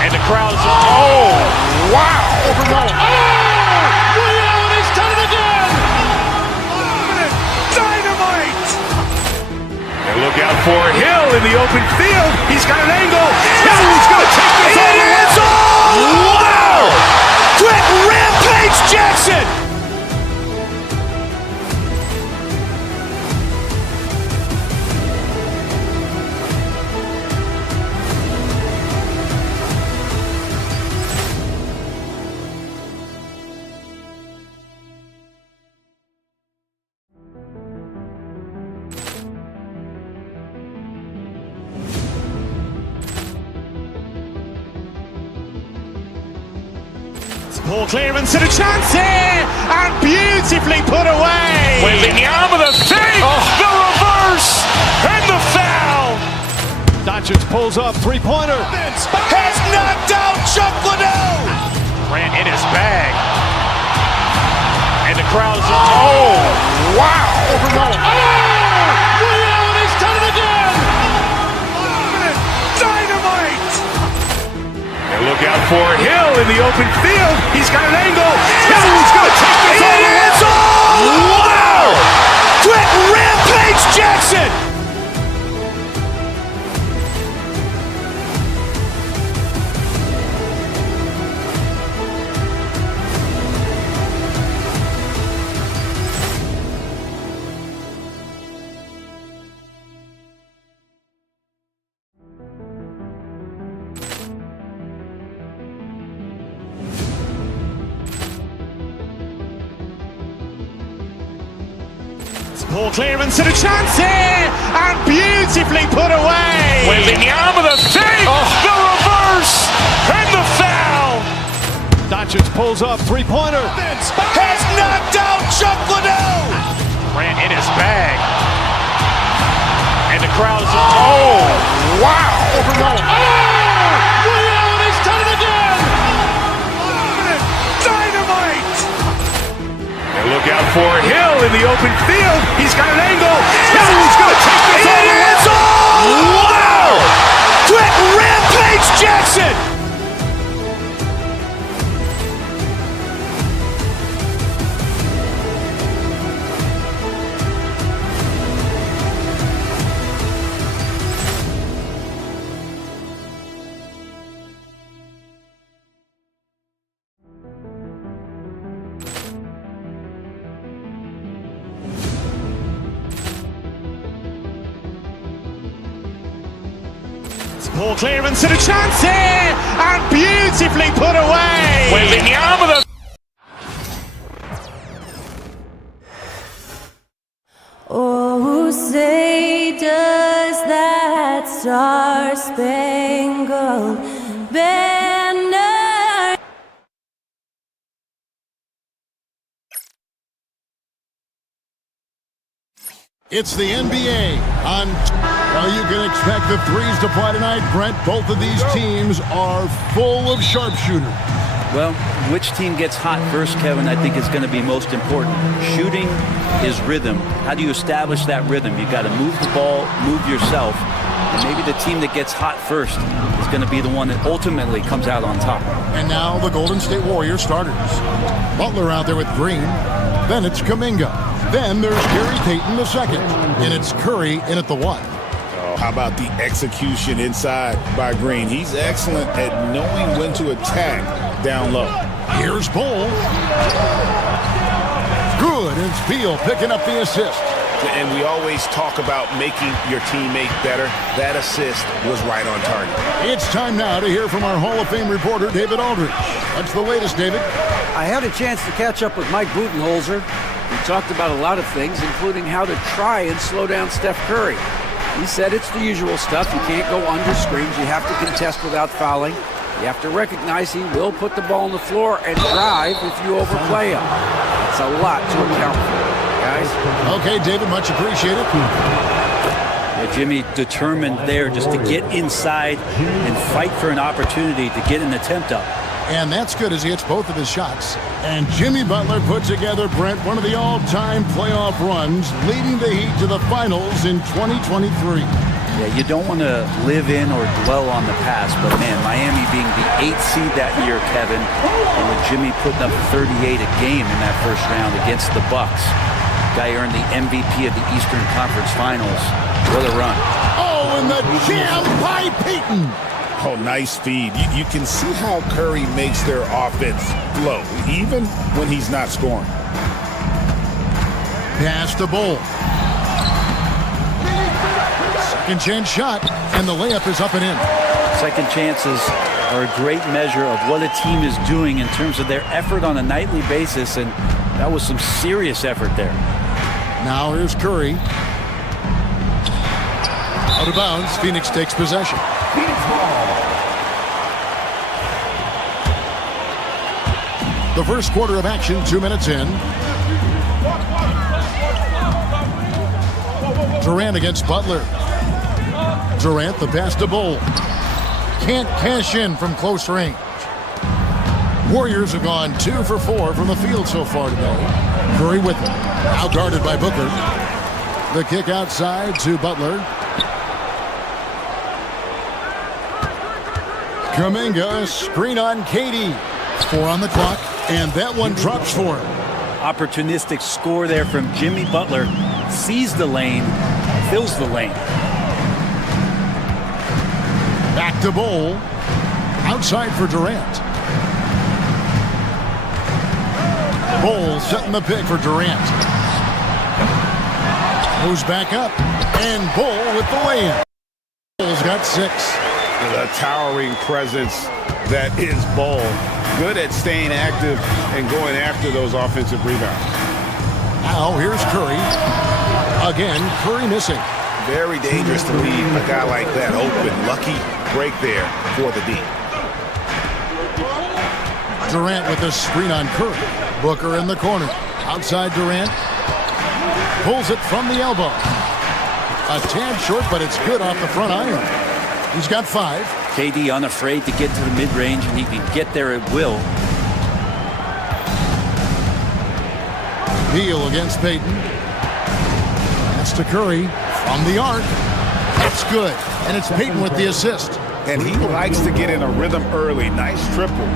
And the crowd is, oh, wow. Reality's done it again. Dynamite. And look out for Hill in the open field. He's got an angle. He's going to take this all the way. Wow! Quick Rampage Jackson! Ball clearance and a chance here, and beautifully put away. Wembanyama the fake, the reverse, and the foul. Doncic pulls up, three-pointer. Has knocked out Chuck Liddell. Ran in his bag. And the crowd is, oh, wow. Reality's done it again. Dynamite. And look out for Hill in the open field. He's got an angle. He's going to take this all the way. Wow! Quick Rampage Jackson! Ball clearance and a chance here, and beautifully put away. Wembanyama the fake, the reverse, and the foul. Doncic pulls up, three-pointer. Has knocked out Chuck Liddell. Ran in his bag. And the crowd is, oh, wow. Reality's done it again. Dynamite. And look out for Hill in the open field. He's got an angle. He's going to take this all the way. Wow! Quick Rampage Jackson! Ball clearance and a chance here, and beautifully put away. Wembanyama the. Oh, say does that star Star-Spangled Banner. It's the NBA on. Well, you can expect the threes to fly tonight, Brent. Both of these teams are full of sharpshooters. Well, which team gets hot first, Kevin, I think is going to be most important. Shooting is rhythm. How do you establish that rhythm? You've got to move the ball, move yourself, and maybe the team that gets hot first is going to be the one that ultimately comes out on top. And now the Golden State Warriors starters. Butler out there with Green. Then it's Kuminga. Then there's Gary Payton the second. And it's Curry in at the one. Oh, how about the execution inside by Green? He's excellent at knowing when to attack down low. Here's Bull. Good. It's Beal picking up the assist. And we always talk about making your teammate better. That assist was right on target. It's time now to hear from our Hall of Fame reporter, David Aldridge. What's the latest, David? I had a chance to catch up with Mike Budenholzer. We talked about a lot of things, including how to try and slow down Steph Curry. He said it's the usual stuff. You can't go under screens. You have to contest without fouling. You have to recognize he will put the ball on the floor and drive if you overplay him. It's a lot to account for, guys. Okay, David, much appreciated. Yeah, Jimmy determined there just to get inside and fight for an opportunity to get an attempt up. And that's good as he hits both of his shots. And Jimmy Butler put together, Brent, one of the all-time playoff runs, leading the Heat to the finals in 2023. Yeah, you don't want to live in or dwell on the past, but man, Miami being the 8th seed that year, Kevin, and with Jimmy putting up 38 a game in that first round against the Bucks. Guy earned the MVP of the Eastern Conference Finals. What a run. Oh, and the jam by Payton. Oh, nice feed. You can see how Curry makes their offense flow, even when he's not scoring. Pass the Bull. Second chance shot, and the layup is up and in. Second chances are a great measure of what a team is doing in terms of their effort on a nightly basis, and that was some serious effort there. Now here's Curry. Out of bounds, Phoenix takes possession. The first quarter of action, 2 minutes in. Durant against Butler. Durant, the pass to Bull. Can't cash in from close range. Warriors have gone 2 for 4 from the field so far today. Curry with it. Now guarded by Booker. The kick outside to Butler. Kuminga, screen on Katie. 4 on the clock, and that one drops for him. Opportunistic score there from Jimmy Butler. Sees the lane, fills the lane. Back to Bull. Outside for Durant. Bull setting the pick for Durant. Moves back up, and Bull with the lay-in. Bull's got 6. The towering presence that is Bull. Good at staying active and going after those offensive rebounds. Now here's Curry. Again, Curry missing. Very dangerous to leave a guy like that open. Lucky break there for the D. Durant with the screen on Curry. Booker in the corner. Outside Durant. Pulls it from the elbow. A tad short, but it's good off the front iron. He's got 5. KD unafraid to get to the mid-range, and he can get there at will. Beal against Payton. That's to Curry from the arc. That's good. And it's Payton with the assist. And he likes to get in a rhythm early. Nice triple.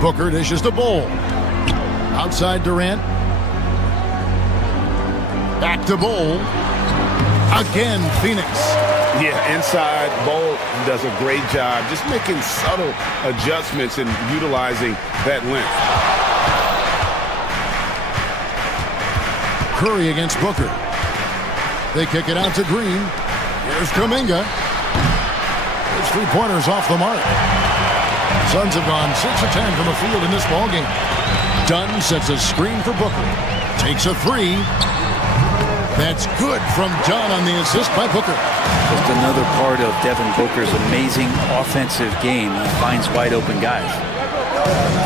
Booker dishes the Bull. Outside Durant. Back to Bull. Again, Phoenix. Yeah, inside, Bull does a great job just making subtle adjustments and utilizing that length. Curry against Booker. They kick it out to Green. Here's Kuminga. His 3-pointers off the mark. Suns have gone 6 of 10 from the field in this ballgame. Dunn sets a screen for Booker. Takes a 3. That's good from Dunn on the assist by Booker. Just another part of Devin Booker's amazing offensive game. He finds wide open guys.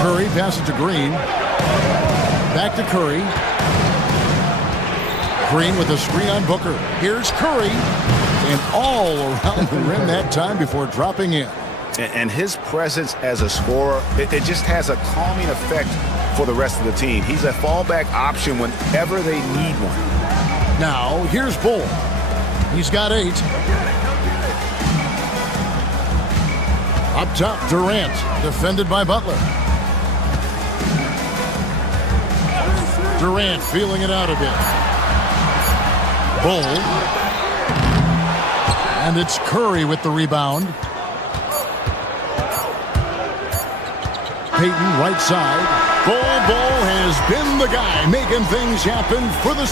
Curry passes to Green. Back to Curry. Green with a screen on Booker. Here's Curry. And all around the rim that time before dropping in. And his presence as a scorer, it just has a calming effect for the rest of the team. He's a fallback option whenever they need one. Now, here's Bull. He's got 8. Up top, Durant, defended by Butler. Durant feeling it out a bit. Bull. And it's Curry with the rebound. Payton, right side. Bull has been the guy making things happen for the...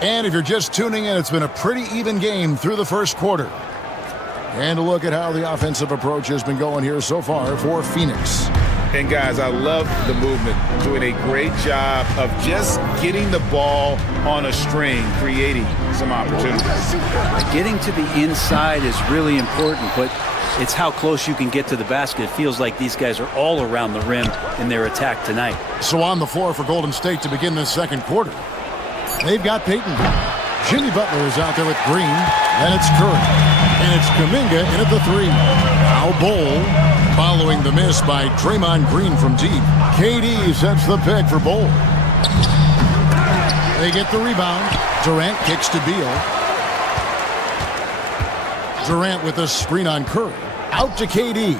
And if you're just tuning in, it's been a pretty even game through the first quarter. And a look at how the offensive approach has been going here so far for Phoenix. And guys, I love the movement, doing a great job of just getting the ball on a string, creating some opportunities. Getting to the inside is really important, but it's how close you can get to the basket. It feels like these guys are all around the rim in their attack tonight. So on the floor for Golden State to begin this second quarter. They've got Payton. Jimmy Butler is out there with Green. And it's Curry. And it's Kuminga in at the 3. Now Bull following the miss by Draymond Green from deep. KD sets the pick for Bull. They get the rebound. Durant kicks to Beal. Durant with a screen on Curry. Out to KD.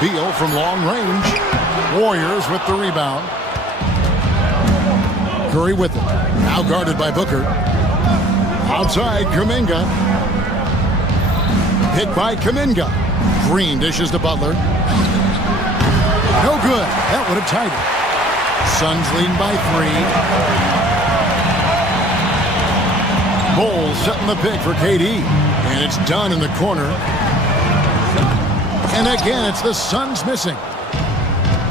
Beal from long range. Warriors with the rebound. Curry with it. Now guarded by Booker. Outside, Kuminga. Hit by Kuminga. Green dishes to Butler. No good. That would have tied it. Suns leading by 3. Bull setting the pick for KD. And it's done in the corner. And again, it's the Suns missing.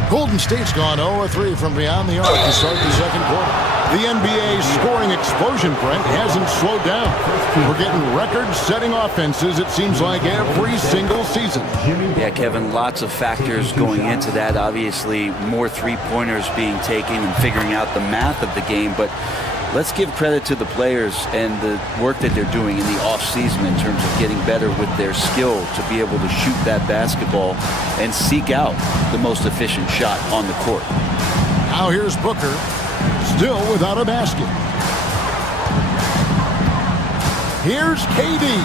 Golden State's gone 0-3 from beyond the arc to start the second quarter. The NBA scoring explosion, Brent, hasn't slowed down. We're getting record-setting offenses, it seems like, every single season. Yeah, Kevin, lots of factors going into that. Obviously, more three-pointers being taken and figuring out the math of the game. But let's give credit to the players and the work that they're doing in the offseason in terms of getting better with their skill to be able to shoot that basketball and seek out the most efficient shot on the court. Now here's Booker, still without a basket. Here's KD.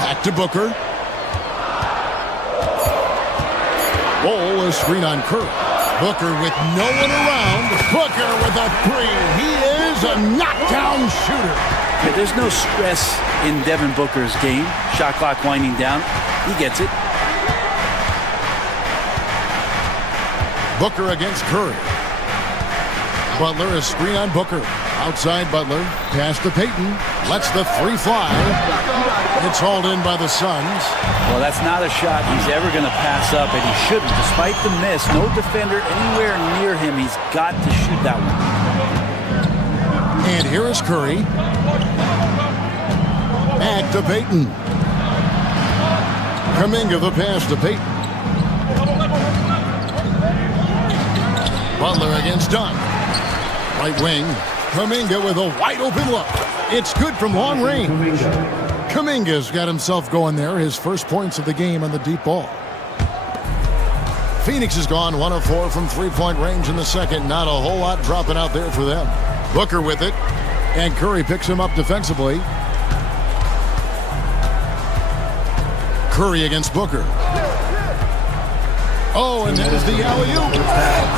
Back to Booker. Bull is screen on Curry. Booker with no one around. Booker with a 3. He is a knockdown shooter. Yeah, there's no stress in Devin Booker's game. Shot clock winding down. He gets it. Booker against Curry. Butler is screen on Booker. Outside Butler. Pass to Payton. Lets the 3 fly. It's hauled in by the Suns. Well, that's not a shot he's ever going to pass up, and he shouldn't. Despite the miss, no defender anywhere near him. He's got to shoot that one. And here is Curry. Back to Payton. Kuminga the pass to Payton. Butler against Dunn. Right wing. Kuminga with a wide open look. It's good from long range. Kuminga's got himself going there. His first points of the game on the deep ball. Phoenix has gone 1 of 4 from three-point range in the second. Not a whole lot dropping out there for them. Booker with it. And Curry picks him up defensively. Curry against Booker. Oh, and that is the alley-oop.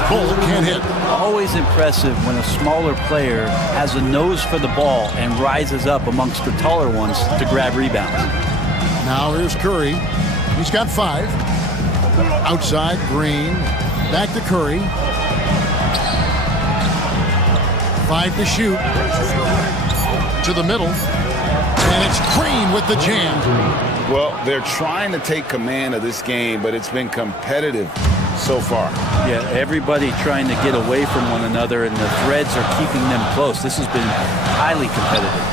Bull can't hit. Always impressive when a smaller player has a nose for the ball and rises up amongst the taller ones to grab rebounds. Now here's Curry. He's got 5. Outside, Green. Back to Curry. 5 to shoot. To the middle. And it's Green with the jam. Well, they're trying to take command of this game, but it's been competitive so far. Yeah, everybody trying to get away from one another, and the threads are keeping them close. This has been highly competitive.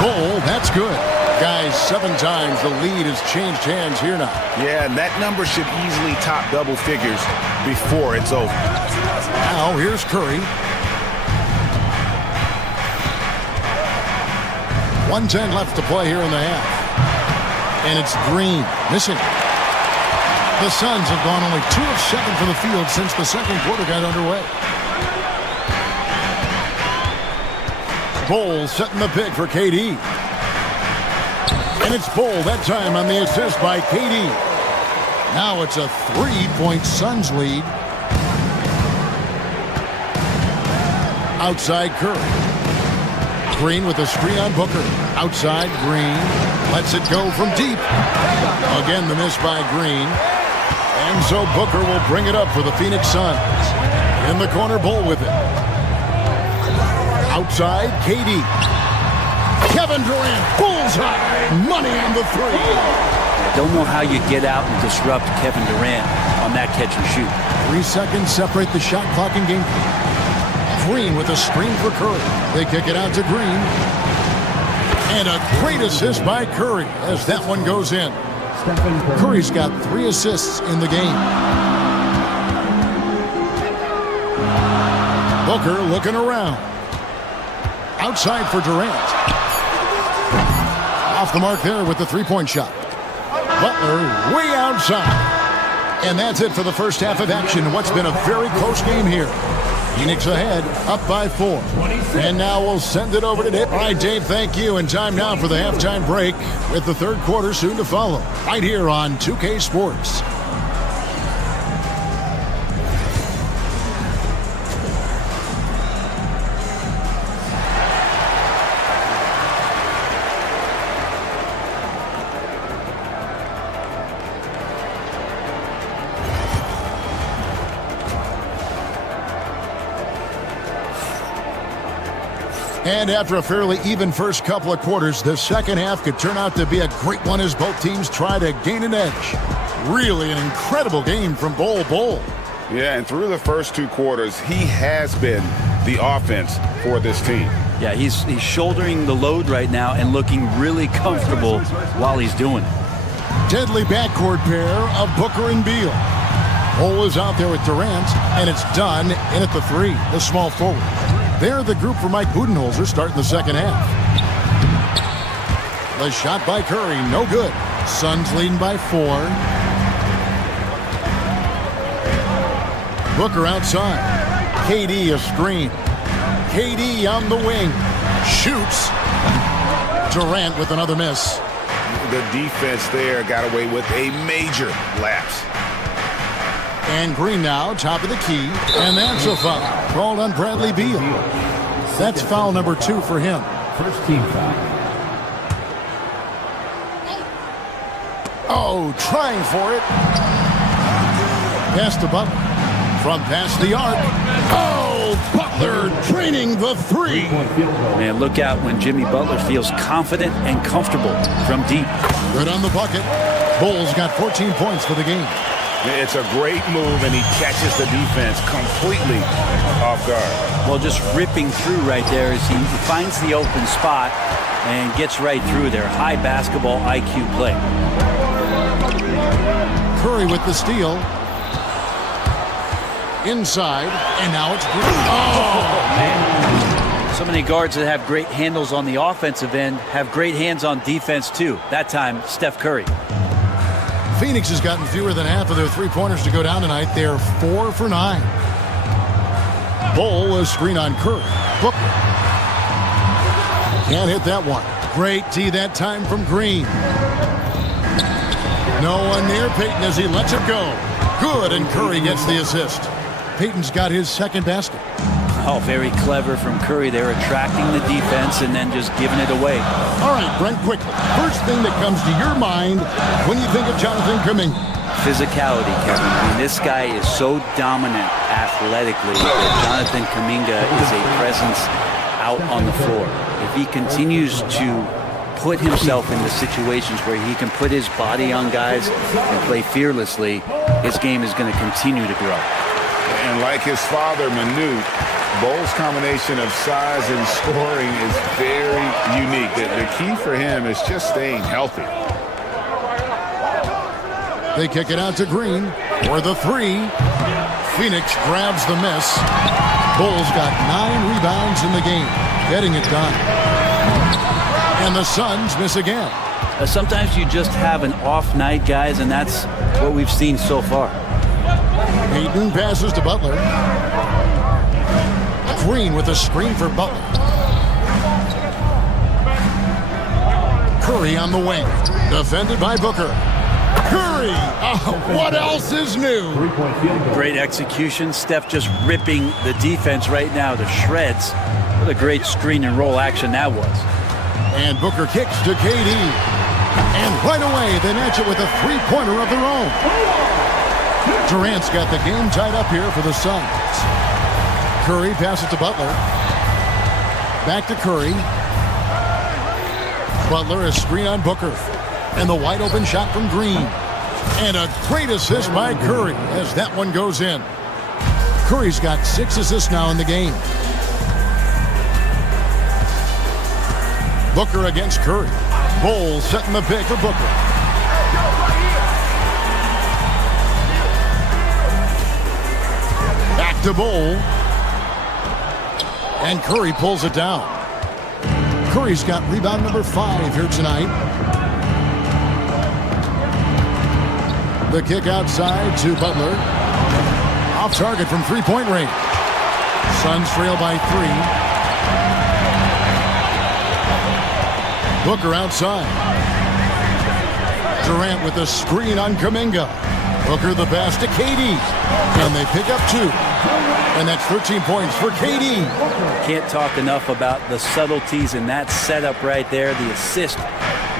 Goal, that's good. Guys, 7 times the lead has changed hands here now. Yeah, and that number should easily top double figures before it's over. Now, here's Curry. 1:10 left to play here in the half. And it's Green, missing. The Suns have gone only 2 of 7 from the field since the second quarter got underway. Bowles setting the pick for KD. And it's Bowles that time on the assist by KD. Now it's a 3-point Suns lead. Outside Curry. Green with a screen on Booker. Outside Green. Lets it go from deep. Again the miss by Green. And so Booker will bring it up for the Phoenix Suns. In the corner, Ball with it. Outside, KD. Kevin Durant, bullseye. Money on the 3. I don't know how you get out and disrupt Kevin Durant on that catch and shoot. 3 seconds separate the shot clock and game. Green with a screen for Curry. They kick it out to Green. And a great assist by Curry as that one goes in. Curry's got 3 assists in the game. Booker looking around. Outside for Durant. Off the mark there with the 3-point shot. Butler way outside. And that's it for the first half of action. What's been a very close game here. Phoenix ahead, up by 4. And now we'll send it over to Dave. All right, Dave, thank you. And time now for the halftime break with the third quarter soon to follow. Right here on 2K Sports. And after a fairly even first couple of quarters, the second half could turn out to be a great one as both teams try to gain an edge. Really an incredible game from Bol. Yeah, and through the first 2 quarters, he has been the offense for this team. Yeah, he's shouldering the load right now and looking really comfortable while he's doing it. Deadly backcourt pair of Booker and Beal. Bol is out there with Durant, and it's done in at the 3, the small forward. They're the group for Mike Budenholzer starting the second half. The shot by Curry, no good. Suns leading by 4. Booker outside. KD a screen. KD on the wing. Shoots. Durant with another miss. The defense there got away with a major lapse. And Green now, top of the key. And that's a foul. Called on Bradley Beal. That's foul number 2 for him. First team foul. Oh, trying for it. Pass to Butler. From past the arc. Oh, Butler draining the 3. Man, look out when Jimmy Butler feels confident and comfortable from deep. Good on the bucket. Bulls got 14 points for the game. It's a great move, and he catches the defense completely off guard. Well, just ripping through right there as he finds the open spot and gets right through there. High basketball IQ play. Curry with the steal. Inside, and now it's Green. Oh, man. So many guards that have great handles on the offensive end have great hands on defense, too. That time, Steph Curry. Phoenix has gotten fewer than half of their 3-pointers to go down tonight. They're 4 for 9. Bol, a screen on Curry. Booker. Can't hit that one. Great tee that time from Green. No one near Payton as he lets it go. Good, and Curry gets the assist. Payton's got his second basket. Oh, very clever from Curry. They're attracting the defense and then just giving it away. All right, Brent, quickly. First thing that comes to your mind when you think of Jonathan Kuminga. Physicality, Kevin. I mean, this guy is so dominant athletically that Jonathan Kuminga is a presence out on the floor. If he continues to put himself into situations where he can put his body on guys and play fearlessly, his game is going to continue to grow. And like his father, Manute, Bowles' combination of size and scoring is very unique. The key for him is just staying healthy. They kick it out to Green for the three. Phoenix grabs the miss. Bulls got 9 rebounds in the game, getting it done. And the Suns miss again. Sometimes you just have an off night, guys, and that's what we've seen so far. Payton passes to Butler. Green with a screen for Butler. Curry on the wing, defended by Booker. Curry! Oh, what else is new? Great execution. Steph just ripping the defense right now to shreds. What a great screen and roll action that was. And Booker kicks to KD. And right away, they match it with a three-pointer of their own. Durant's got the game tied up here for the Suns. Curry passes to Butler. Back to Curry. Butler, a screen on Booker. And the wide open shot from Green. And a great assist by Curry as that one goes in. Curry's got 6 assists now in the game. Booker against Curry. Bowles setting the pick for Booker. Back to Bowles. And Curry pulls it down. Curry's got rebound number 5 here tonight. The kick outside to Butler. Off target from three-point range. Suns trail by 3. Booker outside. Durant with a screen on Kuminga. Booker the pass to KD. And they pick up 2. And that's 13 points for KD. Can't talk enough about the subtleties in that setup right there. The assist,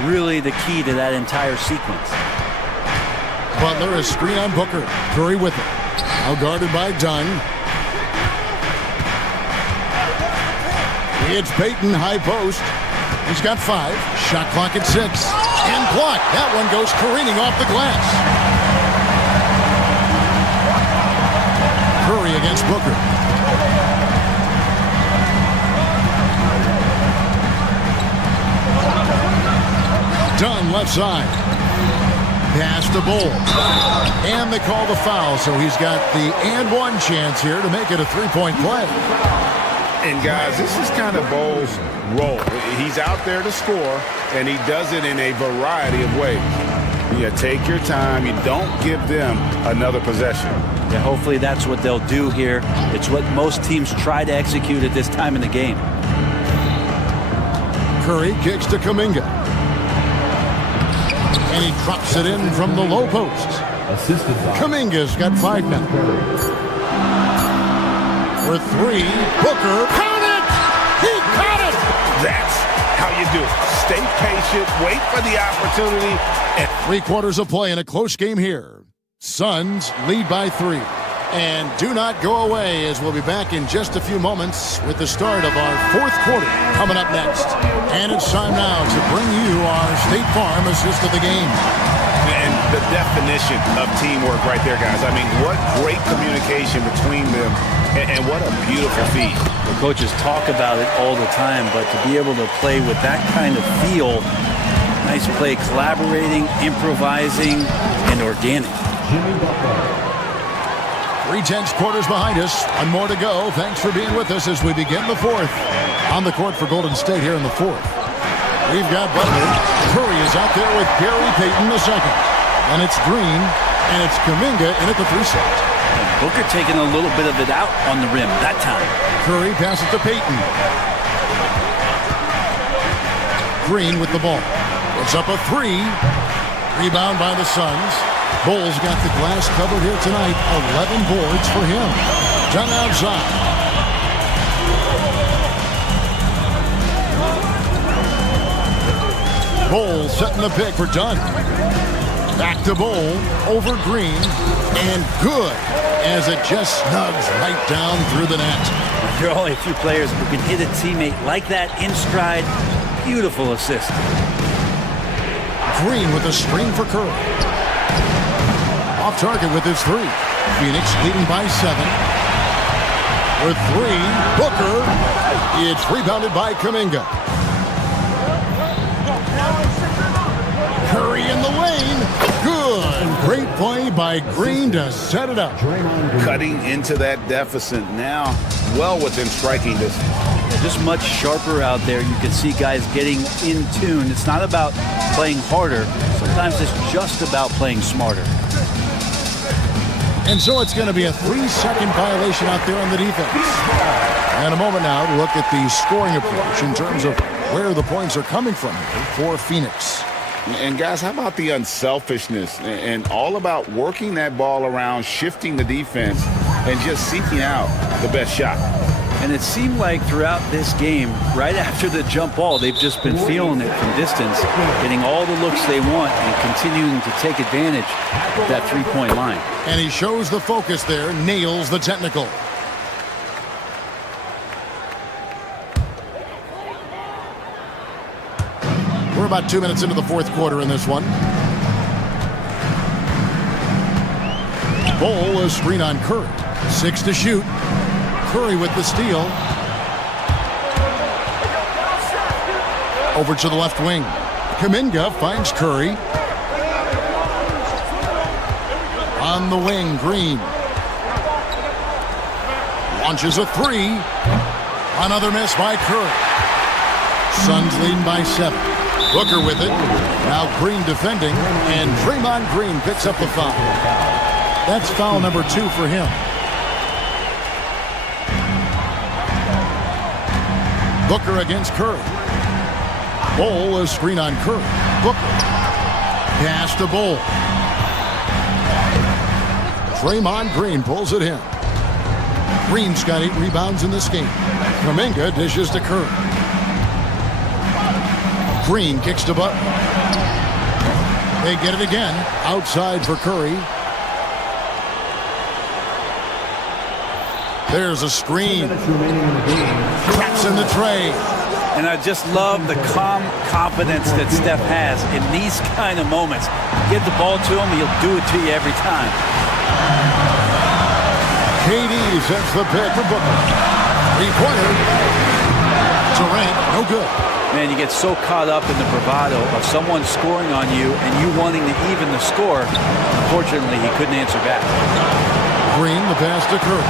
really the key to that entire sequence. Butler a screen on Booker. Curry with it. Now guarded by Dunn. It's Payton, high post. He's got 5. Shot clock at 6. And blocked. That one goes careening off the glass. Curry against Booker. Dunn left side. Pass to Bowles. And they call the foul, so he's got the and one chance here to make it a three-point play. And guys, this is kind of Bowles' role. He's out there to score, and he does it in a variety of ways. You take your time. You don't give them another possession. Yeah, hopefully that's what they'll do here. It's what most teams try to execute at this time in the game. Curry kicks to Kuminga. And he drops it in from the low post. Kuminga's got 5 now. For 3, Booker. Count it! He caught it! That's how you do it. Stay patient, wait for the opportunity. And 3 quarters of play in a close game here. Suns lead by 3. And do not go away, as we'll be back in just a few moments with the start of our 4th quarter coming up next. And it's time now to bring you our State Farm assist of the game. And the definition of teamwork right there, guys. I mean, what great communication between them, and what a beautiful feat. The coaches talk about it all the time, but to be able to play with that kind of feel, nice play, collaborating, improvising, and organic. 3/10 quarters behind us. 1 more to go. Thanks for being with us as we begin the 4th. On the court for Golden State here in the 4th. We've got Butler. Curry is out there with Gary Payton II. And it's Green. And it's Kuminga in at the 3 set. Booker taking a little bit of it out on the rim that time. Curry passes to Payton. Green with the ball. It's up a 3. Rebound by the Suns. Bowles got the glass covered here tonight. 11 boards for him. Dunn outside. Bowles setting the pick for Dunn. Back to Bowles. Over Green. And good as it just snugs right down through the net. There are only a few players who can hit a teammate like that in stride. Beautiful assist. Green with a screen for Curry. Off target with his three. Phoenix leading by 7. With 3, Booker. It's rebounded by Kuminga. Curry in the lane. Good. Great play by Green to set it up. Cutting into that deficit now, well within striking distance. Just much sharper out there. You can see guys getting in tune. It's not about playing harder. Sometimes it's just about playing smarter. And so it's going to be a 3-second violation out there on the defense. And a moment now to look at the scoring approach in terms of where the points are coming from here for Phoenix. And guys, how about the unselfishness and all about working that ball around, shifting the defense, and just seeking out the best shot. And it seemed like throughout this game, right after the jump ball, they've just been feeling it from distance, getting all the looks they want and continuing to take advantage of that three-point line. And he shows the focus there, nails the technical. We're about 2 minutes into the fourth quarter in this one. Ball, a screen on Curry. 6 to shoot. Curry with the steal. Over to the left wing. Kuminga finds Curry. On the wing, Green. Launches a 3. Another miss by Curry. Suns leading by 7. Booker with it. Now Green defending. And Draymond Green picks up the foul. That's foul number 2 for him. Booker against Curry. Bol, a screen on Curry. Booker. Pass to Bol. Draymond Green pulls it in. Green's got 8 rebounds in this game. Kuminga dishes to Curry. Green kicks to Butler. They get it again. Outside for Curry. There's a screen. Traps in the tray. And I just love the calm confidence that Steph has in these kind of moments. Give the ball to him, he'll do it to you every time. KD sets the pick for Booker. 3-pointer. Durant, no good. Man, you get so caught up in the bravado of someone scoring on you and you wanting to even the score. Unfortunately, he couldn't answer back. Green, the pass to Curry.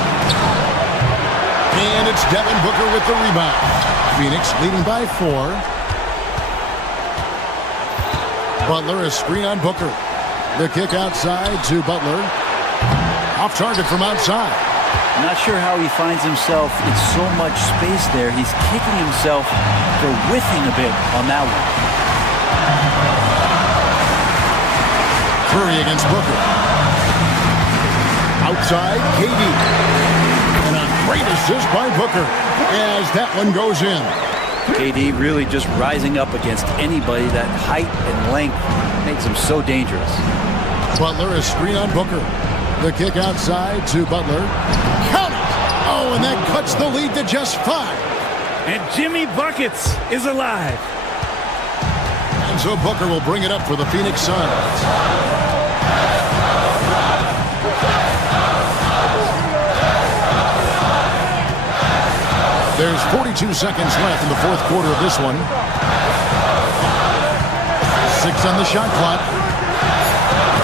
And it's Devin Booker with the rebound. Phoenix leading by 4. Butler, a screen on Booker. The kick outside to Butler. Off target from outside. I'm not sure how he finds himself in so much space there. He's kicking himself for whiffing a bit on that one. Curry against Booker. Outside, KD. And a great assist by Booker as that one goes in. KD really just rising up against anybody. That height and length makes him so dangerous. Butler, a screen on Booker. The kick outside to Butler. Count it! Oh, and that cuts the lead to just 5. And Jimmy Buckets is alive. And so Booker will bring it up for the Phoenix Suns. There's 42 seconds left in the fourth quarter of this one. 6 on the shot clock.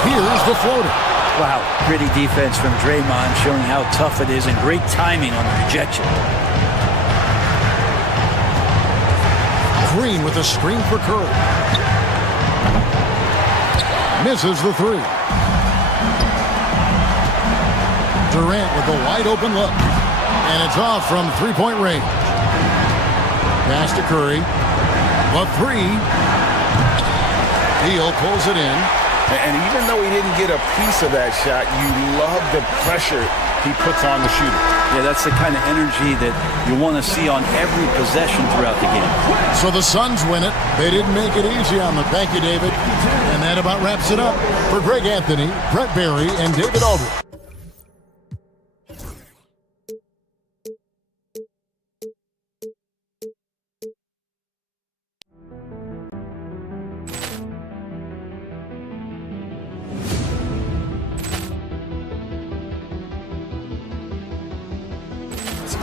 Here's the floater. Wow, gritty defense from Draymond, showing how tough it is and great timing on the rejection. Green with a screen for Curry. Misses the 3. Durant with a wide open look. And it's off from 3-point range. Pass to Curry. A 3. Beal pulls it in. And even though he didn't get a piece of that shot, you love the pressure he puts on the shooter. Yeah, that's the kind of energy that you want to see on every possession throughout the game. So the Suns win it. They didn't make it easy on them. Thank you, David. And that about wraps it up. For Greg Anthony, Brett Barry, and David Aldridge.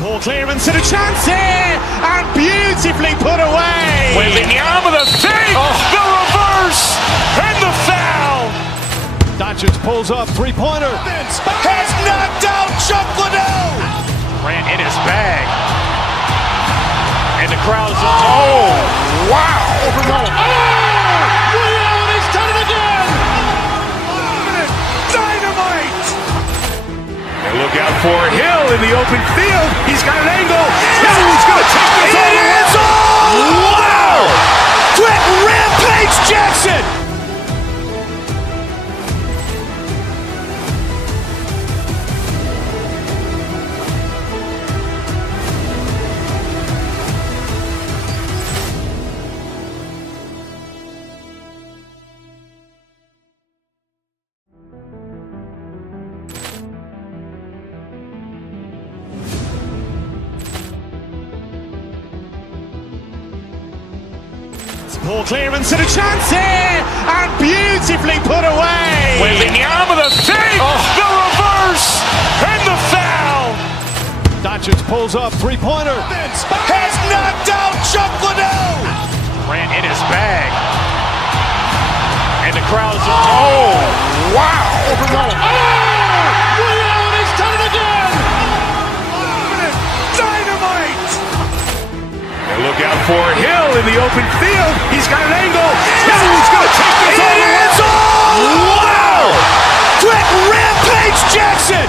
Ball clearance and a chance here, and beautifully put away. Wembanyama the fake, the reverse, and the foul. Doncic pulls up, three-pointer. Has knocked out Chuck Liddell. Grant in his bag. And the crowd's wow. He's done it again. Dynamite. And look out for Hill in the open field. He's got an angle. He's going to take this all the way. Wow. Quick Rampage Jackson. Ball clearance and a chance here, and beautifully put away. Wembanyama the fake, the reverse, and the foul. Doncic pulls up, three-pointer. Has knocked out Chuck Liddell. Grant in his bag. And the crowd's wow. He's done it again. Dynamite. And look out for Hill in the open field. He's got an angle. He's going to take this all the way. Wow. Quick Rampage Jackson.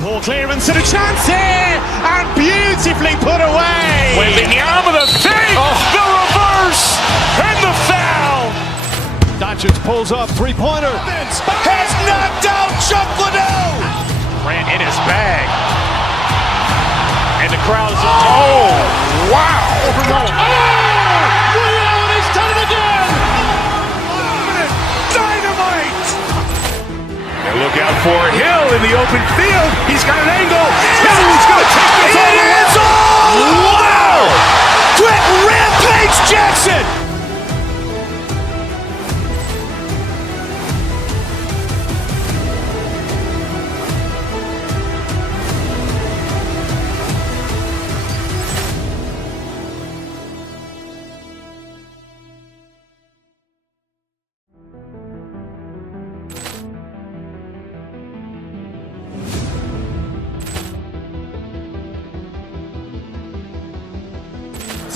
Ball clearance and a chance here, and beautifully put away. Wembanyama the fake, the reverse, and the foul. Doncic pulls up, three-pointer. Has knocked out Chuck Liddell. Grant in his bag. And the crowd's wow. He's done it again. Dynamite. And look out for Hill in the open field. He's got an angle. He's going to take this all the way. Wow. Quick Rampage Jackson.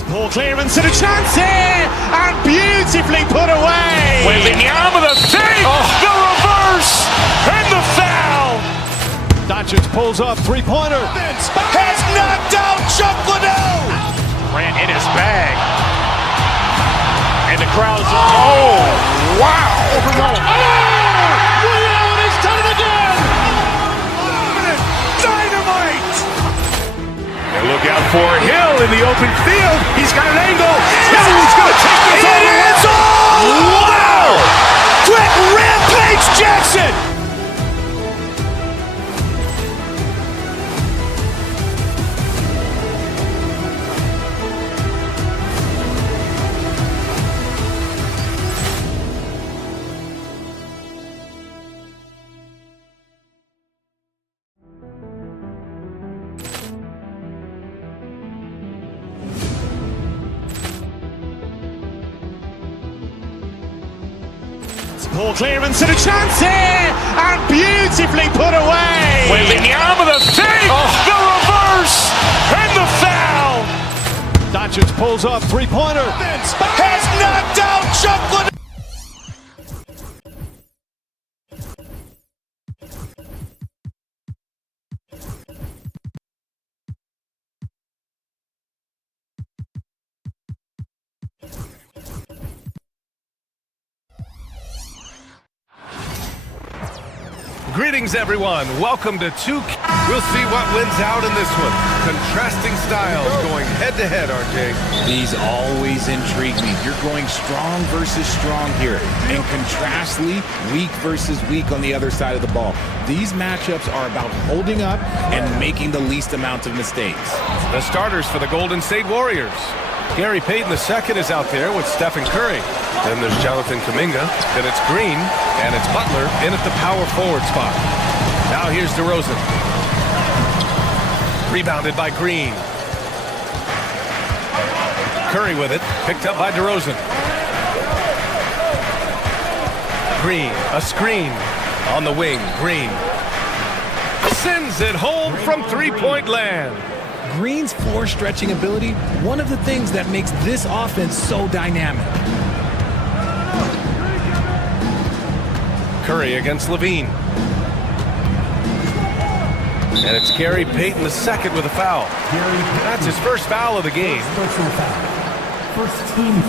Ball clearance and a chance here, and beautifully put away. Wembanyama the fake, the reverse, and the foul. Doncic pulls up, three-pointer. Has knocked out Chuck Liddell. Grant in his bag. And the crowd's wow. He's done it again. Dynamite. And look out for Hill in the open field. He's got an angle. He's going to take this all the way. Wow. Quick Rampage Jackson. Ball clearance and a chance here, and beautifully put away. Wembanyama the fake, the reverse, and the foul. Doncic pulls up, three-pointer. Has knocked out Chuck Liddell. Greetings, everyone. Welcome to We'll see what wins out in this one. Contrasting styles going head-to-head, RJ. These always intrigue me. You're going strong versus strong here. And contrastly, weak versus weak on the other side of the ball. These matchups are about holding up and making the least amount of mistakes. The starters for the Golden State Warriors. Gary Payton II is out there with Stephen Curry. Then there's Jonathan Kuminga. Then it's Green. And it's Butler in at the power forward spot. Now here's DeRozan. Rebounded by Green. Curry with it. Picked up by DeRozan. Green. A screen. On the wing. Green. Sends it home from three-point land. Green's floor stretching ability, one of the things that makes this offense so dynamic. Curry against Levine. And it's Gary Payton II with a foul. That's his first foul of the game. First team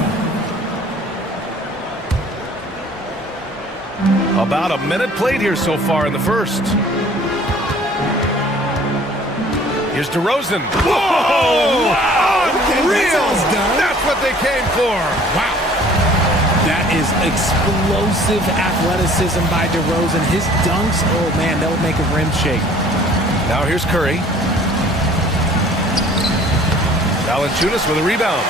foul. About a minute played here so far in the first. Here's DeRozan. Whoa! Unreal! That's what they came for. Wow. That is explosive athleticism by DeRozan. His dunks, oh man, that would make a rim shake. Now here's Curry. Valanciunas with a rebound.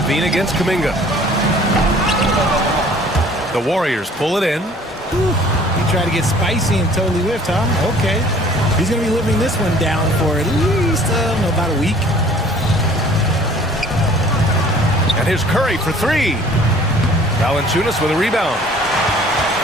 Levine against Kuminga. The Warriors pull it in. He tried to get spicy and totally whiffed, huh? Okay. He's going to be living this one down for at least, about a week. And here's Curry for three. Valanciunas with a rebound.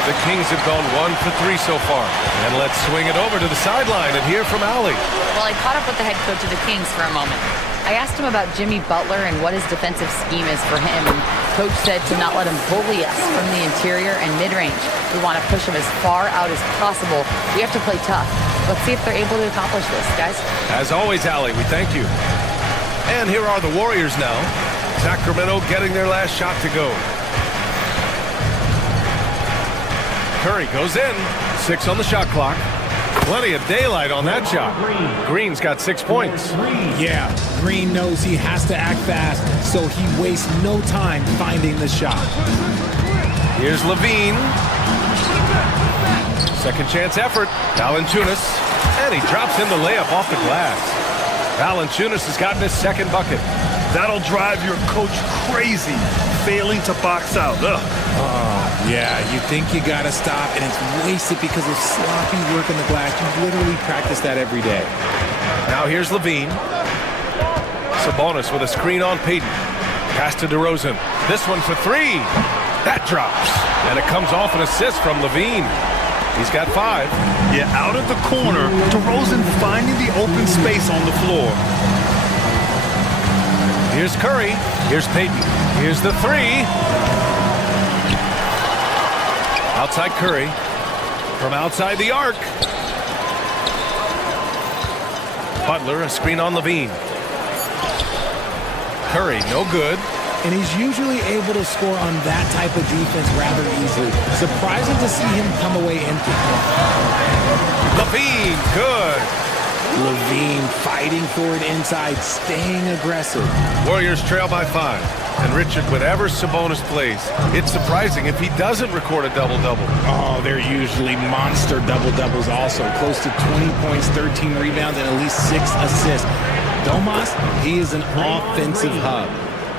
The Kings have gone 1 for 3 so far. And let's swing it over to the sideline and hear from Allie. Well, I caught up with the head coach of the Kings for a moment. I asked him about Jimmy Butler and what his defensive scheme is for him. And Coach said to not let him bully us from the interior and mid-range. We want to push him as far out as possible. We have to play tough. Let's see if they're able to accomplish this, guys. As always, Allie, we thank you. And here are the Warriors now. Sacramento getting their last shot to go. Curry goes in. 6 on the shot clock. Plenty of daylight on that shot. Green's got 6 points. Yeah, Green knows he has to act fast, so he wastes no time finding the shot. Here's Levine. Second chance effort. Valanciunas. And he drops in the layup off the glass. Valanciunas has gotten his second bucket. That'll drive your coach crazy, failing to box out. Yeah, you think you got to stop, and it's wasted because of sloppy work on the glass. You literally practice that every day. Now here's Levine. Sabonis with a screen on Payton. Pass to DeRozan. This one for 3. That drops. And it comes off an assist from Levine. He's got 5. Yeah, out of the corner, DeRozan finding the open space on the floor. Here's Curry. Here's Payton. Here's the 3. Outside Curry. From outside the arc. Butler, a screen on Levine. Curry, no good. And he's usually able to score on that type of defense rather easily. Surprising to see him come away empty. Levine, good. Levine fighting for it inside, staying aggressive. Warriors trail by 5. And Richard, whenever Sabonis plays, it's surprising if he doesn't record a double-double. Oh, they're usually monster double-doubles also. Close to 20 points, 13 rebounds, and at least 6 assists. Domas, he is an offensive hub.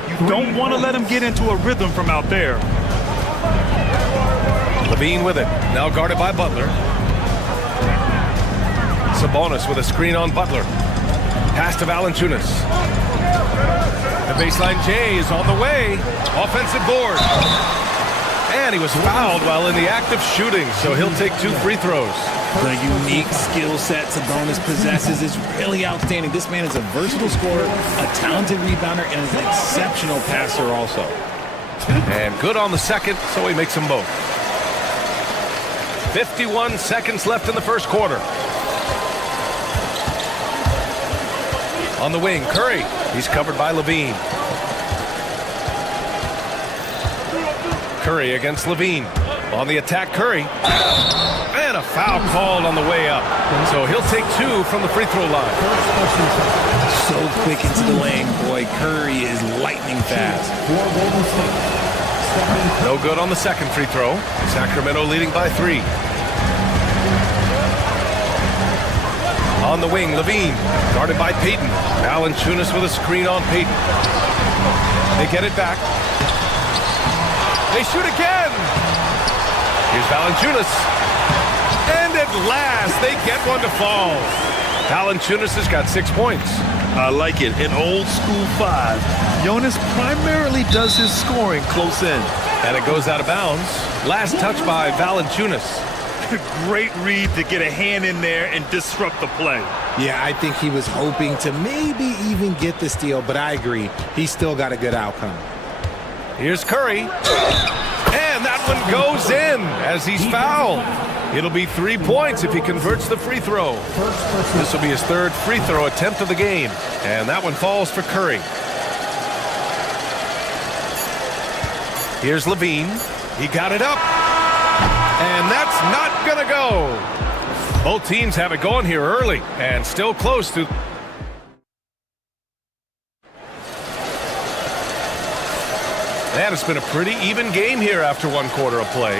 You don't want to let him get into a rhythm from out there. Levine with it. Now guarded by Butler. Sabonis with a screen on Butler. Pass to Valanciunas. The baseline J is on the way. Offensive board. And he was fouled while in the act of shooting, so he'll take 2 free throws. The unique skill set Sabonis possesses is really outstanding. This man is a versatile scorer, a talented rebounder, and is an exceptional passer also. And good on the second, so he makes them both. 51 seconds left in the first quarter. On the wing, Curry. He's covered by Levine. Curry against Levine. On the attack, Curry. And a foul called on the way up. So he'll take 2 from the free throw line. So quick into the lane, boy. Curry is lightning fast. No good on the second free throw. Sacramento leading by 3. On the wing, Levine, guarded by Payton. Valanciunas with a screen on Payton. They get it back. They shoot again. Here's Valanciunas. And at last, they get one to fall. Valanciunas has got 6 points. I like it. An old school 5. Jonas primarily does his scoring close in. And it goes out of bounds. Last touch by Valanciunas. Great read to get a hand in there and disrupt the play. Yeah, I think he was hoping to maybe even get the steal, but I agree. He still got a good outcome. Here's Curry. And that one goes in as he's fouled. It'll be 3 points if he converts the free throw. This will be his 3rd free throw attempt of the game. And that one falls for Curry. Here's Levine. He got it up. And that's not going to go. Both teams have it going here early and still close to. And it's been a pretty even game here after 1 quarter of play.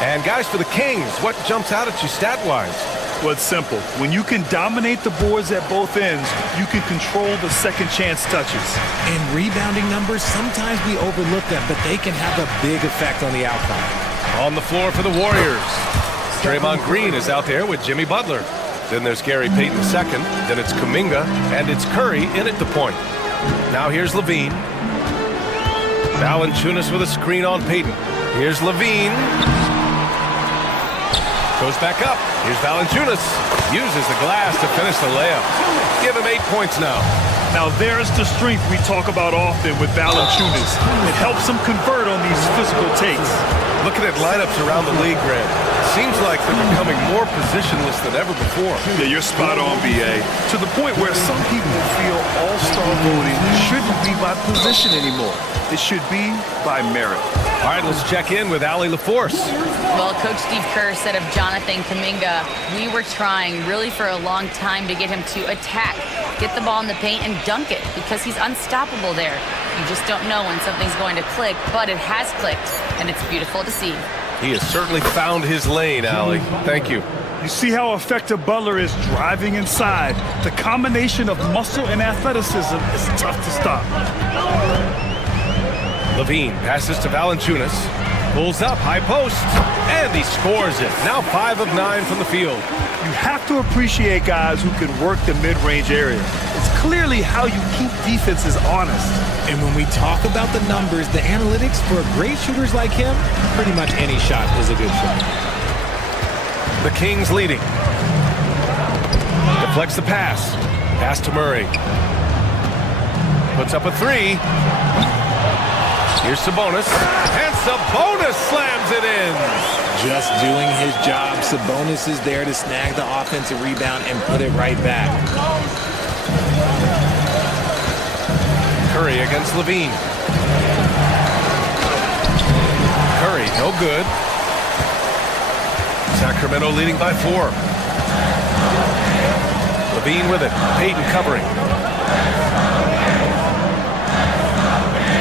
And guys, for the Kings, what jumps out at you stat-wise? Well, it's simple. When you can dominate the boards at both ends, you can control the second chance touches. And rebounding numbers, sometimes we overlook them, but they can have a big effect on the outcome. On the floor for the Warriors. Draymond Green is out there with Jimmy Butler. Then there's Gary Payton second. Then it's Kuminga, and it's Curry in at the point. Now here's Levine. Valanciunas with a screen on Payton. Here's Levine. Goes back up. Here's Valanciunas. Uses the glass to finish the layup. Give him 8 points now. Now there's the strength we talk about often with Valanciunas. It helps him convert on these physical takes. Looking at lineups around the league, Grant, seems like they're becoming more positionless than ever before. Yeah, you're spot on, B.A. To the point where some people feel all-star voting shouldn't be by position anymore. It should be by merit. All right, let's check in with Allie LaForce. Well, Coach Steve Kerr said of Jonathan Kuminga, we were trying really for a long time to get him to attack, get the ball in the paint and dunk it because he's unstoppable there. You just don't know when something's going to click, but it has clicked, and it's beautiful to see. He has certainly found his lane, Allie. Thank you. You see how effective Butler is driving inside. The combination of muscle and athleticism is tough to stop. Levine passes to Valanciunas. Pulls up, high post, and he scores it. Now 5 of 9 from the field. You have to appreciate guys who can work the mid-range area. It's clearly how you keep defenses honest. And when we talk about the numbers, the analytics for great shooters like him, pretty much any shot is a good shot. The Kings leading. Deflects the pass. Pass to Murray. Puts up a 3. Here's Sabonis. And Sabonis slams it in. Just doing his job. Sabonis is there to snag the offensive rebound and put it right back. Curry against Levine. Curry, no good. Sacramento leading by 4. Levine with it. Payton covering.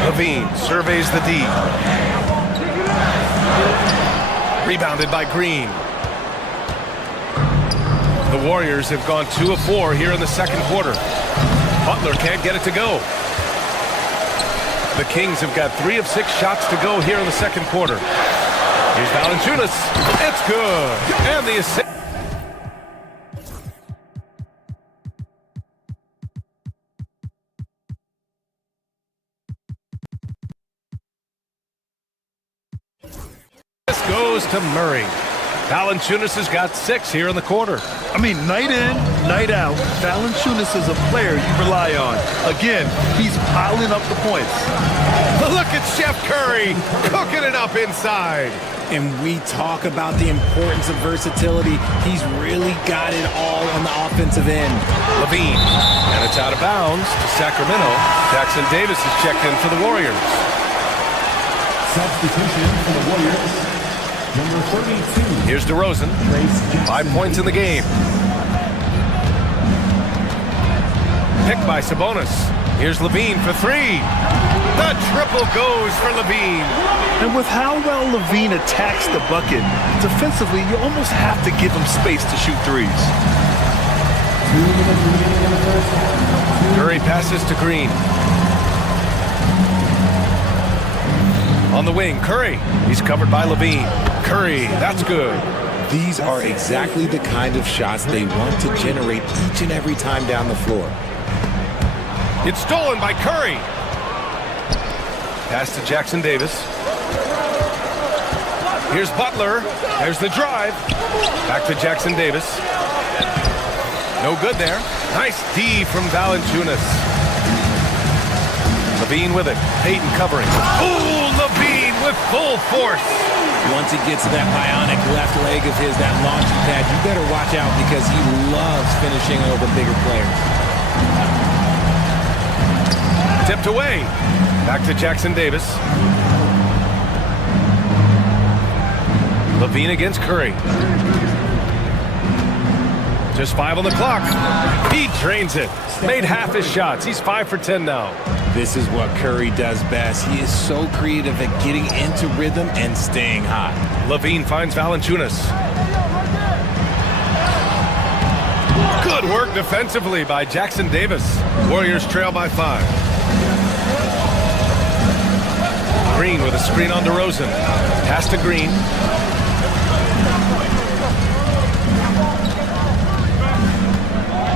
Levine surveys the D. Rebounded by Green. The Warriors have gone 2 of 4 here in the second quarter. Butler can't get it to go. The Kings have got 3 of 6 shots to go here in the second quarter. Here's Valanciunas. It's good. And the assist. This goes to Murray. Valanciunas has got 6 here in the quarter. I mean, night in, night out, Valanciunas is a player you rely on. Again, he's piling up the points. Look at Chef Curry cooking it up inside. And we talk about the importance of versatility. He's really got it all on the offensive end. Levine, and it's out of bounds to Sacramento. Jackson Davis is checked in for the Warriors. Substitution for the Warriors. Number 32. Here's DeRozan. 5 points in the game. Picked by Sabonis. Here's Levine for three. The triple goes for Levine. And with how well Levine attacks the bucket, defensively, you almost have to give him space to shoot threes. Curry passes to Green. On the wing, Curry. He's covered by Levine. Curry, that's good. These are exactly the kind of shots they want to generate each and every time down the floor. It's stolen by Curry. Pass to Jackson Davis. Here's Butler. There's the drive. Back to Jackson Davis. No good there. Nice D from Valanciunas. Levine with it. Payton covering. Ooh, Levine with full force. Once he gets to that bionic left leg of his, that launching pad, you better watch out because he loves finishing over bigger players. Tipped away. Back to Jackson Davis. Levine against Curry. Just 5 on the clock. He drains it. Made half his shots. He's 5 for 10 now. This is what Curry does best. He is so creative at getting into rhythm and staying hot. Levine finds Valanciunas. Good work defensively by Jackson Davis. Warriors trail by 5. Green with a screen on DeRozan. Pass to Green.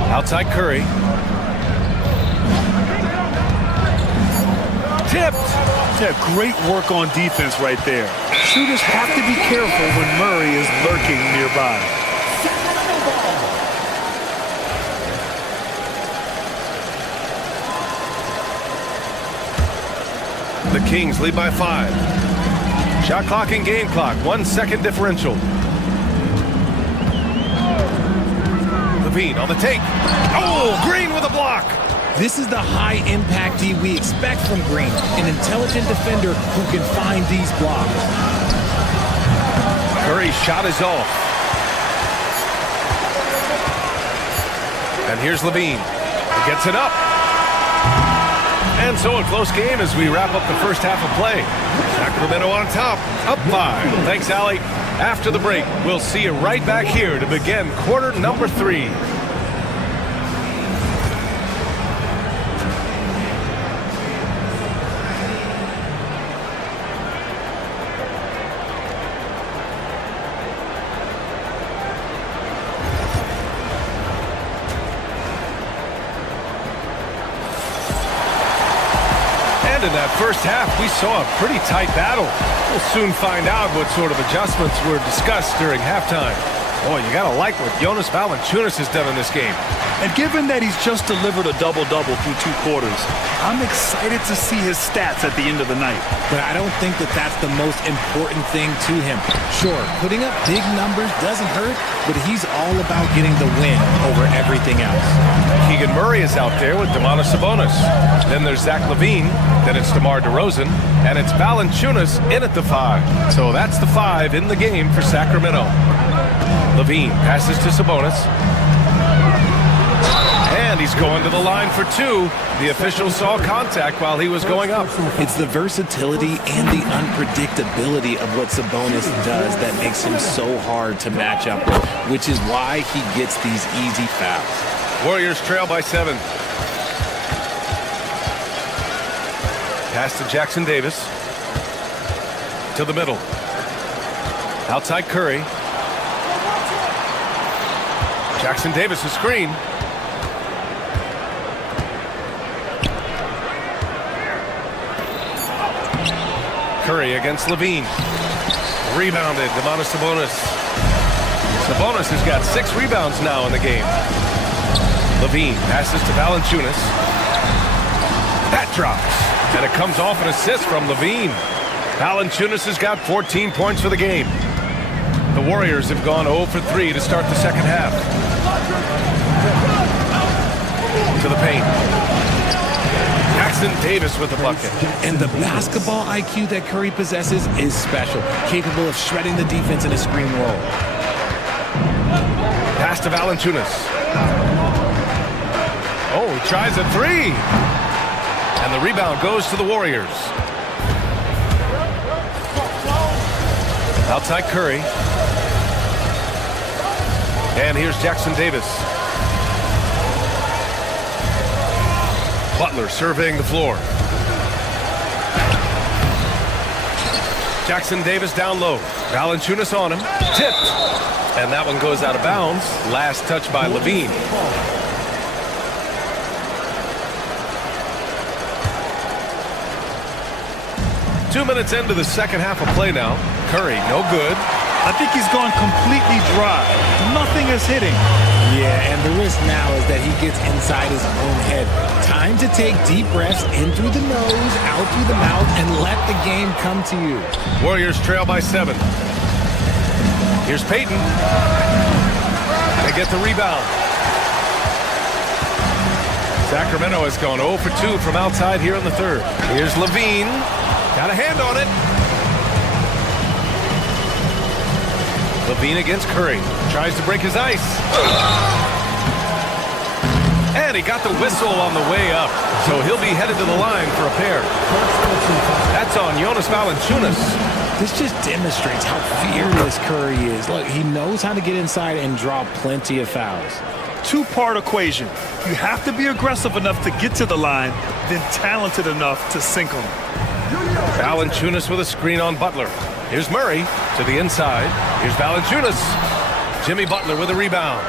Outside Curry. Tipped. Yeah, great work on defense right there. Shooters have to be careful when Murray is lurking nearby. The Kings lead by 5. Shot clock and game clock. 1 second differential. Levine on the take. Oh, Green with a block. This is the high-impact D we expect from Green, an intelligent defender who can find these blocks. Curry's shot is off. And here's Levine. He gets it up. And so a close game as we wrap up the first half of play. Sacramento on top, up 5. Thanks, Allie. After the break, we'll see you right back here to begin quarter number 3. In that first half, we saw a pretty tight battle. We'll soon find out what sort of adjustments were discussed during halftime. Boy, you gotta like what Jonas Valanciunas has done in this game. And given that he's just delivered a double-double through 2 quarters, I'm excited to see his stats at the end of the night. But I don't think that that's the most important thing to him. Sure, putting up big numbers doesn't hurt, but he's all about getting the win over everything else. Keegan Murray is out there with Domantas Sabonis. Then there's Zach LaVine. Then it's DeMar DeRozan. And it's Valanciunas in at the 5. So that's the 5 in the game for Sacramento. LaVine passes to Sabonis. And he's going to the line for 2. The official saw contact while he was going up. It's the versatility and the unpredictability of what Sabonis does that makes him so hard to match up with, which is why he gets these easy fouls. Warriors trail by 7. Pass to Jackson Davis. To the middle. Outside Curry. Jackson Davis a screen. Curry against Levine. Rebounded, Domantas Sabonis. Sabonis has got 6 rebounds now in the game. Levine passes to Valanciunas. That drops. And it comes off an assist from Levine. Valanciunas has got 14 points for the game. The Warriors have gone 0 for 3 to start the second half. To the paint. Jackson Davis with the bucket. And the basketball IQ that Curry possesses is special, capable of shredding the defense in a screen roll. Pass to Valanciunas. Oh, he tries a three. And the rebound goes to the Warriors. Outside Curry. And here's Jackson Davis. Butler surveying the floor. Jackson Davis down low. Valanciunas on him. Tipped. And that one goes out of bounds. Last touch by Levine. Two minutes into the second half of play now. Curry, no good. I think he's gone completely dry. Nothing is hitting. Yeah, and the risk now is that he gets inside his own head. Time to take deep breaths in through the nose, out through the mouth, and let the game come to you. Warriors trail by 7. Here's Payton. They get the rebound. Sacramento has gone 0 for 2 from outside here in the third. Here's Levine. Got a hand on it. Levine against Curry. Tries to break his ice. And he got the whistle on the way up. So he'll be headed to the line for a pair. That's on Jonas Valanciunas. This just demonstrates how fearless Curry is. Look, he knows how to get inside and draw plenty of fouls. Two-part equation. You have to be aggressive enough to get to the line, then talented enough to sink them. Valanciunas with a screen on Butler. Here's Murray to the inside. Here's Valanciunas. Jimmy Butler with a rebound.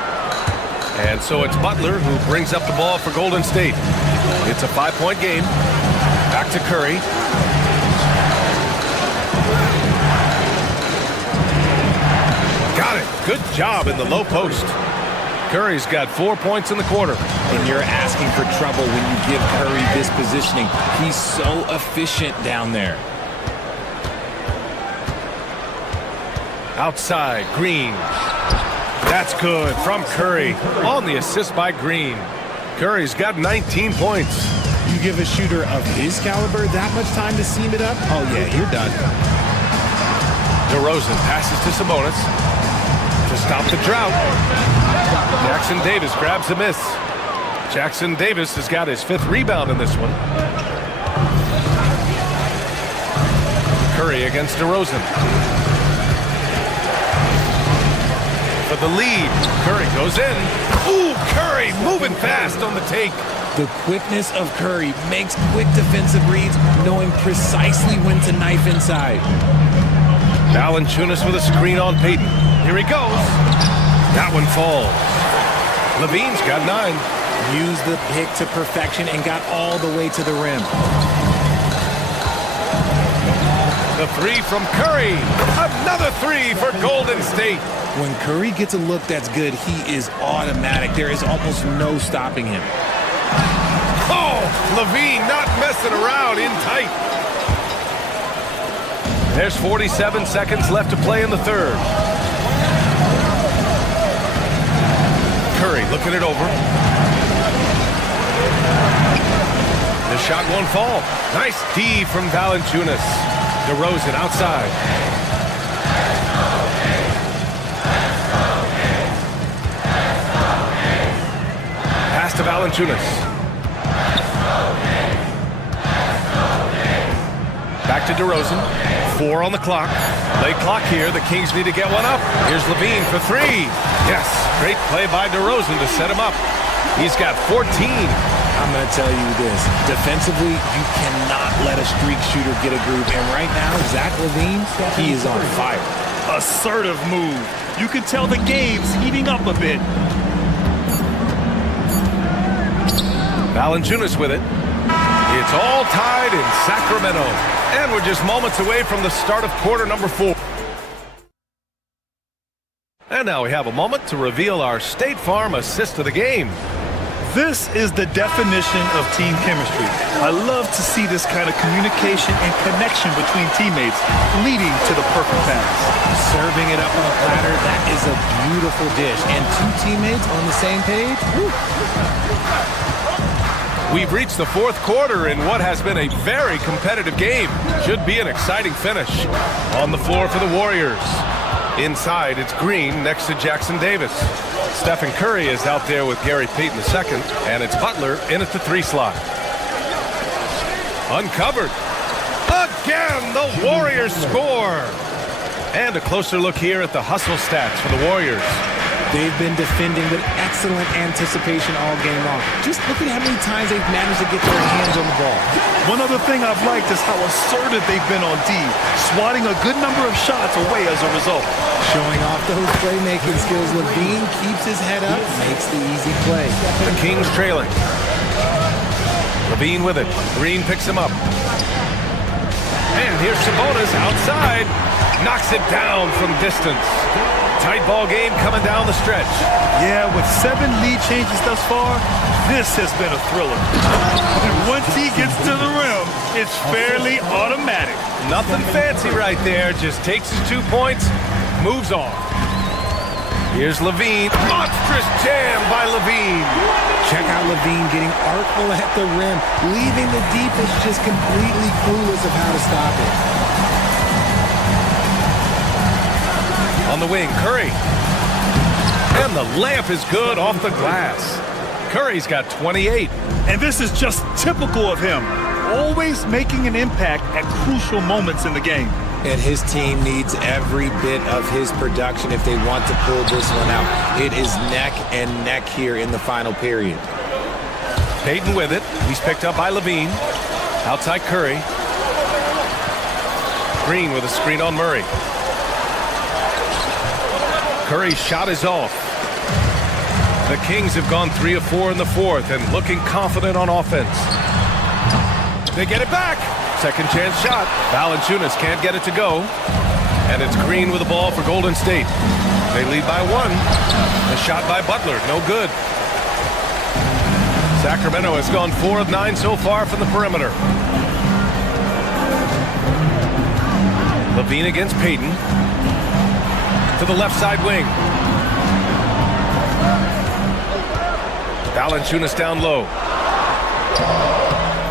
And so it's Butler who brings up the ball for Golden State. It's a 5-point game. Back to Curry. Got it. Good job in the low post. Curry's got 4 points in the quarter. And you're asking for trouble when you give Curry this positioning. He's so efficient down there. Outside, Green. That's good from Curry on the assist by Green. Curry's got 19 points. You give a shooter of his caliber that much time to seam it up? Oh, yeah, you're done. DeRozan passes to Sabonis to stop the drought. Jackson Davis grabs the miss. Jackson Davis has got his 5th rebound in this one. Curry against DeRozan. For the lead, Curry goes in. Ooh, Curry moving fast on the take. The quickness of Curry makes quick defensive reads, knowing precisely when to knife inside. Valanciunas with a screen on Payton. Here he goes. That one falls. Levine's got 9. Used the pick to perfection and got all the way to the rim. The 3 from Curry. Another 3 for Golden State. When Curry gets a look that's good, he is automatic. There is almost no stopping him. Oh, Levine not messing around, in tight. There's 47 seconds left to play in the third. Curry looking it over. The shot won't fall. Nice D from Valanciunas. DeRozan outside. Pass to Valanciunas. Back to DeRozan. 4 on the clock. Late clock here. The Kings need to get one up. Here's Levine for 3. Yes, great play by DeRozan to set him up. He's got 14. I'm going to tell you this. Defensively, you cannot let a streak shooter get a groove. And right now, Zach LaVine, he is on fire. Assertive move. You can tell the game's heating up a bit. Valanciunas with it. It's all tied in Sacramento. And we're just moments away from the start of quarter number 4. And now we have a moment to reveal our State Farm assist of the game. This is the definition of team chemistry. I love to see this kind of communication and connection between teammates leading to the perfect pass. Serving it up on a platter, that is a beautiful dish. And 2 teammates on the same page? Woo. We've reached the fourth quarter in what has been a very competitive game. Should be an exciting finish. On the floor for the Warriors. Inside, it's Green next to Jackson Davis. Stephen Curry is out there with Gary Payton II, and it's Butler in at the 3 slot. Uncovered. Again, the Warriors score. And a closer look here at the hustle stats for the Warriors. They've been defending with excellent anticipation all game long. Just look at how many times they've managed to get their hands on the ball. One other thing I've liked is how assertive they've been on D, swatting a good number of shots away as a result. Showing off those playmaking skills, Levine keeps his head up, makes the easy play. The Kings trailing. Levine with it. Green picks him up. And here's Sabonis outside. Knocks it down from distance. Tight ball game coming down the stretch. Yeah, with 7 lead changes thus far, this has been a thriller. And once he gets to the rim, it's fairly automatic. Nothing fancy right there. Just takes his 2 points, moves on. Here's Levine. Monstrous jam by Levine. Check out Levine getting artful at the rim, leaving the defense just completely clueless of how to stop it. On the wing, Curry. And the layup is good off the glass. Curry's got 28. And this is just typical of him, always making an impact at crucial moments in the game. And his team needs every bit of his production if they want to pull this one out. It is neck and neck here in the final period. Payton with it. He's picked up by Levine. Outside Curry. Green with a screen on Murray. Curry's shot is off. The Kings have gone 3 of 4 in the fourth and looking confident on offense. They get it back. Second chance shot. Valanciunas can't get it to go. And it's Green with the ball for Golden State. They lead by 1. A shot by Butler. No good. Sacramento has gone 4 of 9 so far from the perimeter. Levine against Payton. To the left side wing. Valanciunas down low.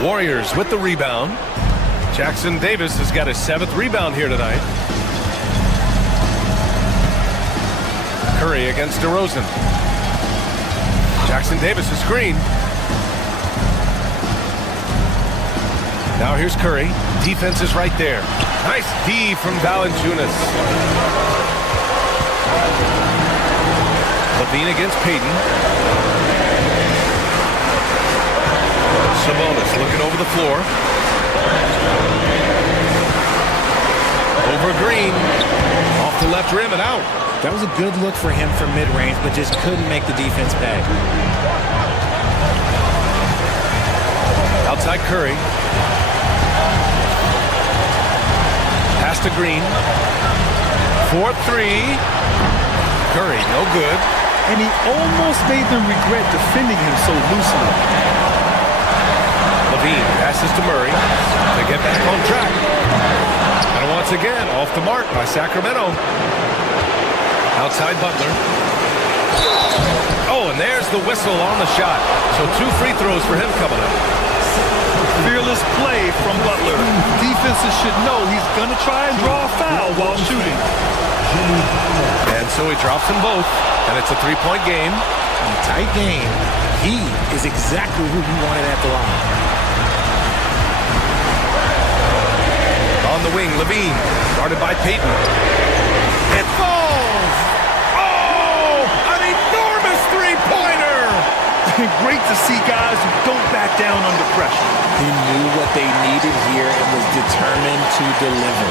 Warriors with the rebound. Jackson Davis has got his 7th rebound here tonight. Curry against DeRozan. Jackson Davis is screen. Now here's Curry. Defense is right there. Nice D from Valanciunas. Levine against Payton. Sabonis looking over the floor. Over Green. Off the left rim and out. That was a good look for him from mid-range, but just couldn't make the defense pay. Outside Curry. Pass to Green. 4-3. Curry, no good. And he almost made them regret defending him so loosely. Levine passes to Murray. They get back on track. And once again, off the mark by Sacramento. Outside Butler. Oh, and there's the whistle on the shot. So 2 free throws for him coming up. Fearless play from Butler. Defenses should know he's going to try and draw a foul while shooting. And so he drops them both, and it's a 3-point game. A tight game. He is exactly who he wanted at the line. On the wing, Levine, guarded by Payton. It falls! Oh, an enormous three-pointer! Great to see guys who don't back down under pressure. He knew what they needed here and was determined to deliver.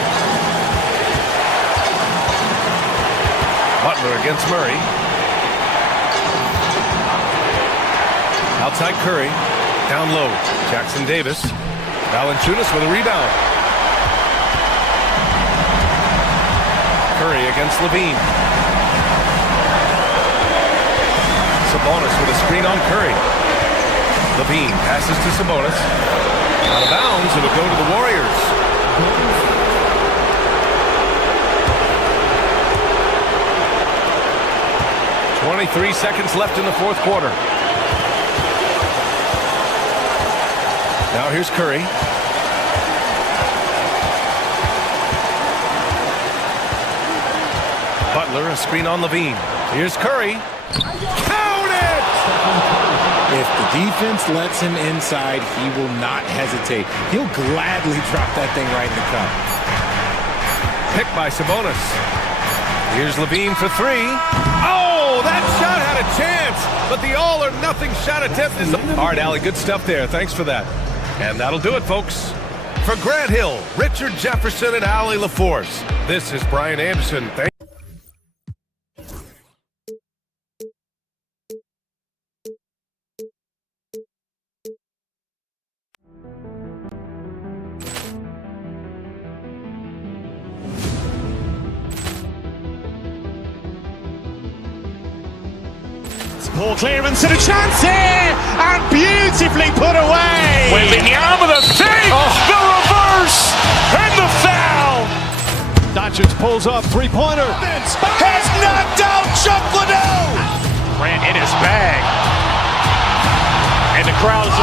Butler against Murray. Outside Curry. Down low. Jackson Davis. Valanciunas with a rebound. Curry against Levine. Sabonis with a screen on Curry. Levine passes to Sabonis. Out of bounds. It'll go to the Warriors. 23 seconds left in the fourth quarter. Now here's Curry. Butler, a screen on Levine. Here's Curry. Count it! If the defense lets him inside, he will not hesitate. He'll gladly drop that thing right in the cup. Picked by Sabonis. Here's Levine for three. Oh, that shot had a chance, but the all-or-nothing shot attempt is... All right, Allie, good stuff there. Thanks for that. And that'll do it, folks. For Grant Hill, Richard Jefferson, and Allie LaForce, this is Brian Anderson. Poor clearance and a chance here, and beautifully put away. Wembanyama with a save, the reverse, and the foul. Doncic pulls up, three-pointer, has knocked out Chuck Liddell. Grant in his bag, and the crowd is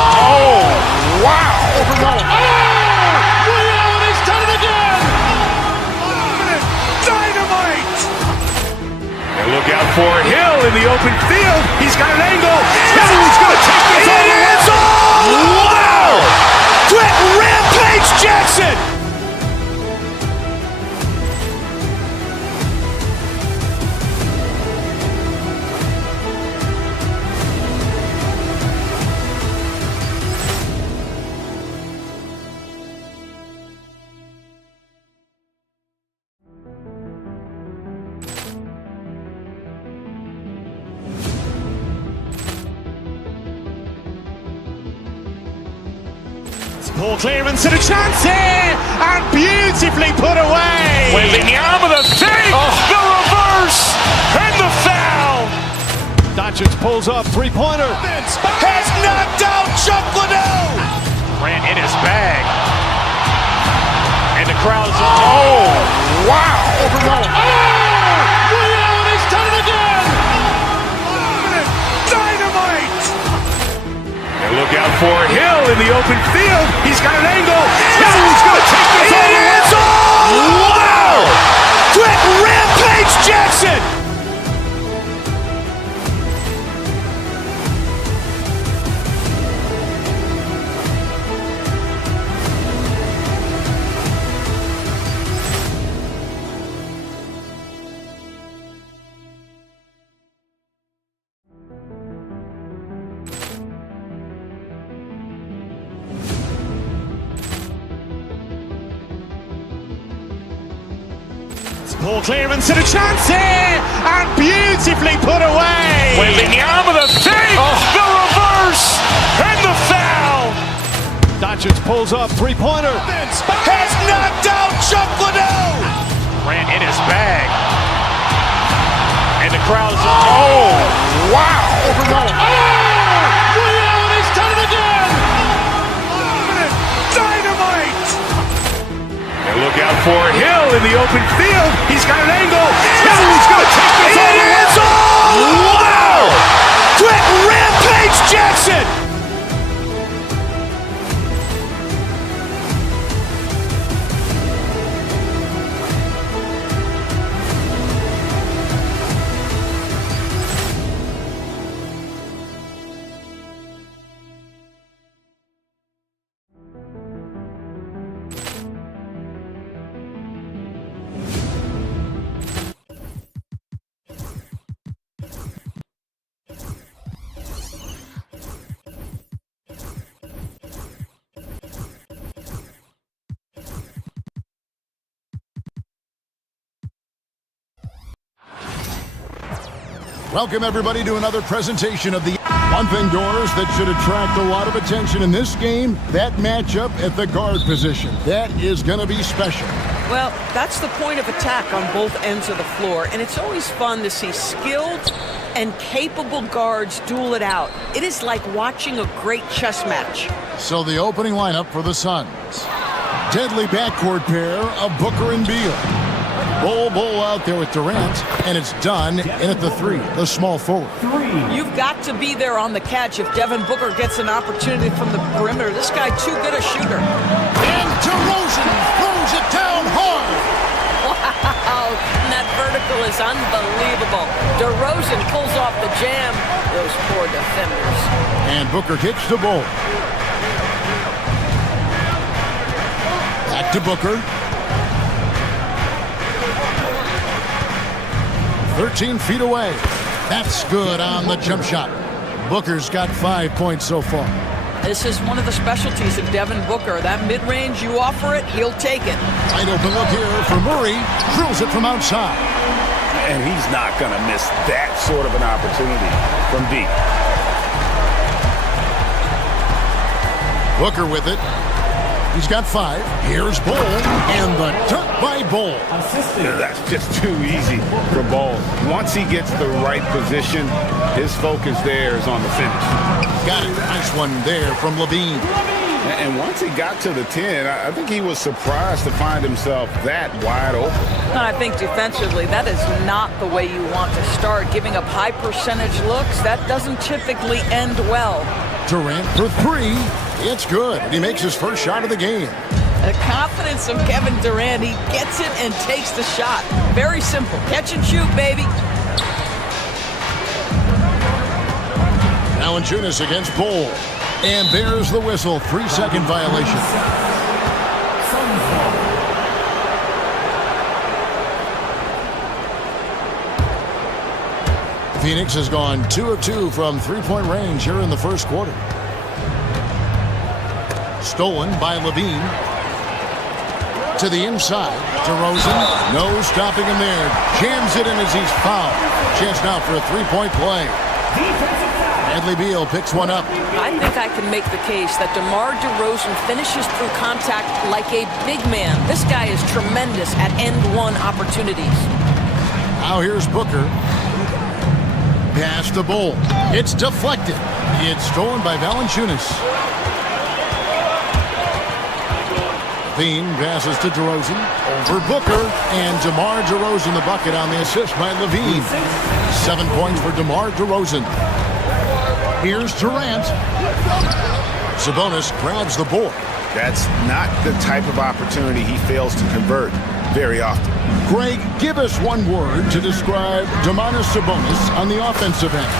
wow! Liddell, he's done it again. Dynamite! And look out for Hill in the open field. He's got an angle. He's going to take this all the way. Wow! Quick Rampage Jackson! Poor clearance and a chance here, and beautifully put away. Wembanyama with a save, the reverse, and the foul. Doncic pulls up, three-pointer, has knocked out Chuck Liddell. Grant in his bag, and the crowd is wow! Liddell, he's done it again. Dynamite! And look out for Hill in the open field. He's got an angle. He's going to take this all the way. Wow! Quick Rampage Jackson! Poor clearance and a chance here, and beautifully put away. Wembanyama with a save, the reverse, and the foul. Doncic pulls up, three-pointer, has knocked out Chuck Liddell. Grant in his bag, and the crowd is wow! Liddell, he's done it again. Dynamite! And look out for Hill in the open field. He's got an angle. He's going to take this all the way. Wow! Quick Rampage Jackson! Welcome, everybody, to another presentation of the one thing, Doors, that should attract a lot of attention in this game, that matchup at the guard position. That is going to be special. Well, that's the point of attack on both ends of the floor, and it's always fun to see skilled and capable guards duel it out. It is like watching a great chess match. So the opening lineup for the Suns. Deadly backcourt pair of Booker and Beal. Bull out there with Durant, and it's done in at the 3, the small forward. You've got to be there on the catch if Devin Booker gets an opportunity from the perimeter. This guy too good a shooter. And DeRozan throws it down hard. Wow, and that vertical is unbelievable. DeRozan pulls off the jam. Those poor defenders. And Booker kicks to Bull. Back to Booker. 13 feet away. That's good on the jump shot. Booker's got 5 points so far. This is one of the specialties of Devin Booker. That mid-range, you offer it, he'll take it. Wide open look here for Murray. Drills it from outside. And he's not going to miss that sort of an opportunity from deep. Booker with it. He's got 5. Here's Bull. And the dunk by Bull. That's just too easy for Bull. Once he gets the right position, his focus there is on the finish. Got it. Nice one there from Levine. And once he got to the 10, I think he was surprised to find himself that wide open. And I think defensively, that is not the way you want to start. Giving up high percentage looks, that doesn't typically end well. Durant for 3. It's good. And he makes his first shot of the game. The confidence of Kevin Durant. He gets it and takes the shot. Very simple. Catch and shoot, baby. Valanciunas against Bull. And there's the whistle. 3-second violation. Phoenix has gone 2 of 2 from three-point range here in the first quarter. Stolen by Levine. To the inside. DeRozan. No stopping him there. Jams it in as he's fouled. Chance now for a three-point play. Bradley Beal picks one up. I think I can make the case that DeMar DeRozan finishes through contact like a big man. This guy is tremendous at end-one opportunities. Now here's Booker. Pass to Bull. It's deflected. It's stolen by Valanciunas. Levine passes to DeRozan. Over Booker. And DeMar DeRozan the bucket on the assist by Levine. 7 points for DeMar DeRozan. Here's Durant. Sabonis grabs the board. That's not the type of opportunity he fails to convert very often. Greg, give us one word to describe Domantas Sabonis on the offensive end.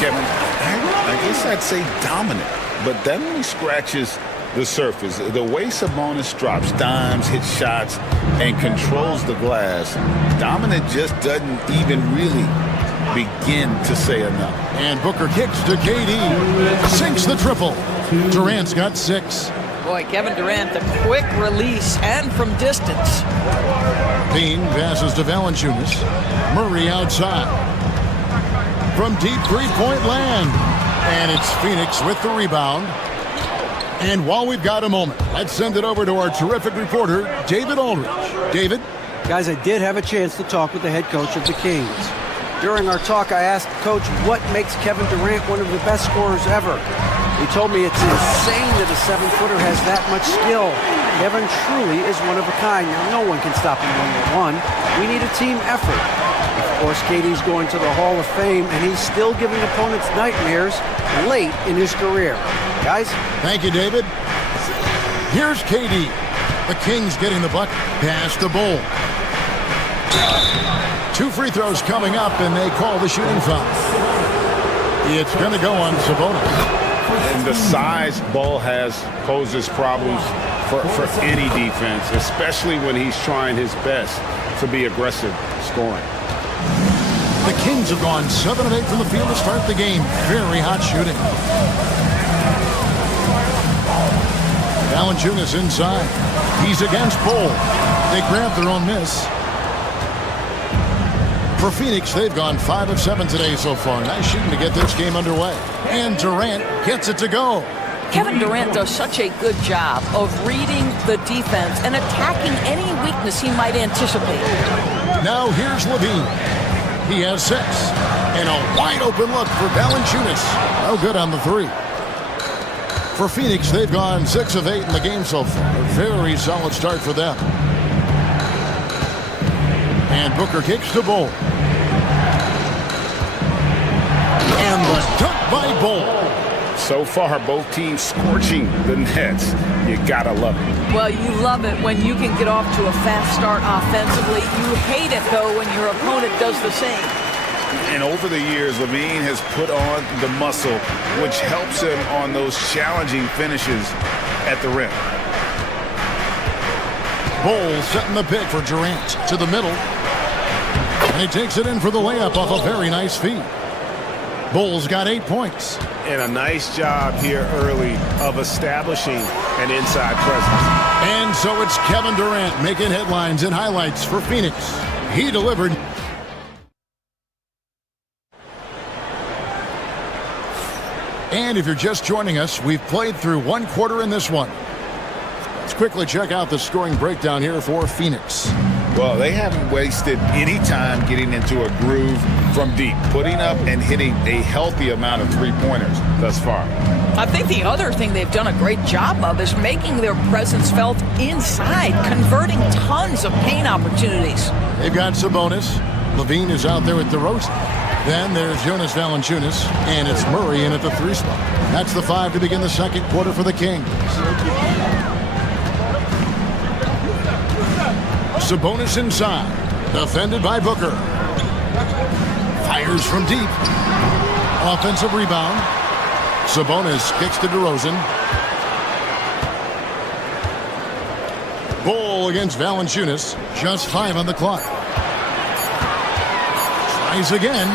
Kevin, I guess I'd say dominant, but that only scratches the surface. The way Sabonis drops dimes, hits shots, and controls the glass, dominant just doesn't even really begin to say enough. And Booker kicks to KD. Sinks the triple. Durant's got 6. Boy, Kevin Durant, the quick release and from distance. Bean passes to Valanciunas. Murray outside. From deep three-point land. And it's Phoenix with the rebound. And while we've got a moment, let's send it over to our terrific reporter, David Aldridge. David? Guys, I did have a chance to talk with the head coach of the Kings. During our talk, I asked the coach what makes Kevin Durant one of the best scorers ever. He told me it's insane that a 7-footer has that much skill. Kevin truly is one of a kind. Now, no one can stop him one-on-one. We need a team effort. Of course, KD's going to the Hall of Fame, and he's still giving opponents nightmares late in his career. Guys? Thank you, David. Here's KD. The Kings getting the bucket. Pass the Bull. 2 free throws coming up, and they call the shooting foul. It's going to go on Sabonis. And the size Bull has poses problems for any defense, especially when he's trying his best to be aggressive scoring. The Kings have gone 7 of 8 from the field to start the game. Very hot shooting. Valanciunas inside. He's against Bull. They grab their own miss. For Phoenix, they've gone 5 of 7 today so far. Nice shooting to get this game underway. And Durant gets it to go. Kevin Durant does such a good job of reading the defense and attacking any weakness he might anticipate. Now here's Levine. He has 6. And a wide open look for Valanciunas. No good on the 3. For Phoenix, they've gone 6 of 8 in the game so far. A very solid start for them. And Booker kicks the Bull. And the dunk by Bull. So far, both teams scorching the Nets. You gotta love it. Well, you love it when you can get off to a fast start offensively. You hate it, though, when your opponent does the same. And over the years, Levine has put on the muscle, which helps him on those challenging finishes at the rim. Bull setting the pick for Durant to the middle. And he takes it in for the layup off a very nice feed. Bull's got 8 points. And a nice job here early of establishing an inside presence. And so it's Kevin Durant making headlines and highlights for Phoenix. He delivered. And if you're just joining us, we've played through 1 quarter in this one. Let's quickly check out the scoring breakdown here for Phoenix. Well, they haven't wasted any time getting into a groove from deep, putting up and hitting a healthy amount of three-pointers thus far. I think the other thing they've done a great job of is making their presence felt inside, converting tons of paint opportunities. They've got Sabonis. Levine is out there with DeRozan. Then there's Jonas Valanciunas, and it's Murray in at the 3 spot. That's the 5 to begin the second quarter for the Kings. Sabonis inside, defended by Booker. Fires from deep. Offensive rebound. Sabonis kicks to DeRozan. Bull against Valanciunas. Just 5 on the clock. Tries again.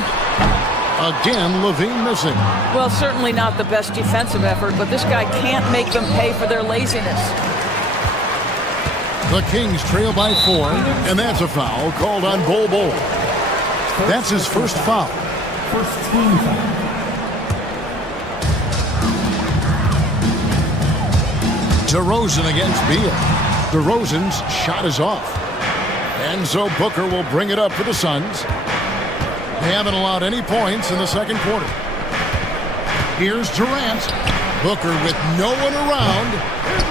Again, Levine missing. Well, certainly not the best defensive effort, but this guy can't make them pay for their laziness. The Kings trail by 4, and that's a foul called on Bull. That's his first foul. First team foul. DeRozan against Beal. DeRozan's shot is off. And so Booker will bring it up for the Suns. They haven't allowed any points in the second quarter. Here's Durant. Booker with no one around.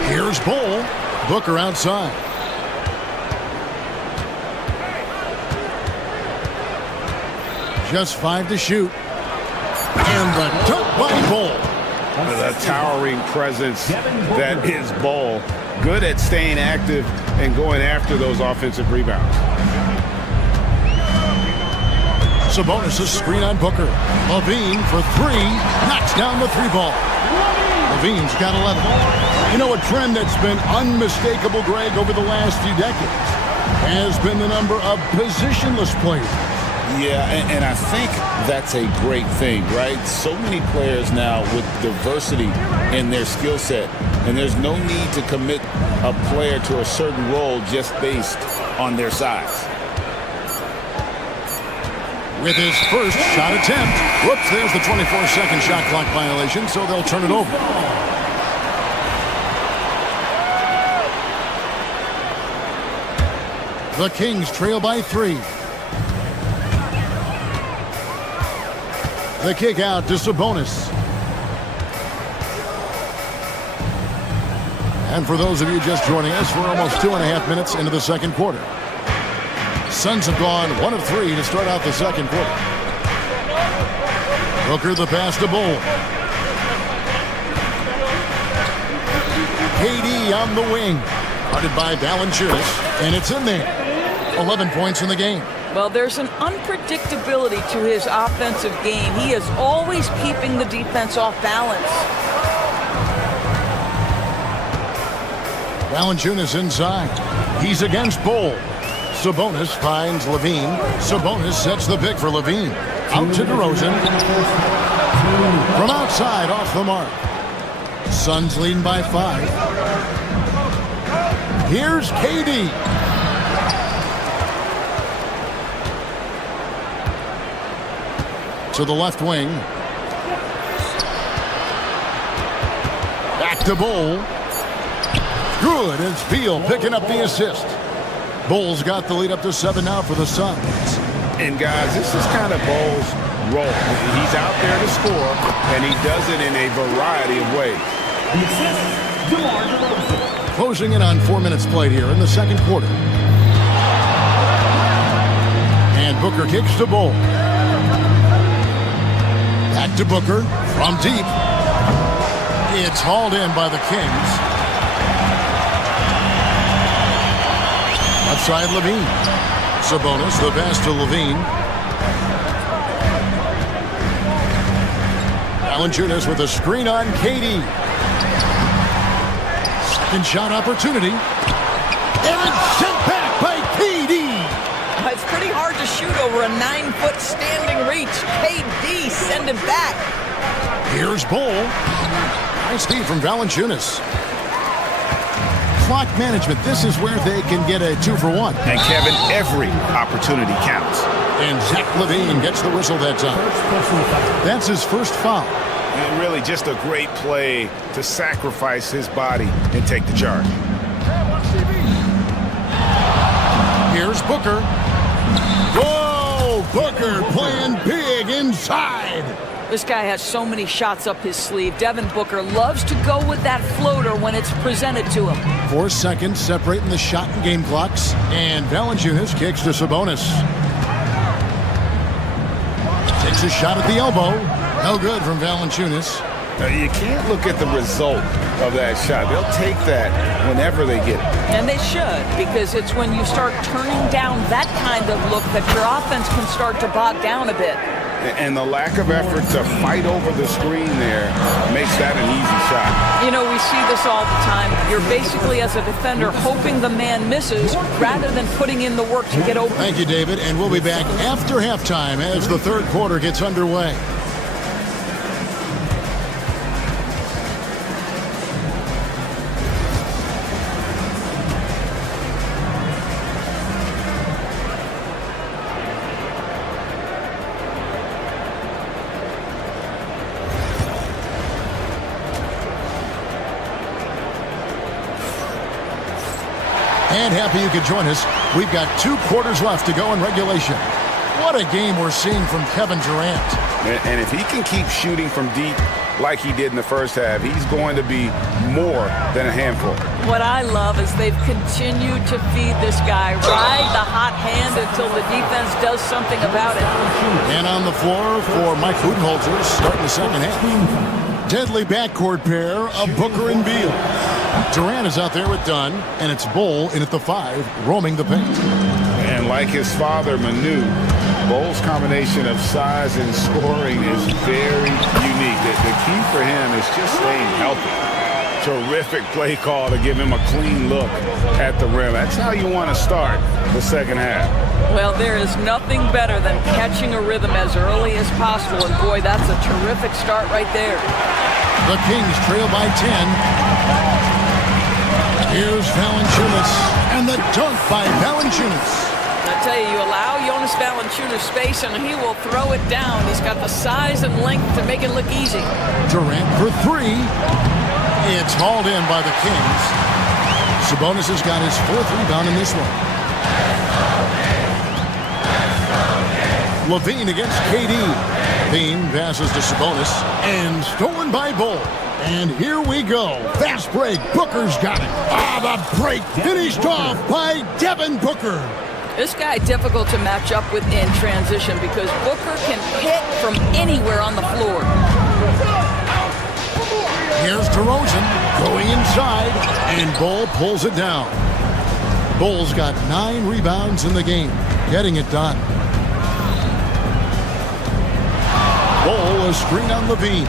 Here's Bull. Booker outside. Just 5 to shoot. And the dunk by Bull. The towering presence that is Bull. Good at staying active and going after those offensive rebounds. Sabonis' screen on Booker. Levine for 3. Knocks down the 3 ball. Levine's got 11. You know, a trend that's been unmistakable, Greg, over the last few decades has been the number of positionless players. Yeah, and I think that's a great thing, right? So many players now with diversity in their skill set, and there's no need to commit a player to a certain role just based on their size. With his first shot attempt. Whoops, there's the 24-second shot clock violation, so they'll turn it over. The Kings trail by 3. The kick out to Sabonis. And for those of you just joining us, we're almost 2.5 minutes into the second quarter. Suns have gone 1 of 3 to start out the second quarter. Booker the pass to Bull. KD on the wing. Guarded by Valanciunas. And it's in there. 11 points in the game. Well, there's an unpredictability to his offensive game. He is always keeping the defense off balance. Valanciunas inside. He's against Bull. Sabonis finds Levine. Sabonis sets the pick for Levine. Out to DeRozan. From outside, off the mark. Suns leading by 5. Here's KD. To the left wing. Back to Bull. Good, it's Beal picking up the assist. Bull's got the lead up to 7 now for the Suns. And guys, this is kind of Bull's role. He's out there to score, and he does it in a variety of ways. Closing in on 4 minutes played here in the second quarter. Booker kicks to Bull. Back to Booker from deep. It's hauled in by the Kings. Left side, Levine. Sabonis, the pass to Levine. Valanciunas with a screen on KD. Second shot opportunity. And it's sent back by KD. It's pretty hard to shoot over a 9-foot standing reach. KD, send it back. Here's Bull. Nice feed from Valanciunas. Clock management. This is where they can get a 2-for-1. And Kevin, every opportunity counts. And Zach LaVine gets the whistle that time. That's his first foul. And really just a great play to sacrifice his body and take the charge. Here's Booker. Whoa! Booker playing big inside. This guy has so many shots up his sleeve. Devin Booker loves to go with that floater when it's presented to him. 4 seconds separating the shot and game clocks. And Valanciunas kicks to Sabonis. Takes a shot at the elbow. No good from Valanciunas. You can't look at the result of that shot. They'll take that whenever they get it. And they should, because it's when you start turning down that kind of look that your offense can start to bog down a bit. And the lack of effort to fight over the screen there makes that an easy shot. You know, we see this all the time. You're basically, as a defender, hoping the man misses rather than putting in the work to get open. Thank you, David. And we'll be back after halftime as the third quarter gets underway. And happy you could join us. We've got 2 quarters left to go in regulation. What a game we're seeing from Kevin Durant. And if he can keep shooting from deep like he did in the first half, he's going to be more than a handful. What I love is they've continued to feed this guy, ride the hot hand until the defense does something about it. And on the floor for Mike Budenholzer starting the second half. Deadly backcourt pair of Booker and Beal. Durant is out there with Dunn, and it's Bull in at the 5, roaming the paint. And like his father, Manu, Bull's combination of size and scoring is very unique. The key for him is just staying healthy. Terrific play call to give him a clean look at the rim. That's how you want to start the second half. Well, there is nothing better than catching a rhythm as early as possible, and boy, that's a terrific start right there. The Kings trail by 10. Here's Valanciunas, and the dunk by Valanciunas. I tell you, you allow Jonas Valanciunas space, and he will throw it down. He's got the size and length to make it look easy. Durant for 3. It's hauled in by the Kings. Sabonis has got his 4th rebound in this one. Levine against KD. Levine passes to Sabonis, and stolen by Bull. And here we go. Fast break. Booker's got it. The break finished off by Devin Booker. This guy difficult to match up with in transition because Booker can hit from anywhere on the floor. Here's DeRozan going inside, and Bull pulls it down. Bull's got 9 rebounds in the game, getting it done. Bull, a screen on Levine.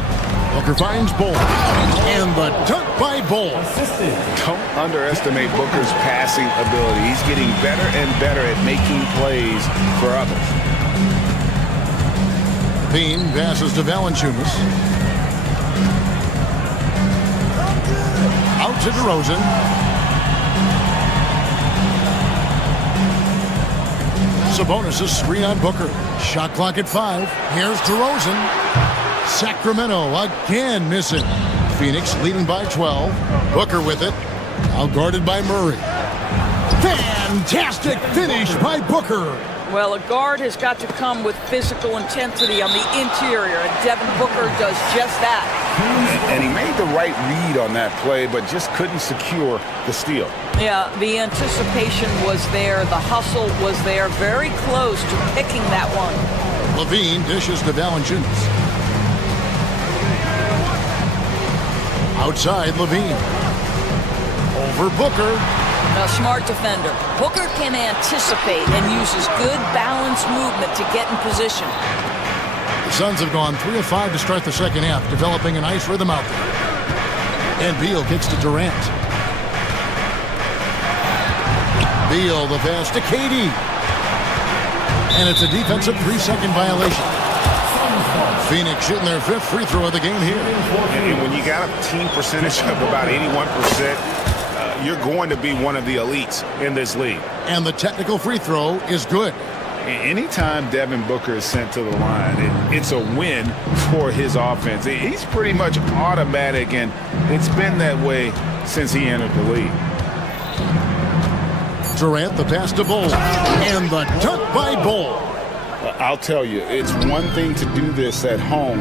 Booker finds Bull, and the dunk by Bull. Don't underestimate Booker's passing ability. He's getting better and better at making plays for others. Levine passes to Valanciunas. Out to DeRozan. Sabonis' screen on Booker. Shot clock at 5. Here's DeRozan. Sacramento again missing. Phoenix leading by 12. Booker with it. Out guarded by Murray. Fantastic finish by Booker. Well, a guard has got to come with physical intensity on the interior, and Devin Booker does just that. And he made the right read on that play, but just couldn't secure the steal. Yeah, the anticipation was there. The hustle was there. Very close to picking that one. Levine dishes to Valanciunas. Outside, Levine. Over Booker. A smart defender. Booker can anticipate and uses good balanced movement to get in position. The Suns have gone 3 of 5 to start the second half, developing a nice rhythm out there. And Beal kicks to Durant. Beal, the pass to KD. And it's a defensive 3-second violation. Phoenix shooting their 5th free throw of the game here. And when you got a team percentage of about 81%, you're going to be one of the elites in this league. And the technical free throw is good. Anytime Devin Booker is sent to the line, it's a win for his offense. He's pretty much automatic, and it's been that way since he entered the league. Durant, the pass to Bol, and the dunk by Bol. I'll tell you, it's one thing to do this at home,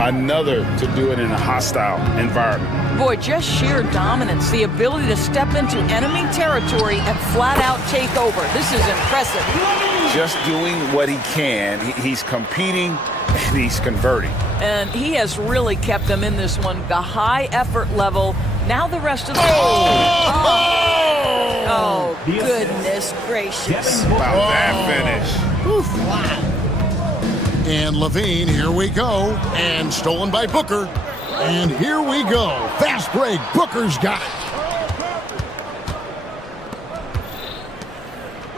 another to do it in a hostile environment. Boy, just sheer dominance, the ability to step into enemy territory and flat out take over. This is impressive. Just doing what he can. He's competing and he's converting. And he has really kept them in this one. The high effort level. Now the rest of the Oh, goodness gracious. Wow, that finish. Oof. And Levine, here we go. And stolen by Booker. And here we go. Fast break. Booker's got it.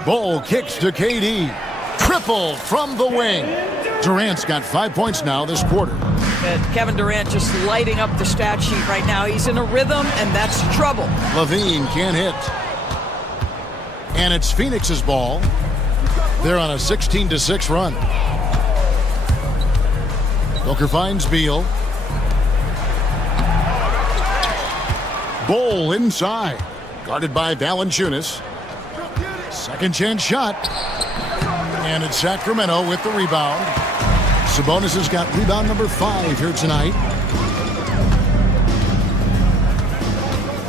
Bol kicks to KD. Triple from the wing. Durant's got 5 points now this quarter. And Kevin Durant just lighting up the stat sheet right now. He's in a rhythm, and that's trouble. Levine can't hit. And it's Phoenix's ball. They're on a 16-6 run. Booker finds Beal. Bol inside. Guarded by Valanciunas. Second chance shot. And it's Sacramento with the rebound. Sabonis has got rebound number 5 here tonight.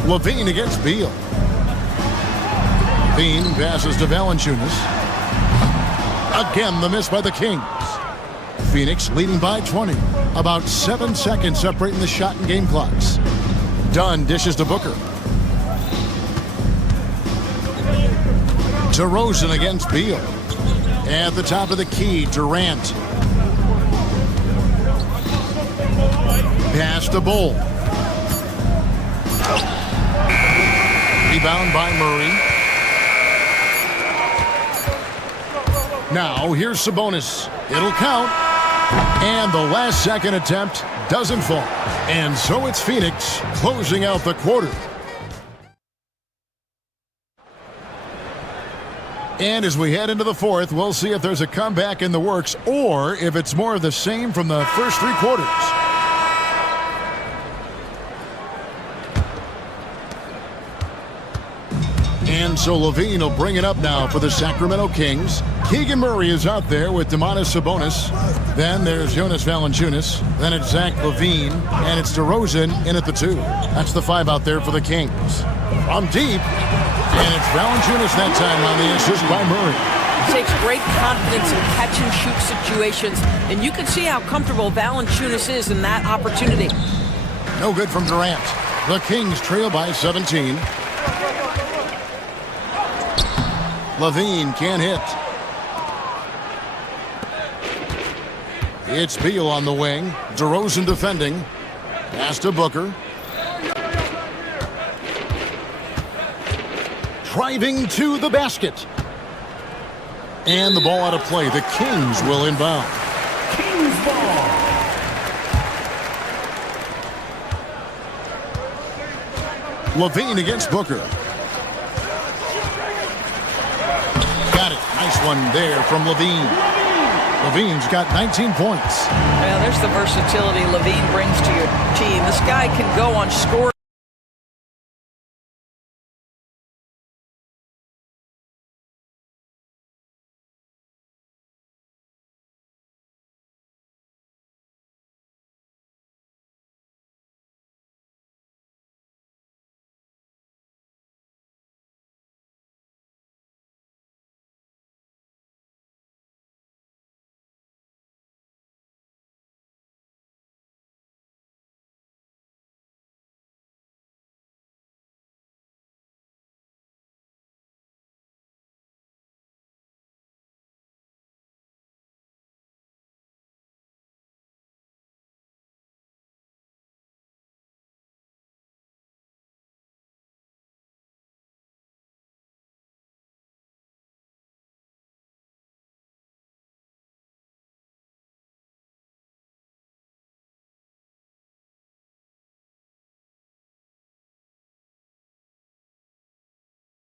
Levine against Beal. Levine passes to Valanciunas. Again, the miss by the Kings. Phoenix leading by 20. About 7 seconds separating the shot and game clocks. Dunn dishes to Booker. DeRozan against Beal. At the top of the key, Durant. Pass to Bol. Rebound by Murray. Now, here's Sabonis. It'll count. And the last second attempt doesn't fall. And so it's Phoenix closing out the quarter. And as we head into the fourth, we'll see if there's a comeback in the works or if it's more of the same from the first 3 quarters. And so Levine will bring it up now for the Sacramento Kings. Keegan Murray is out there with Domantas Sabonis. Then there's Jonas Valanciunas. Then it's Zach LaVine. And it's DeRozan in at the 2. That's the 5 out there for the Kings. From deep. And it's Valanciunas that time on the assist by Murray. He takes great confidence in catch-and-shoot situations. And you can see how comfortable Valanciunas is in that opportunity. No good from Durant. The Kings trail by 17. LaVine can't hit. It's Beal on the wing. DeRozan defending. Pass to Booker. Driving to the basket. And the ball out of play. The Kings will inbound. Kings ball. LaVine against Booker. Got it. Nice one there from LaVine. LaVine's got 19 points. Well, there's the versatility LaVine brings to your team. This guy can go on score.